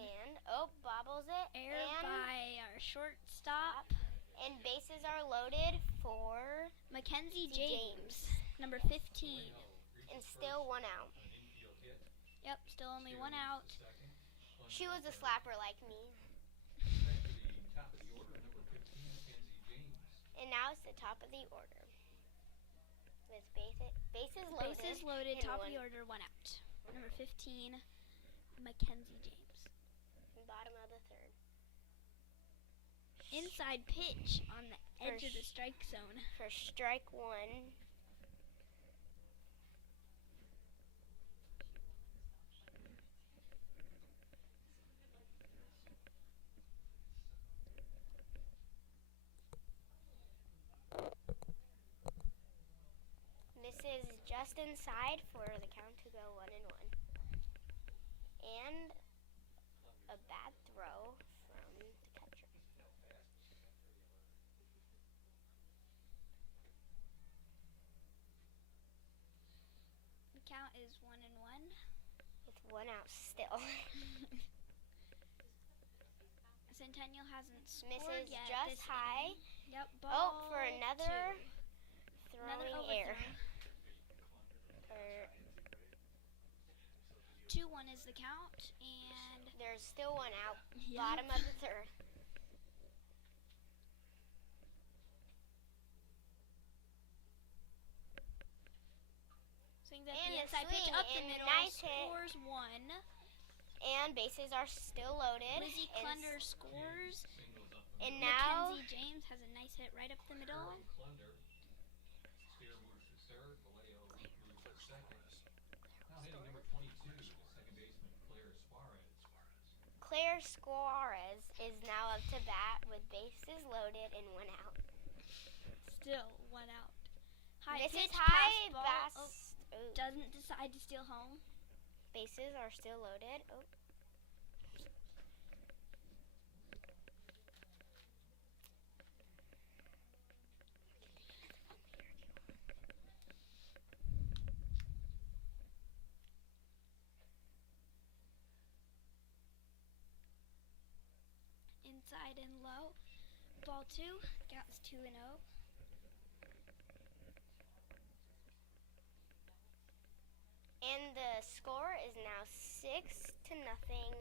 bobbles it. air and by our shortstop. And bases are loaded for Mckenzie James. James, number 15. And still 1 out. Yep, still only 1 out. She was a slapper like me. Top of the order, number 15, Mckenzie James. And now it's the top of the order. With bases loaded. Bases loaded, and top of the order, 1 out. Number 15, Mckenzie James. Bottom of the 3rd. Inside pitch on the edge of the strike zone. For strike 1. Misses just inside for the count to go 1-1. And a bad throw from the catcher. The count is 1-1. With 1 out still. Centennial hasn't scored Misses yet. just this high. inning. Yep, ball For another 2. throwing Another air. overthrow. 2-1 is the count, and There's still 1 out. Yep. Bottom of the 3rd. swings at And the a inside pitch swing, up the and middle. nice hit. Scores 1. And bases are still loaded. Lizzie And Klunder scores. And now Mckenzie James has a nice hit right up the middle. Klunder. Steer moves to third. Vallejo moves to second. Now hitting number 22, the second baseman, Claire Suarez. Claire Suarez is now up to bat with bases loaded and 1 out. Still 1 out. High This is pitch, high. pass ball. Doesn't decide to steal home. Bases are still loaded. Inside and low. Ball 2. Count is 2-0. And the score is now 6-0 Centennial.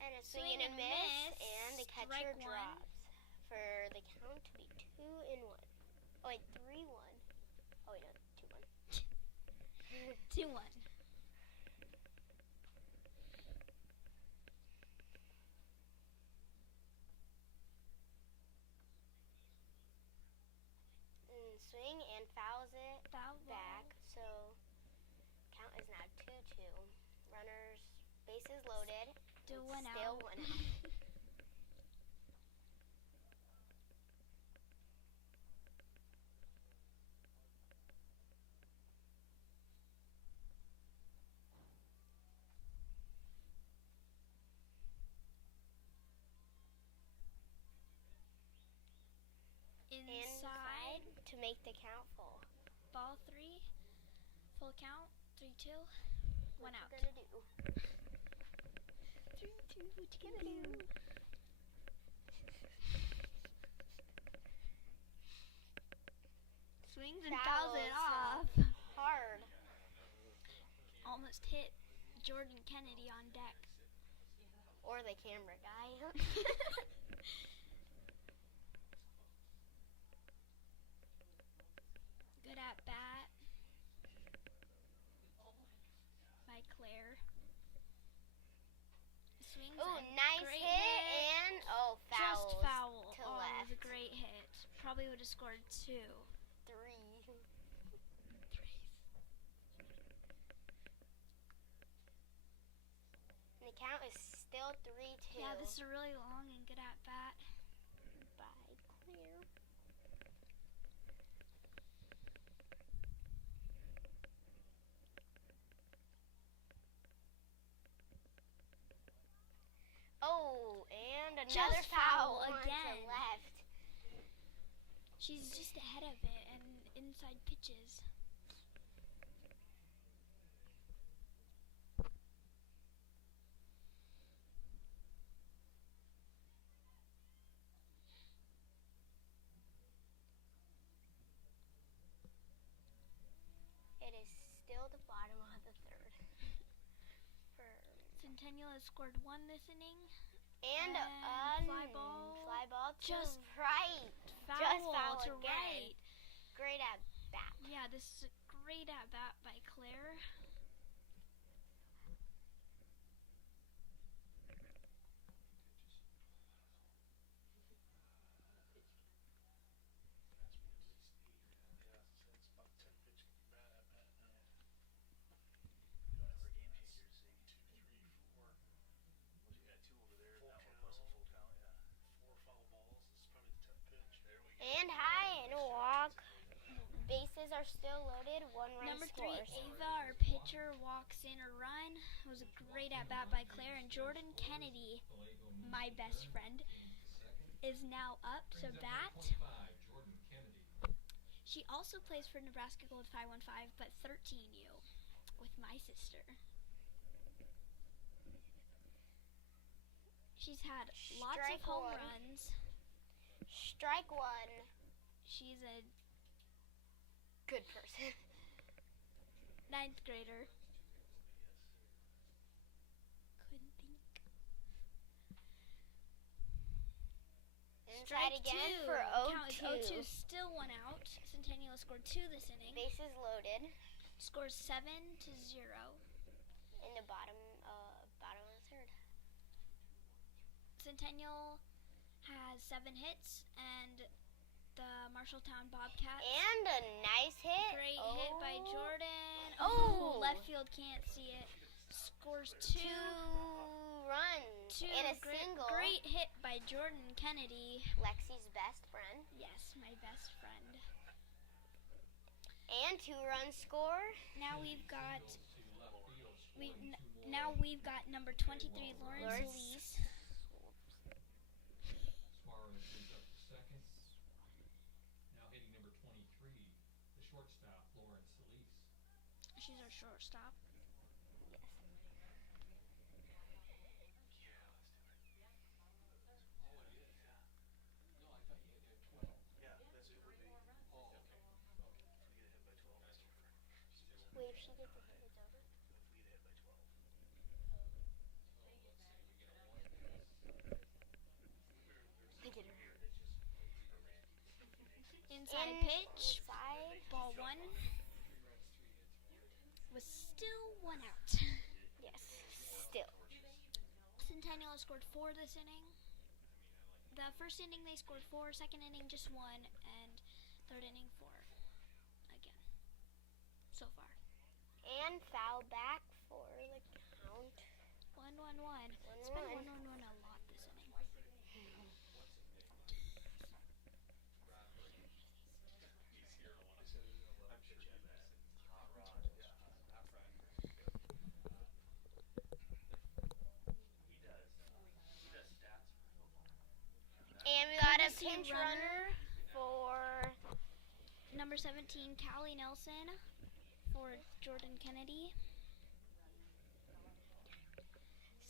And a swing and a miss, and the catcher Strike 1. drops for the count to be 2-1. Oh wait, 3-1. Oh wait, no, 2-1. 2-1. Swing and fouls it Foul back, so count is now 2-2. Runners, bases loaded, Still and 1 still out. 1 out. Inside. To make the count full. Ball 3. Full count. 3-2. 1 out. What you gonna do? 3-2. What you gonna do? Swings and fouls it off. Hard. Almost hit Jordan Kennedy on deck. Or the camera guy. Good at bat by Claire. Swings Ooh, and nice great hit and foul. Just foul. to Oh, it was left. a great hit. probably would have scored 2. 3. The count is still 3-2. Yeah, this is a really long and good at bat. By Claire. Oh, and another Just foul foul again. to left. She's just ahead of it and inside pitches. It is still the bottom of the third. Centennial has scored 1 this inning. And fly ball. Fly ball to Just right. Foul Just foul to again. right. Great at bat. Yeah, this is a great at bat by Claire. And high and a walk. Bases are still loaded. 1 run Number 3, scores. Ava, our pitcher, walks in a run. It was a great at bat by Claire. And Jordan Kennedy, my best friend, is now up to bat. She also plays for Nebraska Gold 515, but 13U with my sister. She's had lots Strike of home 1. runs. Strike 1. She's a Good person. 9th grader. Couldn't think. Inside again 2. for Count is 0-2. Still 1 out. Centennial scored 2 this inning. Bases loaded. Scores 7-0. In the bottom of the third. Centennial has 7 hits, and the Marshalltown Bobcats. And a nice hit. Great hit by Jordan. Oh. Left field can't see it. Scores 2. 2 runs. 2. And a great, single. Great hit by Jordan Kennedy. Lexi's best friend. Yes, my best friend. And 2 runs score. Now we've got number 23, Lawrence Elise. Suarez moves up to second. Now hitting number 23, the shortstop, Lawrence Elise. She's our shortstop. Wait, if she gets a hit, it's over. Look at her. Inside pitch. Inside. Ball 1. Was still 1 out. Yes. Still. Centennial has scored 4 this inning. The first inning they scored 4, second inning just 1, and third inning 4 again. So far. And foul back for the count. 1-1-1. It's been 1-1-1 a lot this inning. And we got a Courtesy pinch runner for number 17, Callie Nelson, for Jordan Kennedy.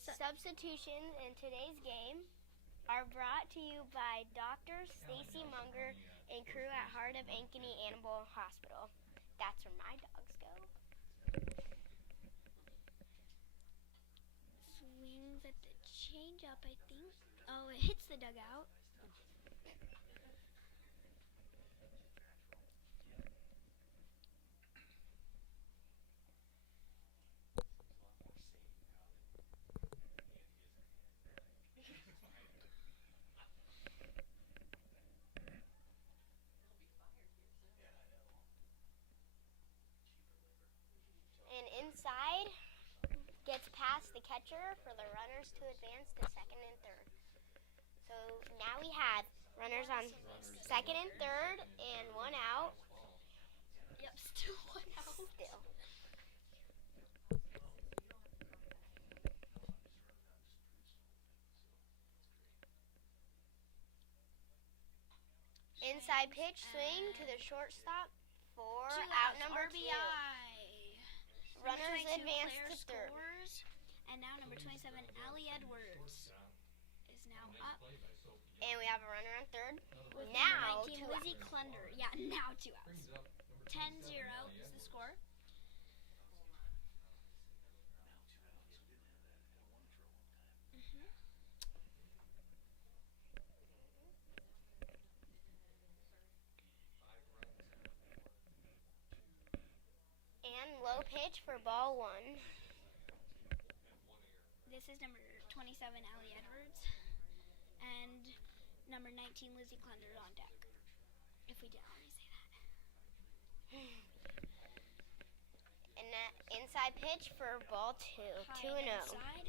Substitutions in today's game are brought to you by Dr. Stacy Munger and crew at Heart of Ankeny Animal Hospital. That's where my dogs go. Swings at the changeup, I think. Oh, it hits the dugout. gets past the catcher for the runners to advance to second and third. So now we have runners on second and third and one out. Yep, still one out. Still. Inside pitch swing to the shortstop for out number RBI. 2. Runners Number 22, advance Claire to third. scores, and now number 27, Allie Edwards, is now up. And we have a runner on third. With Now number 19, 2 Lizzie outs. Klunder. Yeah, now 2 outs. 10-0 is the score. And low pitch for ball 1. This is number 27, Allie Edwards, and number 19, Lizzie Klunder on deck. If we didn't already say that. And that inside pitch for ball 2. High 2-0. inside.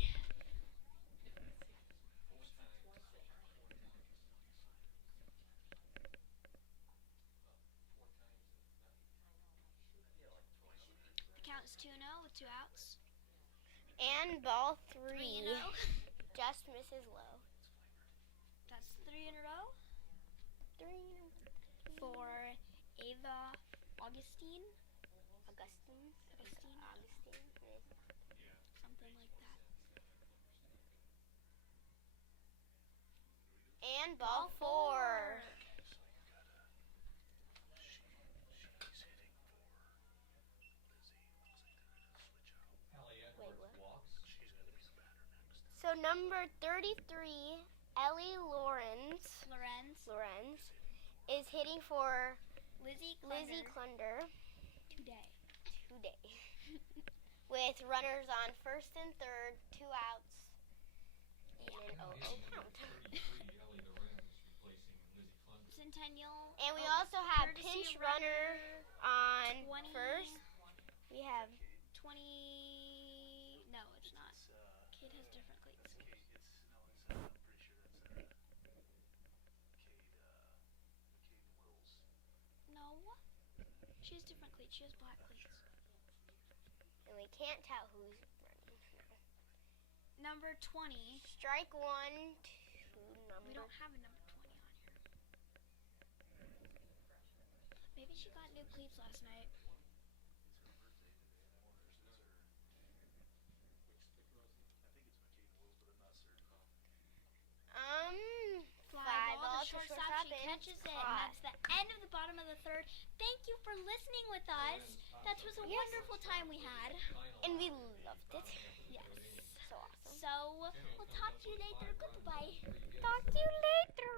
The count is 2-0 with 2 outs. And ball 3 3-0. just misses low. That's 3 in a row 3 for Ava Augustine, Augustine. something like that. And ball 4. So number 33, Ellie Lorenz is hitting for Lizzie Lizzie Klunder today. with runners on first and third, 2 outs, and an 0-0 count. Centennial. And we also have courtesy pinch runner runner on 20. first. We have 20. No, it's not. Kate has different cleats. No. She has different cleats. She has black cleats. and we can't tell who's running now. Number 20. Strike 1 to number. We don't have a number 20 on here. Maybe she got new cleats last night. Fly ball to shortstop. She catches it, and that's the end of the bottom of the third. Thank you for listening with us. That was a wonderful time we had. And we loved it. Yes. So awesome. So, we'll talk to you later. Goodbye. Talk to you later.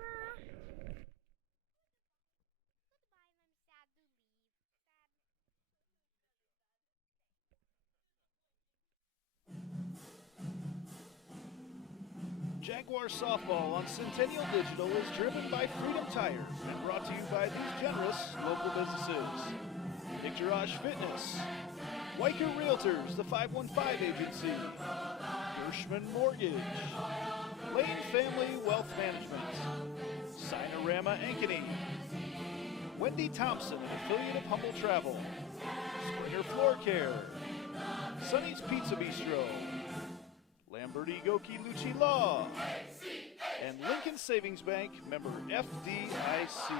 Jaguar softball on Centennial Digital is driven by Freedom Tire and brought to you by these generous local businesses. Picturage Fitness, Weicker Realtors, the 515 Agency, Gershman Mortgage, Lane Family Wealth Management, Sinorama Ankeny, Wendy Thompson, an affiliate of Humble Travel, Springer Floor Care, Sonny's Pizza Bistro, Lamberti Goki Lucci Law, and Lincoln Savings Bank, member FDIC.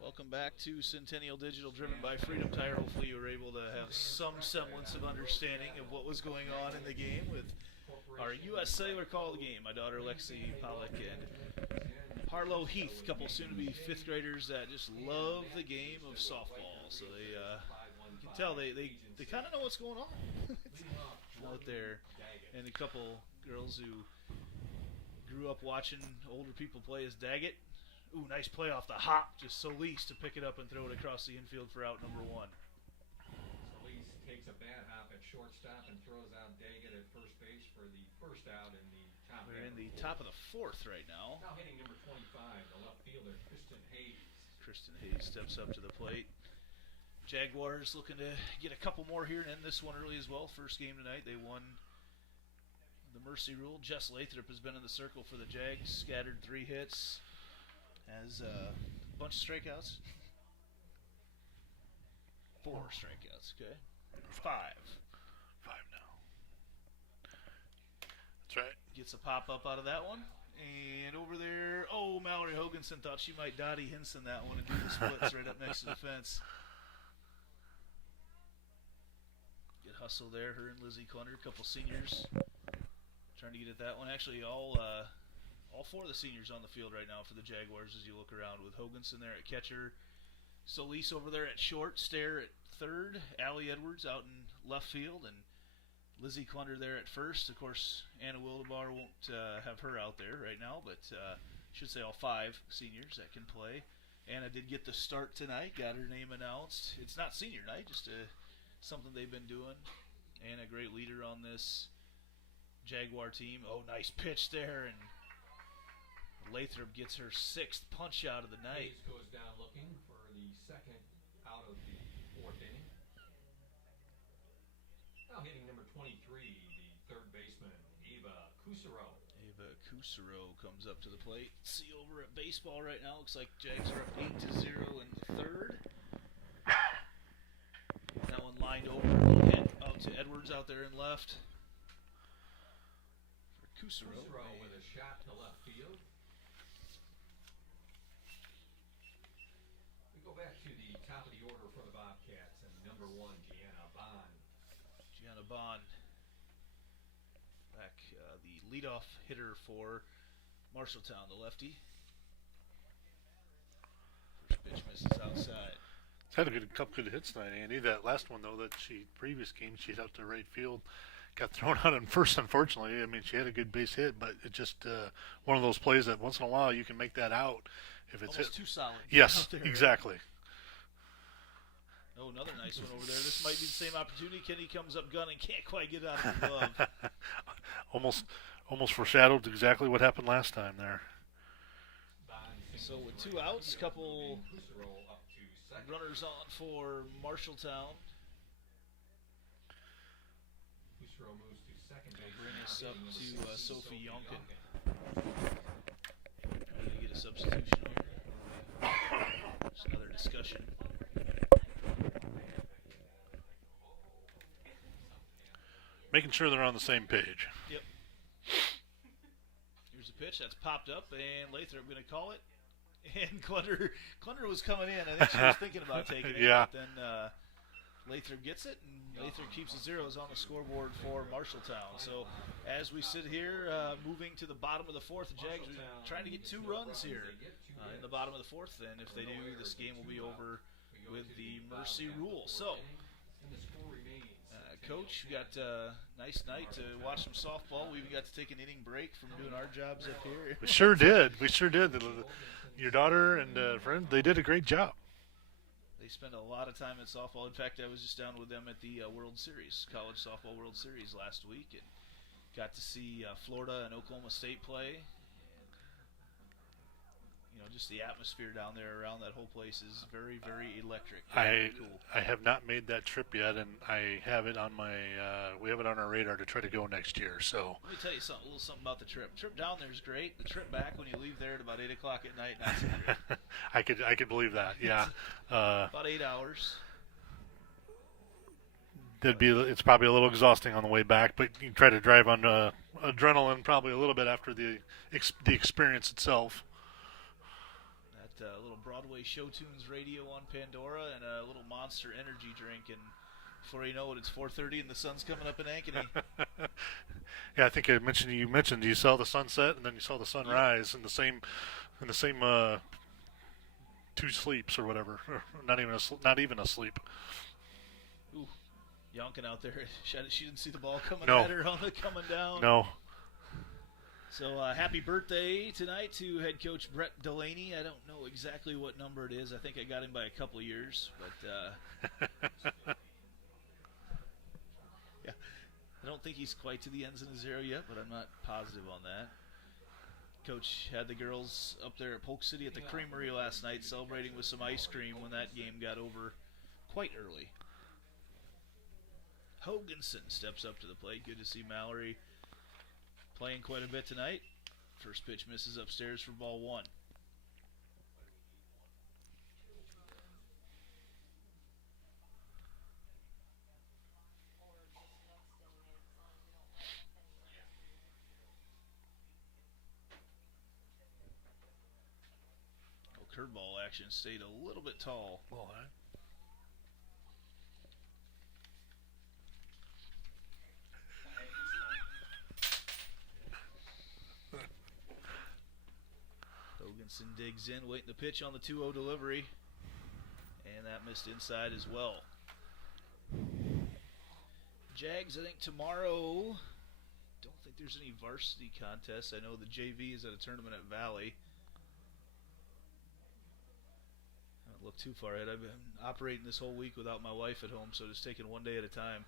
Welcome back to Centennial Digital, driven by Freedom Tire. Hopefully you were able to have some semblance of understanding of what was going on in the game with our U.S. Cellular call of the game. My daughter Lexi Pollock and Harlow Heath, a couple soon-to-be fifth graders that just love the game of softball. So they, you can tell they kind of know what's going on out there. And a couple girls who grew up watching older people play as Daggett. Ooh, nice play off the hop. Just Solis to pick it up and throw it across the infield for out number 1. Solis takes a bad hop at shortstop and throws out Daggett at first base for the first out in the top. We're in the top of the 4th right now. Now hitting number 25, the left fielder, Kristen Hayes. Kristen Hayes steps up to the plate. Jaguars looking to get a couple more here and end this one early as well. First game tonight, they won the Mercy Rule. Jess Lathrop has been in the circle for the Jags, scattered 3 hits, has a bunch of strikeouts. 4 strikeouts, okay. 5 now. That's right. Gets a pop-up out of that one. And over there, Mallory Hoganson thought she might Dottie Hinson that one and do the splits right up next to the fence. Good hustle there, her and Lizzie Clunder, a couple seniors trying to get at that one. Actually, all 4 of the seniors on the field right now for the Jaguars as you look around, with Hoganson there at catcher, Solis over there at short, Stair at third, Allie Edwards out in left field, and Lizzie Clunder there at first. Of course, Anna Wildebar won't have her out there right now, but should say all 5 seniors that can play. Anna did get the start tonight, got her name announced. It's not senior night, just something they've been doing. Anna, great leader on this Jaguar team. Nice pitch there, and Lathrop gets her 6th punch out of the night. Hayes goes down looking for the 2nd out of the 4th inning. Now hitting number 23, the 3rd baseman, Ava Kusaro. Ava Kusaro comes up to the plate. See over at baseball right now. Looks like Jags are up 8-0 in the 3rd. That one lined over out to Edwards out there in left. For Kusaro. Kusaro with a shot to left field. We go back to the top of the order for the Bobcats, and number 1, Gianna Bond. Gianna Bond, back the leadoff hitter for Marshalltown, the lefty. First pitch misses outside. Had a couple good hits tonight, Andy. That last one, though, previous game, she's out to right field, got thrown out in first, unfortunately. I mean, she had a good base hit, but it just one of those plays that once in a while you can make that out if it's almost hit. Too solid. Yes, there, exactly. Right? Another nice one over there. This might be the same opportunity. Kenny comes up gunning, can't quite get it out of the glove. almost foreshadowed exactly what happened last time there. So with 2 outs, couple runners on for Marshalltown. Kusaro moves to 2nd base. Bring us up to Sophie Yonkin. Going to get a substitution here. Just another discussion. Making sure they're on the same page. Yep. Here's the pitch. That's popped up, and Lathrop going to call it. And Clunder was coming in. I think she was thinking about taking it. Yeah. But then Lathrop gets it, and Lathrop keeps the zeros on the scoreboard for Marshalltown. So as we sit here, moving to the bottom of the 4th, the Jags are trying to get 2 runs here in the bottom of the 4th. And if they do, this game will be over with the Mercy Rule. So, Coach, we got a nice night to watch some softball. We even got to take an inning break from doing our jobs up here. We sure did. Your daughter and friend, they did a great job. They spend a lot of time in softball. In fact, I was just down with them at the World Series, College Softball World Series last week, and got to see Florida and Oklahoma State play. And, just the atmosphere down there around that whole place is very, very electric. Very cool. I have not made that trip yet, and I have it on we have it on our radar to try to go next year. So let me tell you a little something about the trip. The trip down there is great. The trip back when you leave there at about 8 o'clock at night, not so good. I could believe that. Yeah, about 8 hours. It's probably a little exhausting on the way back, but you try to drive on adrenaline probably a little bit after the experience itself. Little Broadway show tunes radio on Pandora and a little Monster energy drink, and before you know it, it's 4:30 and the sun's coming up in Ankeny. Yeah, I think you mentioned you saw the sunset and then you saw the sunrise in the same 2 sleeps or whatever, not even a sleep. Ooh, Yonkin out there, she didn't see the ball coming No. at her on the coming down. No. So happy birthday tonight to head coach Brett Delaney. I don't know exactly what number it is. I think I got him by a couple of years, but yeah, I don't think he's quite to the ends in the zero yet, but I'm not positive on that. Coach had the girls up there at Polk City at the Creamery last night celebrating with some ice cream when that game got over quite early. Hoganson steps up to the plate. Good to see Mallory playing quite a bit tonight. First pitch misses upstairs for ball 1. Curveball action stayed a little bit tall. Well, Hoganson digs in, waiting the pitch on the 2-0 delivery. And that missed inside as well. Jags, I think tomorrow, don't think there's any varsity contests. I know the JV is at a tournament at Valley. I don't look too far ahead. I've been operating this whole week without my wife at home, so just taking one day at a time.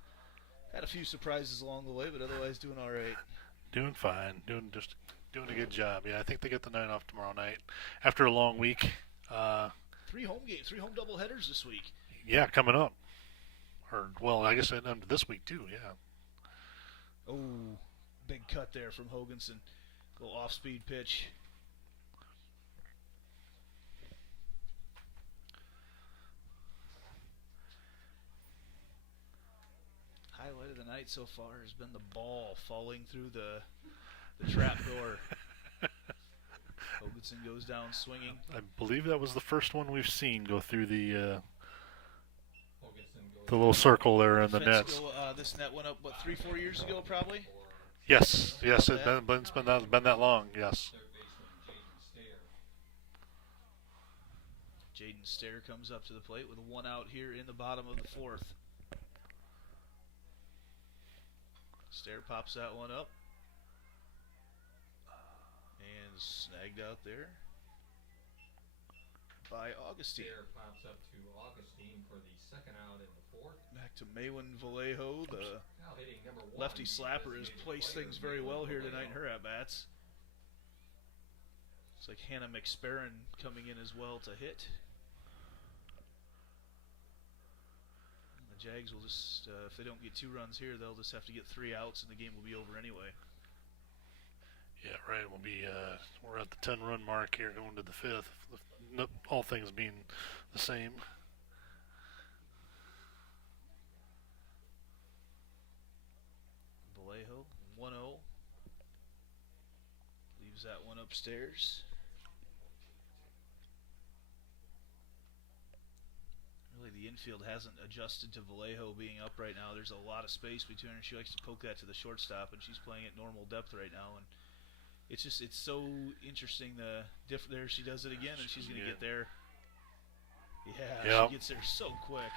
Had a few surprises along the way, but otherwise doing all right. doing fine. Doing a good job. Yeah, I think they get the night off tomorrow night after a long week. 3 home games, 3 home doubleheaders this week. Yeah, coming up. Or, well, I guess under this week too, yeah. Oh, big cut there from Hoganson. Little off-speed pitch. Highlight of the night so far has been the ball falling through the trap door. Hoganson goes down swinging. I believe that was the first one we've seen go through the little circle there in the nets. This net went up, 3-4 years ago, probably? Yes, it's been that long, yes. Jaden Stair comes up to the plate with 1 out here in the bottom of the 4th. Stair pops that one up. And snagged out there by Augustine. Stair pops up to Augustine for the 2nd out in the 4th. Back to Maywin Vallejo. The lefty slapper has placed things very well here tonight in her at-bats. Looks like Hannah McSparron coming in as well to hit. And the Jags will just, if they don't get 2 runs here, they'll just have to get 3 outs and the game will be over anyway. Yeah, right. We'll be we're at the 10-run mark here, going to the 5th. All things being the same. Vallejo 1-0. Leaves that one upstairs. Really, the infield hasn't adjusted to Vallejo being up right now. There's a lot of space between her. She likes to poke that to the shortstop, and she's playing at normal depth right now. And it's so interesting. There she does it again, and she's going to get there. Yeah, she gets there so quick.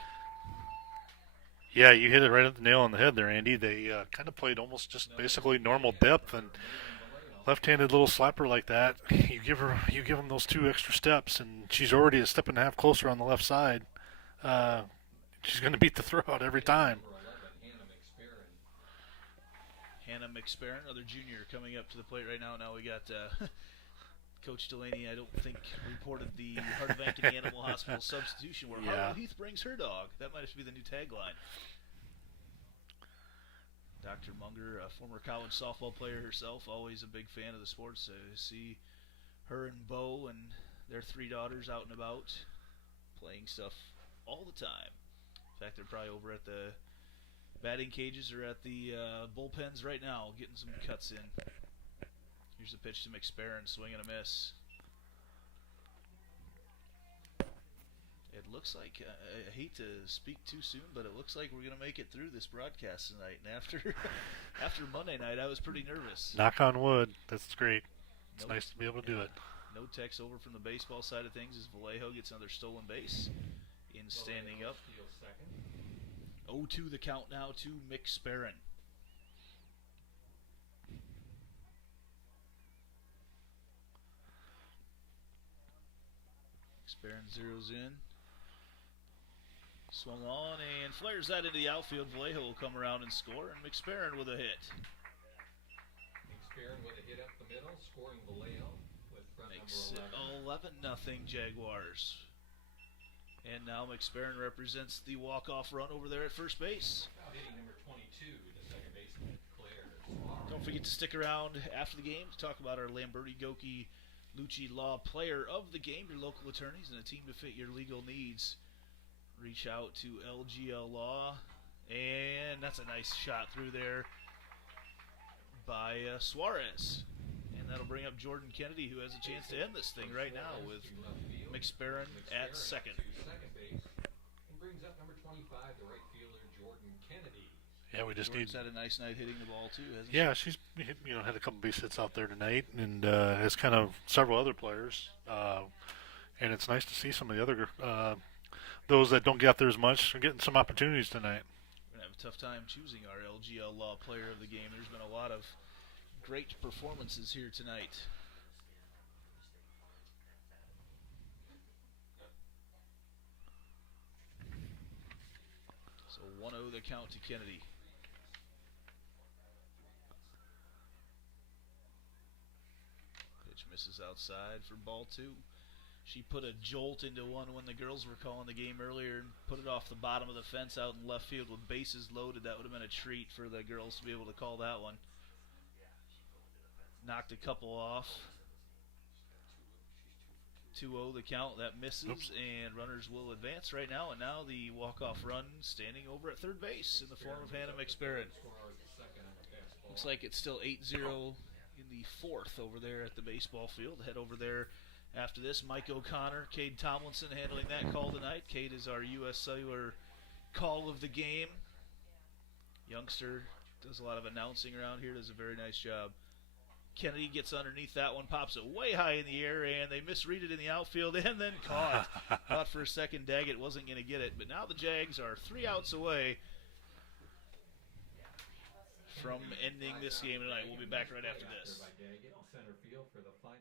Yeah, you hit it right at the nail on the head there, Andy. They kind of played almost just basically normal depth, and left-handed little slapper like that, you give them those 2 extra steps, and she's already a step and a half closer on the left side. She's going to beat the throw out every time. Hannah McSparron, another junior, coming up to the plate right now. Now we got Coach Delaney, I don't think, reported the Heart of Ankeny Animal Hospital substitution where Harlow Heath brings her dog. That might be the new tagline. Dr. Munger, a former college softball player herself, always a big fan of the sports. So see her and Bo and their 3 daughters out and about playing stuff all the time. In fact, they're probably over at the batting cages or at the bullpens right now getting some cuts in. Here's the pitch to McSparron, swing and a miss. It looks like, I hate to speak too soon, but it looks like we're going to make it through this broadcast tonight. And after Monday night, I was pretty nervous. Knock on wood. That's great. It's nice to be able to do it. No text over from the baseball side of things as Vallejo gets another stolen base in standing up. 0-2 the count now to McSparron. McSparron zeroes in. Swung on and flares that into the outfield. Vallejo will come around and score, and McSparron with a hit. McSparron with a hit up the middle, scoring Vallejo. 11-0 Jaguars. And now McSperrin represents the walk-off run over there at first base. Now hitting number 22, the second baseman, Claire. Don't forget to stick around after the game to talk about our Lamberti Goki Lucci Law Player of the Game, your local attorneys, and a team to fit your legal needs. Reach out to LGL Law, and that's a nice shot through there by Suarez. And that'll bring up Jordan Kennedy, who has a chance to end this thing right now with McSperrin at second. Second base, and brings up number 25, the right fielder, Jordan Kennedy. Yeah, we just Jordan's need. had a nice night hitting the ball too, hasn't she? Yeah, she's had a couple base hits out there tonight, and has kind of several other players. And it's nice to see some of the other those that don't get out there as much are getting some opportunities tonight. We're gonna have a tough time choosing our LGL Law Player of the Game. There's been a lot of great performances here tonight. So 1-0 the count to Kennedy. Pitch misses outside for ball 2. She put a jolt into one when the girls were calling the game earlier and put it off the bottom of the fence out in left field with bases loaded. That would have been a treat for the girls to be able to call that one. Knocked a couple off. 2-0 the count. That misses. Oops. And runners will advance right now. And now the walk-off run standing over at third base in the form of Hannah McSperrin. Looks like it's still 8-0 in the fourth over there at the baseball field. Head over there after this. Mike O'Connor, Cade Tomlinson handling that call tonight. Cade is our U.S. Cellular call of the game. Youngster does a lot of announcing around here. Does a very nice job. Kennedy gets underneath that one, pops it way high in the air, and they misread it in the outfield and then caught. Thought for a second Daggett wasn't going to get it, but now the Jags are 3 outs away from ending this game tonight. We'll be back right after this. By Daggett in center field for the final.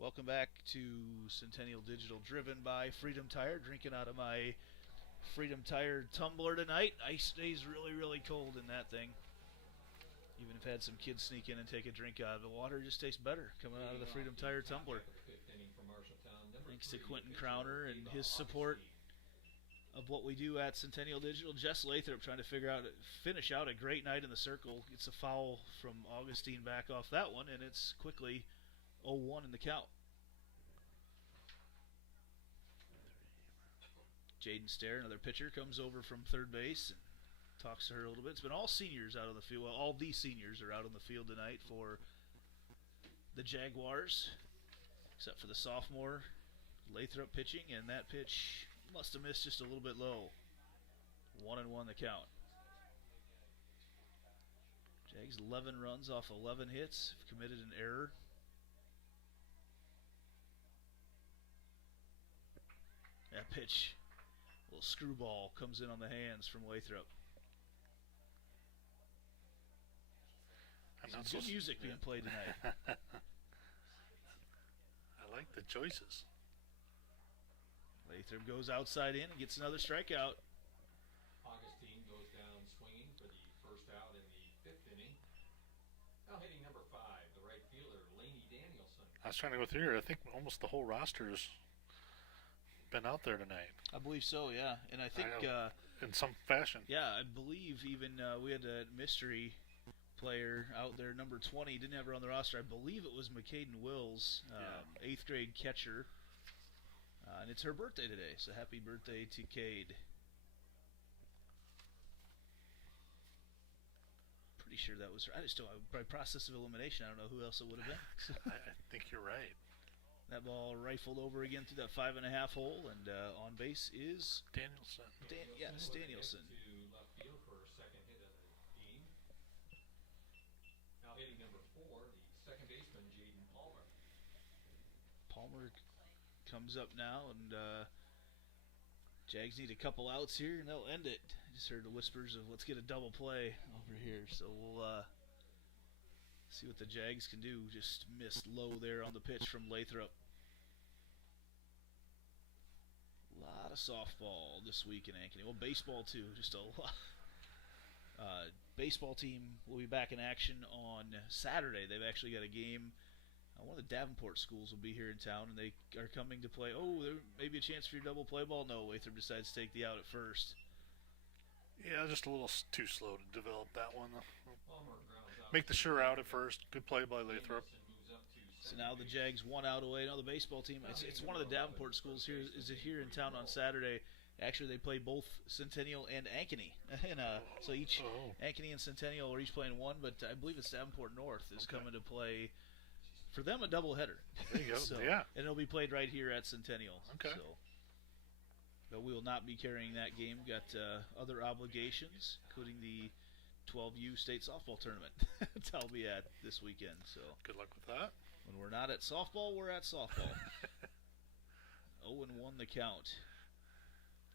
Welcome back to Centennial Digital, driven by Freedom Tire. Drinking out of my Freedom Tire tumbler tonight. Ice stays really, really cold in that thing. Even if I had some kids sneak in and take a drink out of the water, it just tastes better coming out of the Freedom Tire tumbler. Thanks to Quentin Crowner and his support of what we do at Centennial Digital. Jess Lathrop trying to finish out a great night in the circle. It's a foul from Augustine back off that one, and it's quickly 0-1 in the count. Jaden Stair, another pitcher, comes over from third base and talks to her a little bit. It's been all seniors out on the field. Well, all the seniors are out on the field tonight for the Jaguars, except for the sophomore Lathrop pitching, and that pitch must have missed just a little bit low. 1-1 the count. Jags 11 runs off 11 hits, have committed an error. That pitch, a little screwball, comes in on the hands from Lathrop. Some good music being played tonight. I like the choices. Lathrop goes outside in and gets another strikeout. Augustine goes down swinging for the first out in the fifth inning. Now hitting number 5, the right fielder, Laney Danielson. I was trying to go through here. I think almost the whole roster's been out there tonight. I believe so, yeah. And I think in some fashion. Yeah, I believe even we had a mystery player out there, number 20, didn't have her on the roster. I believe it was McCaden Wills, 8th grade catcher. And it's her birthday today, so happy birthday to Cade. Pretty sure that was her. I just don't, by process of elimination, I don't know who else it would have been. So I think you're right. that ball rifled over again through that 5.5 hole, and on base is Danielson. Yes, Danielson. To left field for her second hit of the game. Now hitting number 4, the second baseman, Jaden Palmer. Palmer comes up now, and Jags need a couple outs here, and they'll end it. I just heard the whispers of let's get a double play over here, so we'll see what the Jags can do. Just missed low there on the pitch from Lathrop. A lot of softball this week in Ankeny. Well, baseball too, just a lot. Baseball team will be back in action on Saturday. They've actually got a game. One of the Davenport schools will be here in town, and they are coming to play. Oh, there may be a chance for your double play ball. No, Lathrop decides to take the out at first. Yeah, just a little too slow to develop that one. Palmer grounds out. Make the sure out at first. Good play by Lathrop. Danielson moves up to So second now the base. Jags 1 out away. Now the baseball team, it's one of the Davenport schools here. Is it here in town on Saturday? Actually, they play both Centennial and Ankeny. And, so each Ankeny and Centennial are each playing one, but I believe it's Davenport North is coming to play. For them, a doubleheader. There you go. So, Yeah. and it'll be played right here at Centennial. Okay. So, but we will not be carrying that game. Got other obligations, including the 12U state softball tournament. That's how I'll be at this weekend. So Good luck with that. when we're not at softball, we're at softball. 0-1 the count.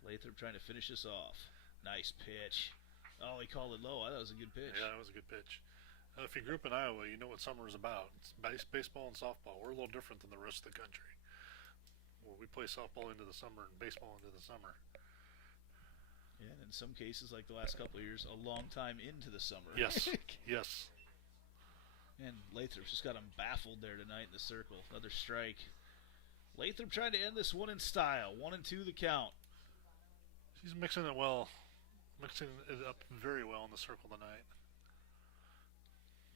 Lathrop trying to finish this off. Nice pitch. Oh, he called it low. I thought it was a good pitch. Yeah, that was a good pitch. If you grew up in Iowa, you know what summer is about. It's baseball and softball. We're a little different than the rest of the country. Well, we play softball into the summer and baseball into the summer. Yeah, and in some cases, like the last couple of years, a long time into the summer. Yes, yes. And Lathrop's just got him baffled there tonight in the circle. Another strike. Lathrop trying to end this one in style. 1-2 the count. She's mixing it well. Mixing it up very well in the circle tonight.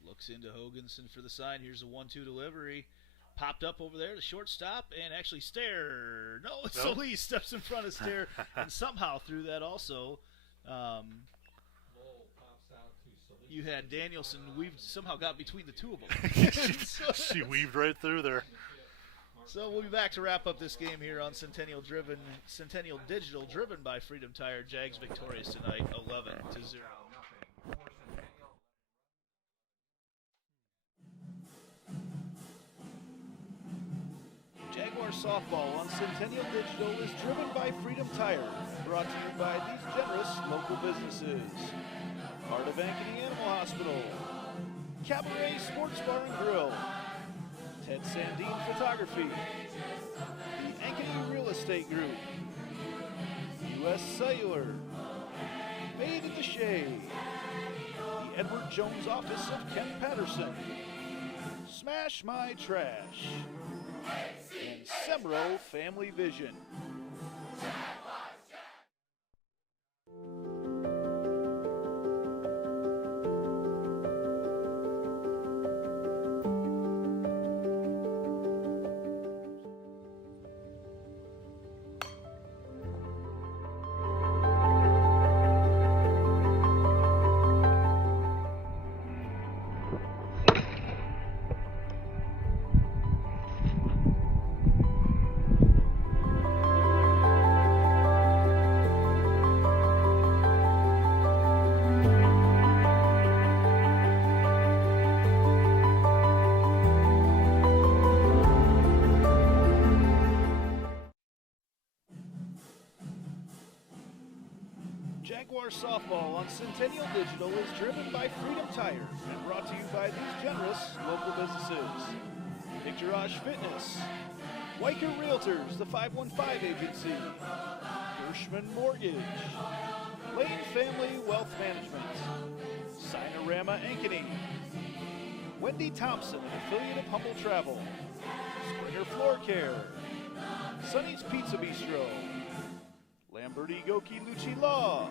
Looks into Hoganson for the sign. Here's a 1-2 delivery. Popped up over there, the shortstop, and actually Stair. No, it's Solis steps in front of Stair and somehow threw that also. Low pops out to Solis. You had Danielson somehow got between the two of them. She weaved right through there. So we'll be back to wrap up this game here on Centennial Digital, driven by Freedom Tire. Jags victorious tonight, 11-0. Jaguar softball on Centennial Digital is driven by Freedom Tire, brought to you by these generous local businesses. Part of Ankeny Animal Hospital, Cabaret Sports Bar and Grill, Ted Sandine Photography, the Ankeny Real Estate Group, U.S. Cellular, Made in the Shade, the Edward Jones Office of Kent Patterson, Smash My Trash, and Semro Family Vision. Jaguar softball on Centennial Digital is driven by Freedom Tire and brought to you by these generous local businesses. Picturage Fitness, Weicker Realtors, the 515 Agency, Gershman Mortgage, Lane Family Wealth Management, Sinorama Ankeny, Wendy Thompson, an affiliate of Humble Travel, Springer Floor Care, Sonny's Pizza Bistro, Lamberti Goki Lucci Law,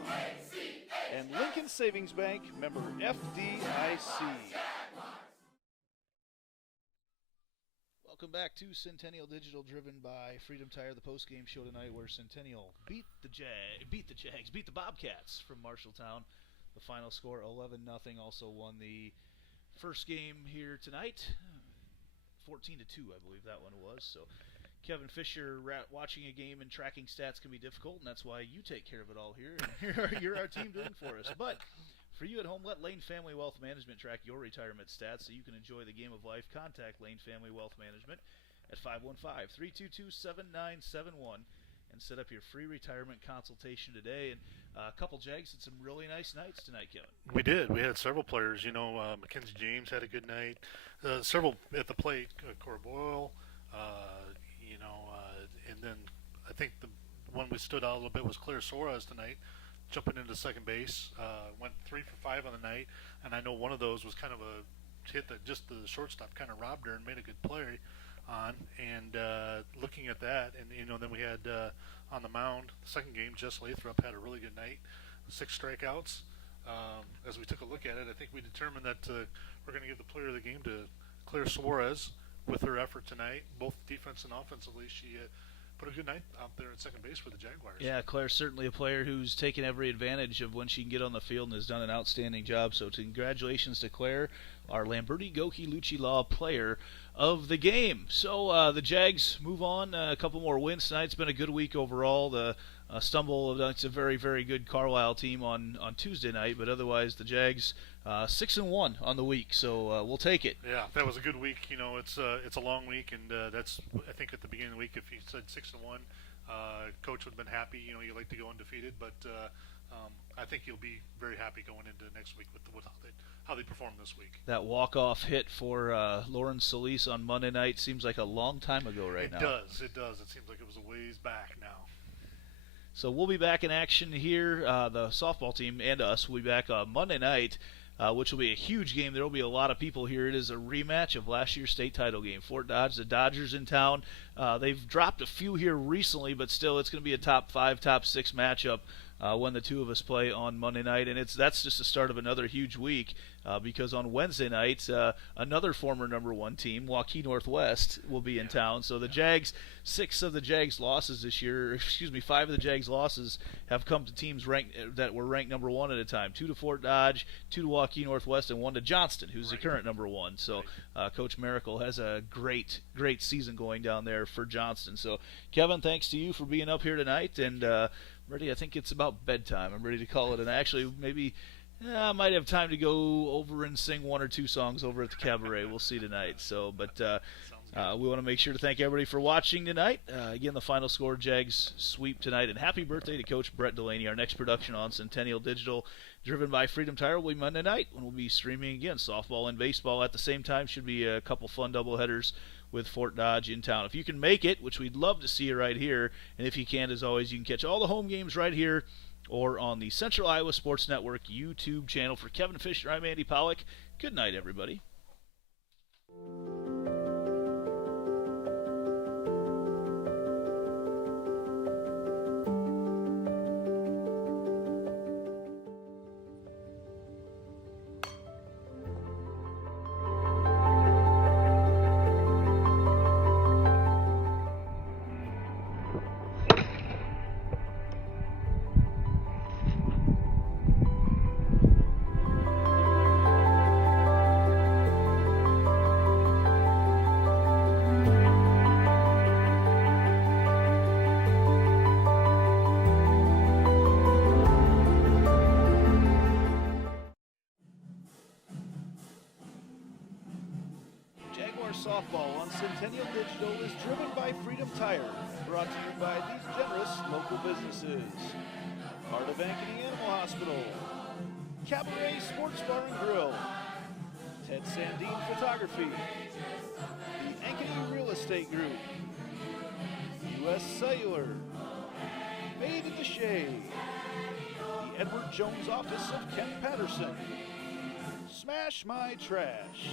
and Lincoln Savings Bank, member FDIC. Welcome back to Centennial Digital, driven by Freedom Tire, the post-game show tonight where Centennial beat the Bobcats from Marshalltown. The final score 11-0. Also won the first game here tonight, 14-2, I believe that one was. So Kevin Fisher, watching a game and tracking stats can be difficult, and that's why you take care of it all here. And you're our team doing for us. But for you at home, let Lane Family Wealth Management track your retirement stats so you can enjoy the game of life. Contact Lane Family Wealth Management at 515-322-7971 and set up your free retirement consultation today. And a couple Jags had some really nice nights tonight, Kevin. We did. We had several players. You know, Mckenzie James had a good night. Several at the plate. Cora Boyle. And then I think the one we stood out a little bit was Claire Suarez tonight, jumping into second base. Went 3 for 5 on the night, and I know one of those was kind of a hit that just the shortstop kind of robbed her and made a good play on. And looking at that, and then we had on the mound the second game, Jess Lathrop had a really good night, 6 strikeouts. As we took a look at it, I think we determined that we're going to give the player of the game to Claire Suarez with her effort tonight, both defense and offensively. She put a good night out there at second base for the Jaguars. Yeah, Claire's certainly a player who's taken every advantage of when she can get on the field and has done an outstanding job. So congratulations to Claire, our Lamberti Goki Lucci Law player of the game. So the Jags move on. A couple more wins tonight. It's been a good week overall. The stumble against a very, very good Carlisle team on Tuesday night, but otherwise the Jags 6-1 on the week, so we'll take it. Yeah, that was a good week. It's a long week, and that's, I think, at the beginning of the week, if you said 6-1, coach would have been happy. You like to go undefeated, but I think you'll be very happy going into next week with how they perform this week. That walk-off hit for Lauren Solis on Monday night seems like a long time ago now. It does. It seems like it was a ways back now. So we'll be back in action here. The softball team and us will be back Monday night, which will be a huge game. There will be a lot of people here. It is a rematch of last year's state title game. Fort Dodge, the Dodgers in town. They've dropped a few here recently, but still it's going to be a top 5, top 6 matchup when the two of us play on Monday night. And that's just the start of another huge week because on Wednesday night, another former number 1 team, Waukee Northwest, will be in town. So the Jags, 5 of the Jags losses have come to teams that were ranked number 1 at a time. 2 to Fort Dodge, 2 to Waukee Northwest, and 1 to Johnston, who's the current number 1. So Coach Miracle has a great season going down there for Johnston. So Kevin, thanks to you for being up here tonight, and ready. I think it's about bedtime. I'm ready to call it. And actually, maybe I might have time to go over and sing 1 or 2 songs over at the cabaret. We'll see tonight. So, but we want to make sure to thank everybody for watching tonight. Again, the final score: Jags sweep tonight. And happy birthday to Coach Brett Delaney. Our next production on Centennial Digital, driven by Freedom Tire, will be Monday night when we'll be streaming again softball and baseball at the same time. Should be a couple fun doubleheaders with Fort Dodge in town. If you can make it, which we'd love to see you right here, and if you can't, as always, you can catch all the home games right here or on the Central Iowa Sports Network YouTube channel. For Kevin Fisher, I'm Andy Pollock. Good night, everybody. Softball on Centennial Digital is driven by Freedom Tire and brought to you by these generous local businesses: Heart of Ankeny Animal Hospital, Cabaret Sports Bar and Grill, Ted Sandine Photography, the Ankeny Real Estate Group, U.S. Cellular, Bathe at the Shade, the Edward Jones Office of Kent Patterson, Smash My Trash,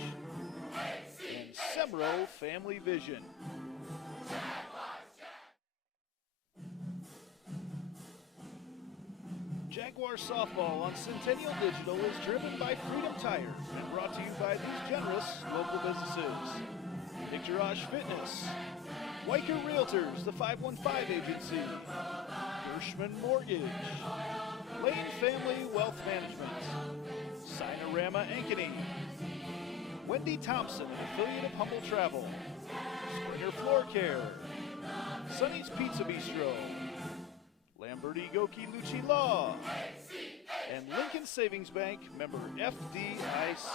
and Semro Family Vision. Jaguar Softball on Centennial Digital is driven by Freedom Tire and brought to you by these generous local businesses: Picturage Fitness, Weicker Realtors, the 515 Agency, Gershman Mortgage, Lane Family Wealth Management, Sinorama Ankeny, Wendy Thompson, an affiliate of Humble Travel, Springer Floor Care, Sonny's Pizza Bistro, Lamberti Goki Lucci Law, and Lincoln Savings Bank, member FDIC.